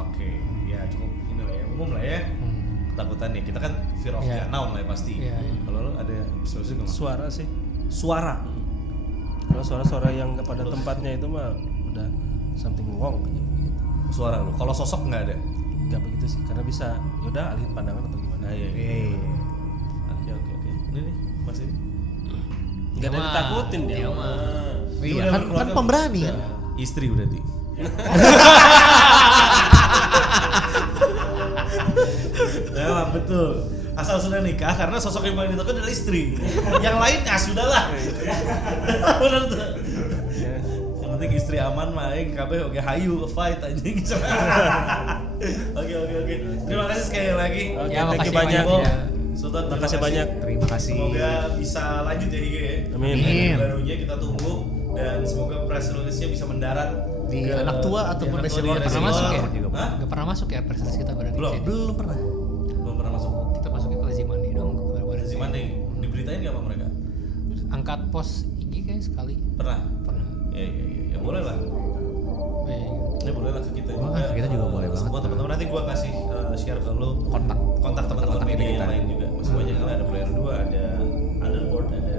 Oke, ya cukup ini lah ya, umum lah ya. Ketakutannya kita kan fear of the Iya. unknown lah ya pasti. Iya, iya. Kalau lu ada spesifik nggak? Suara sih. Suara. Kalau suara-suara yang pada tempatnya itu mah udah something wrong gitu. Suara lu. Kalau sosok nggak ada. Nggak begitu sih, karena bisa yaudah alihin pandangan atau gimana. Nah, iya. Oke. Ini nih, Mas ini. Nggak ada yang ditakutin dia. Dia mah. Iya udah kan berkeluarga pemberani belum? kan. Istri berarti. Memang betul. Asal sudah nikah karena sosok yang paling ditakut adalah istri. Yang lain ya sudahlah. Benar tuh. Yang penting istri aman mah aing kabeh oke hayu fight anjing. Oke. Terima kasih sekali lagi. Oke, Ya, thank you makasih banyak. banyak. Ya. Sultan, terima Makasih banyak. Terima kasih. Semoga bisa lanjut ya Hige ya. Amin. Amin. Barunya kita tunggu dan semoga press release-nya bisa mendarat Di ke- Anak Tua di ataupun Anak Tua, Resilor. di Pernah Resilor. masuk ya? Hah? Nggak pernah masuk ya proses kita berarti. Belum. Sini. Belum pernah. Belum pernah masuk. Kita masuknya ke Lazimani dong. Dari mana diberitain nggak sama mereka? Angkat pos IG kayak sekali. Pernah? Pernah. Ya boleh lah. Ya boleh lah ke kita Boleh, ke kita juga boleh banget. Semua teman-teman nanti gua kasih share ke lu Kontak teman-teman media kita. yang lain juga. Masih banyak kan ada Player 2, ada Underboard, ada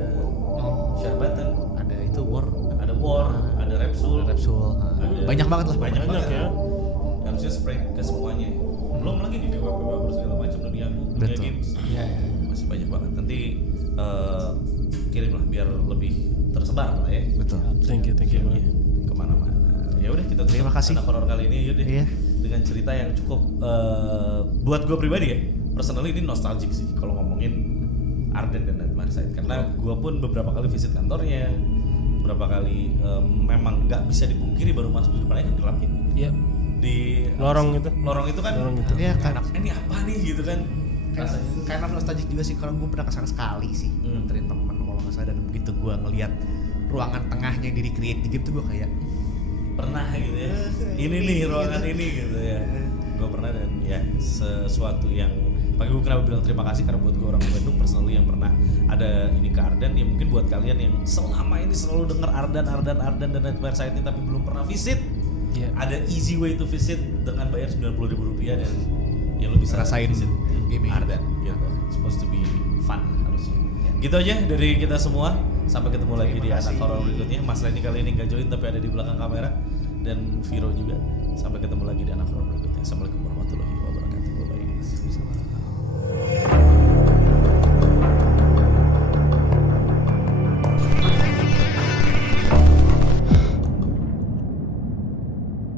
Share Button, Ada itu War, ada War, ada Repsul. Repsul. Ada- Banyak banget lah. Banyak Banyak banget ya. Harusnya spread ke semuanya. Belum lagi di dewa segala macam dunia Betul. games. Iya. Masih banyak banget. Nanti kirimlah biar lebih tersebar lah ya. Betul. Thank you banget. Kemana-mana. Ya udah kita tutup Terima kasih. anak horor kali ini yuk deh. Iya. Dengan cerita yang cukup buat gue pribadi ya. Personally ini nostalgic sih kalau ngomongin Arden dan Nightmare Side karena gue pun beberapa kali visit kantornya, beberapa kali memang nggak bisa dipungkiri baru masuk di depannya kan gelap ya. Iya. Di Lorong itu. lorong itu kan Lorong itu. Iya kan. ini apa nih gitu kan rasanya. Kayak nostalgic juga sih kalau gue pernah kesana sekali sih nganterin temen kalau nggak salah dan begitu gue ngelihat ruangan tengahnya yang di recreate di game tuh gue kayak Pernah gitu ya. Ini nih ruangan ini gitu ya. Gue pernah dan ya sesuatu yang pagi gue kenapa bilang terima kasih karena buat gue orang Bandung personally yang pernah ada ini ke Ardan ya mungkin buat kalian yang selama ini selalu dengar Ardan dan Nightmare Side ini tapi belum pernah visit. Iya. Ada easy way to visit dengan bayar Rp90.000 dan ya lo bisa Rasain visit gaming. Ardan gitu. Supposed to be fun harusnya. Gitu aja dari kita semua. Sampai ketemu lagi di anak horor berikutnya. Mas Lenny kali ini nggak join tapi ada di belakang kamera dan Viro juga. Sampai ketemu lagi di anak horor berikutnya. Assalamualaikum warahmatullahi wabarakatuh. Bye.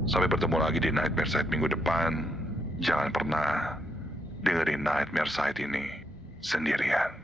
Sampai bertemu lagi di Nightmare Side minggu depan. Jangan pernah dengerin Nightmare Side ini sendirian.